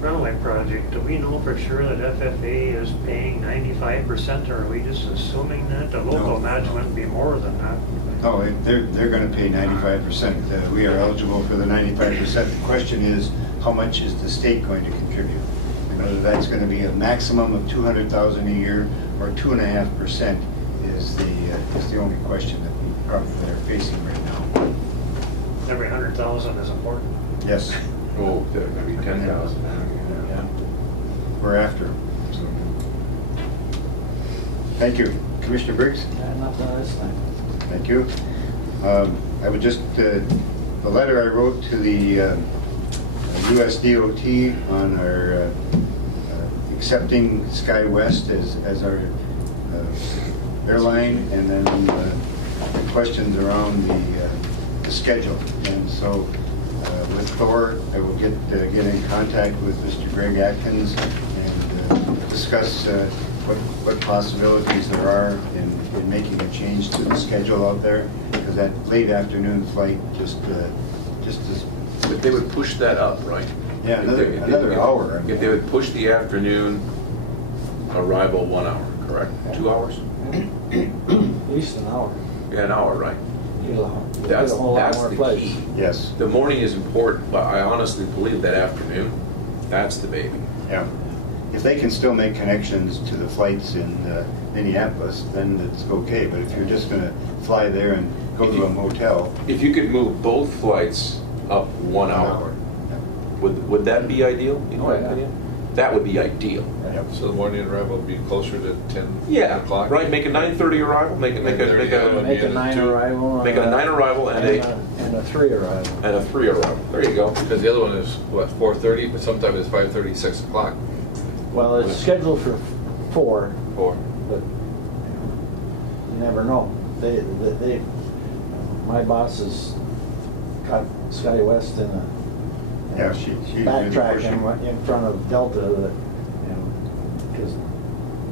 runway project, do we know for sure that FFA is paying 95%, or are we just assuming that the local match might be more than that? No, they're going to pay 95%. We are eligible for the 95%. The question is, how much is the state going to contribute? And whether that's going to be a maximum of $200,000 a year or 2.5% is the only question that we probably are facing right now. Every 100,000 is important. Yes, Oh, maybe 10,000. yeah, we're after 'em, so. Thank you. Commissioner Briggs? Nothing this time. Thank you. I would just, the letter I wrote to the US DOT on our accepting SkyWest as our airline, and then the questions around the schedule. And so with Thor, I will get in contact with Mr. Greg Atkins and discuss what possibilities there are in making a change to the schedule out there, because that late afternoon flight just is. But they would push that up, right? Yeah, another hour. If they would push the afternoon arrival 1 hour, correct? 2 hours? At least an hour. Yeah, an hour, right? You'll get a whole lot That's more the flights. key. Yes, The morning is important, but I honestly believe that afternoon, that's the baby. yeah. If they can still make connections to the flights in Minneapolis, then it's okay. But if you're just going to fly there and go to a motel, If you could move both flights up 1 hour, would that be ideal, in my Oh, yeah. opinion? That would be ideal. Yep. So the morning arrival would be closer to 10 Yeah, o'clock? right, make a 9:30 arrival, make a 9 arrival. Make it a 9 arrival and a 3 arrival. and a 3 arrival. There you go. Because the other one is, what, 4:30, but sometimes it's 5:30, 6 o'clock. Well, it's scheduled for 4, Or, but you never know. My boss has got SkyWest in a yeah, she's really backtrack pushing. in front of Delta, that, because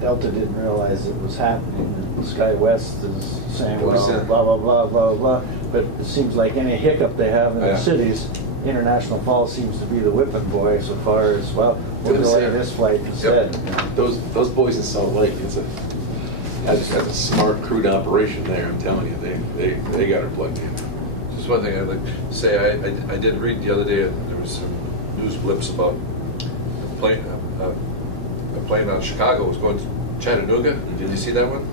Delta didn't realize it was happening. And SkyWest is saying, What is well, that? blah, blah, blah, blah, blah. But it seems like any hiccup they have in Yeah. the cities, International Falls seems to be the whipping boy so far as, well, we'll Good to delay see. this flight instead. Those boys in Salt Lake, that's a smart crude operation there, I'm telling you, they got her plugged in. just one thing I'd like to say, I did read the other day, there was some news blips about a plane out of Chicago was going to Chattanooga. Did you see that one?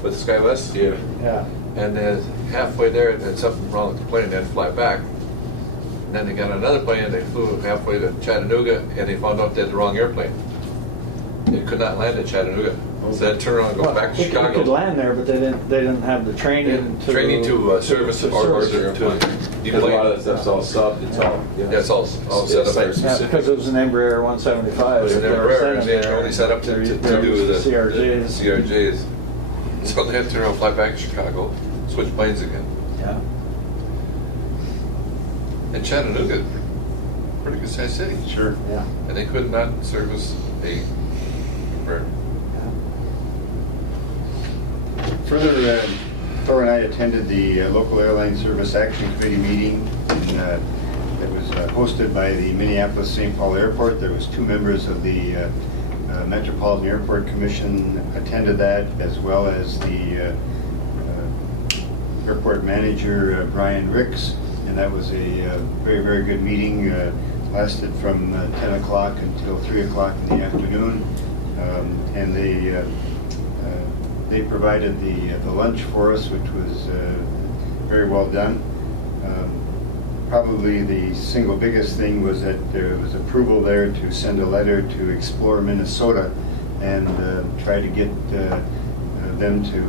With SkyWest? Yeah. Yeah. And then halfway there, it had something wrong with the plane, they had to fly back. And then they got another plane, and they flew halfway to Chattanooga, and they found out they had the wrong airplane. They could not land at Chattanooga. So they had to turn around and go Well, back to it could Chicago. land there, but they didn't have the training to... Training to service or service to it. Because a lot of that stuff's all subbed, it's all. Yeah, it's all set up there. Yeah, because it was an Embraer 175. It was an They were Embraer, sending they there. only set up to They're do the CRJs. CRJs. So they had to turn around, fly back to Chicago, switch planes again. Yeah. And Chattanooga, pretty good sized city. Sure. Yeah. And they could not service a bird. Further, Thor and I attended the local airline service action committee meeting that was hosted by the Minneapolis-St. Paul Airport. There was 2 members of the Metropolitan Airport Commission attended that, as well as the airport manager, Brian Ricks. And that was a very, very good meeting. Lasted from 10 o'clock until 3 o'clock in the afternoon. And they provided the lunch for us, which was very well done. Probably the single biggest thing was that there was approval there to send a letter to Explore Minnesota and try to get them to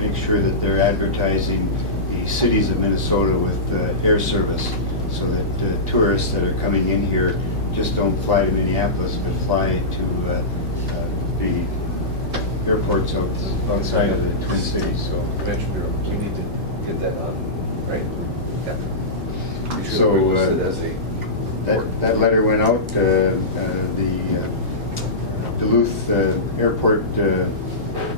make sure that they're advertising the cities of Minnesota with air service, so that tourists that are coming in here just don't fly to Minneapolis, but fly to the airports outside of the Twin Cities. So Metro Bureau, we need to get that on, right? Yeah. We should So, list it as a. that letter went out. The Duluth Airport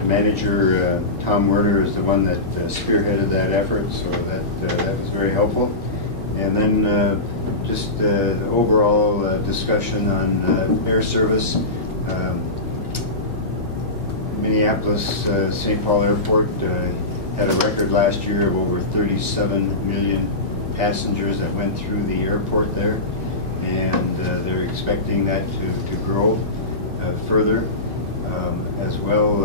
manager, Tom Werner, is the one that spearheaded that effort, so that was very helpful. And then just the overall discussion on air service. Minneapolis, St. Paul Airport had a record last year of over 37 million passengers that went through the airport there, and they're expecting that to grow further. As well,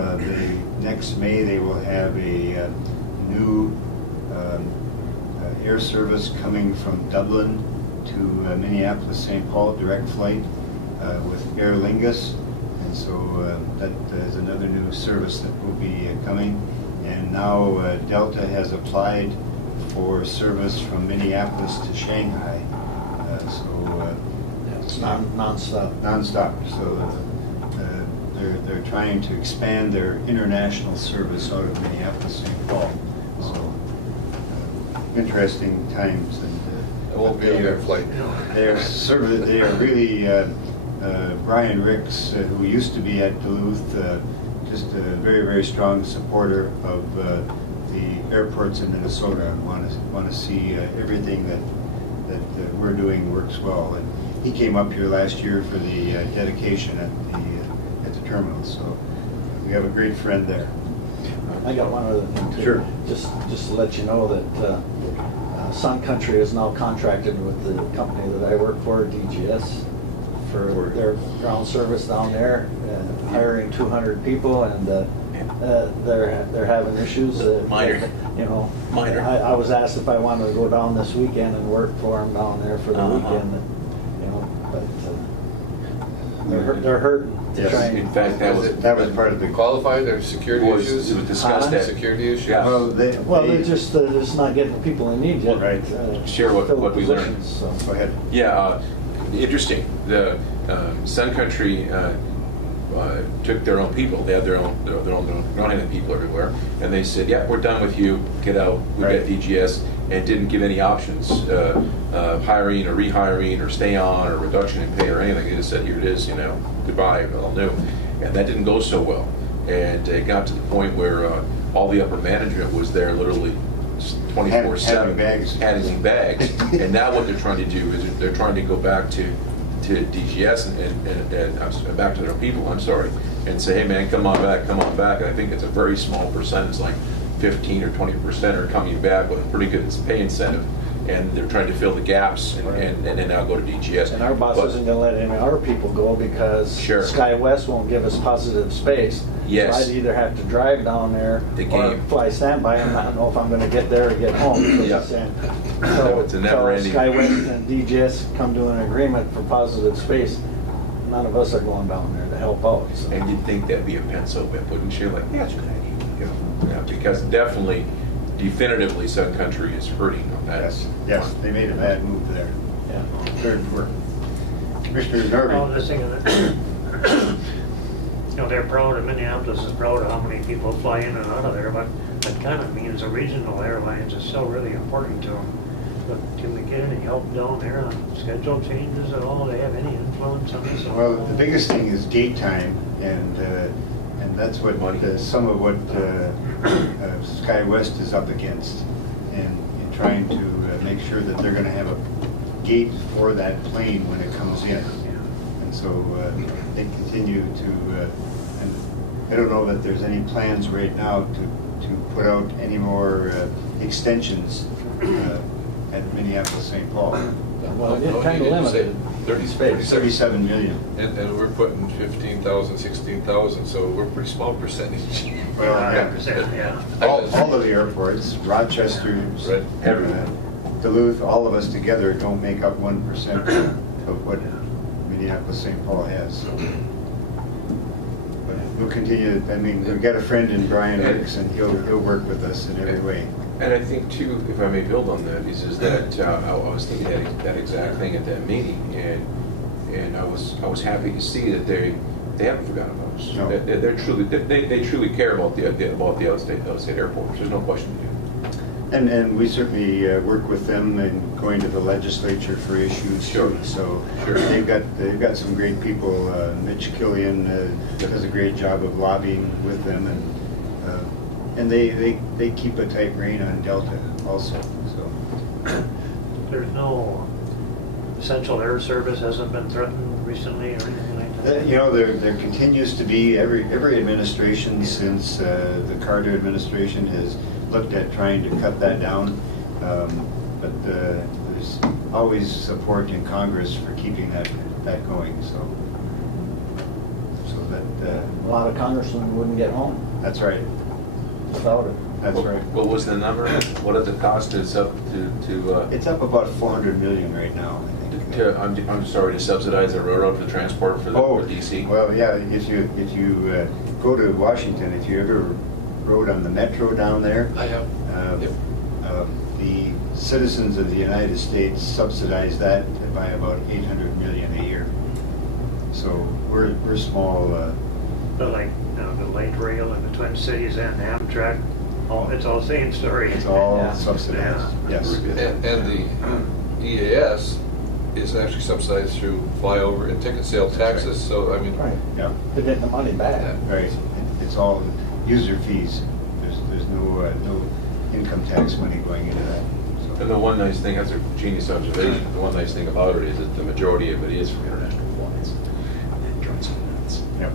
next May they will have a new air service coming from Dublin to Minneapolis, St. Paul, direct flight with Aer Lingus. And so that is another new service that will be coming. And now Delta has applied for service from Minneapolis to Shanghai. It's non-stop. Non-stop. So they're trying to expand their international service out of Minneapolis-St. Paul. So interesting times. And I won't be on that flight. they are really Brian Ricks, who used to be at Duluth, just a very, very strong supporter of the airports in Minnesota, and want to see everything that we're doing works well. And he came up here last year for the dedication at the terminal, so we have a great friend there. I got one other thing too. Sure. Just to let you know that Sun Country is now contracted with the company that I work for, DGS, for their ground service down there, hiring 200 people, and they're having issues. Minor. You know, Minor. I was asked if I wanted to go down this weekend and work for them down there for the weekend. You know, but they're hurting. to Yes. try and- In fact, that was part of the Qualified or security was, issues? it was discussed at, Security issues? Yeah. Well, They're just not getting the people they need yet. Right. Share what- fill the what we learned. positions, so. Go ahead. Yeah, interesting. The Sun Country took their own people. They had their own people everywhere, and they said, "Yeah, we're done with you. Get out. We Right. got DGS," and didn't give any options, hiring or rehiring or stay on or reduction in pay or anything. They just said, "Here it is. You know, goodbye. All new," and that didn't go so well. And it got to the point where all the upper management was there, literally 24/7, handling bags. And now what they're trying to do is they're trying to go back to DGS and back to their people, I'm sorry, and say, hey man, come on back. And I think it's a very small percentage, like 15 or 20% are coming back with a pretty good pay incentive, and they're trying to fill the gaps and then now go to DGS. And our boss But- isn't gonna let any of our people go because Sure. SkyWest won't give us positive space. Yes. So I'd either have to drive down there The or game. fly standby and not know if I'm gonna get there or get home. because Yeah. it's in- So it's a never-ending- SkyWest and DGS come to an agreement for positive space, none of us are going down there to help out. So. And you'd think that'd be a pencil whip, wouldn't you? Like, yeah, it's a good idea. Yeah, because definitely, definitively, Sun Country is hurting on that. Yes, they made a bad move there. Yeah. Third work. Commissioner Oh, Narvi. this thing that, you know, they're proud, and Minneapolis is proud of how many people fly in and out of there, but it kind of means the regional airlines is still really important to them. But can we get any help down there on schedule changes at all? Do they have any influence on this? at Well, all? the biggest thing is gate time, and that's what, some of what Sky West is up against, and in trying to make sure that they're gonna have a gate for that plane when it comes in. And so they continue to, and I don't know that there's any plans right now to put out any more extensions at Minneapolis-St. Paul. Well, it No, is kind you of didn't say limited. 37 million. And we're putting 15,000, 16,000, so we're a pretty small percentage. Well, Yeah, yeah. yeah. All of the airports, Rochester, Right. Duluth, all of us together don't make up 1% of what Minneapolis-St. Paul has. So, but we'll continue, I mean, we've got a friend in Brian Ricks, and he'll work with us in every way. And I think too, if I may build on that, is that I was thinking that exact thing at that meeting, and I was happy to see that they haven't forgotten about us. No. That they truly care about the outstate airports. There's no question to do. And we certainly work with them and going to the legislature for issues. Sure. Too. So Sure. they've got some great people. Mitch Killian does a great job of lobbying with them, and they keep a tight rein on Delta also. So There's no Central Air Service hasn't been threatened recently or anything like that? you know, there continues to be every administration since the Carter administration has looked at trying to cut that down, but there's always support in Congress for keeping that going. So that A lot of congressmen wouldn't get home that's right. without it. That's right. What was the number? What did the cost is up to? It's up about 400 million right now, I think. I'm sorry, to subsidize the railroad for the transport for DC? Well, yeah. If you go to Washington, if you ever rode on the metro down there, I have. Yep. the citizens of the United States subsidize that by about 800 million a year. So we're small. But like, the light rail in the Twin Cities and Amtrak, it's all same story. It's all Yeah. subsidized. Yes. And the EAS is actually subsidized through flyover and ticket sale taxes, so I mean, Right. Yeah. They're getting the money back. Right. It's all user fees. There's no income tax money going into that. So. And the one nice thing, that's a genius observation, the one nice thing about it is that the majority of it is from international flights. And that drives me nuts. Yep.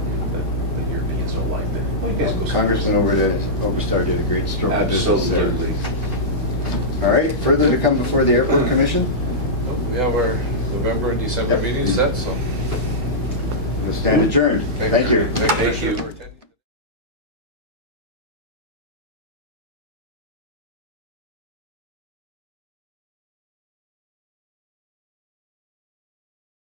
The Europeans don't like that. Well, you guys go- Congressman Oberstar did a great stroke of business there. Absolutely. All right, further to come before the Airport Commission? we have our November and December Yep. meetings set, so. We'll stand adjourned. Thank you. Thank you.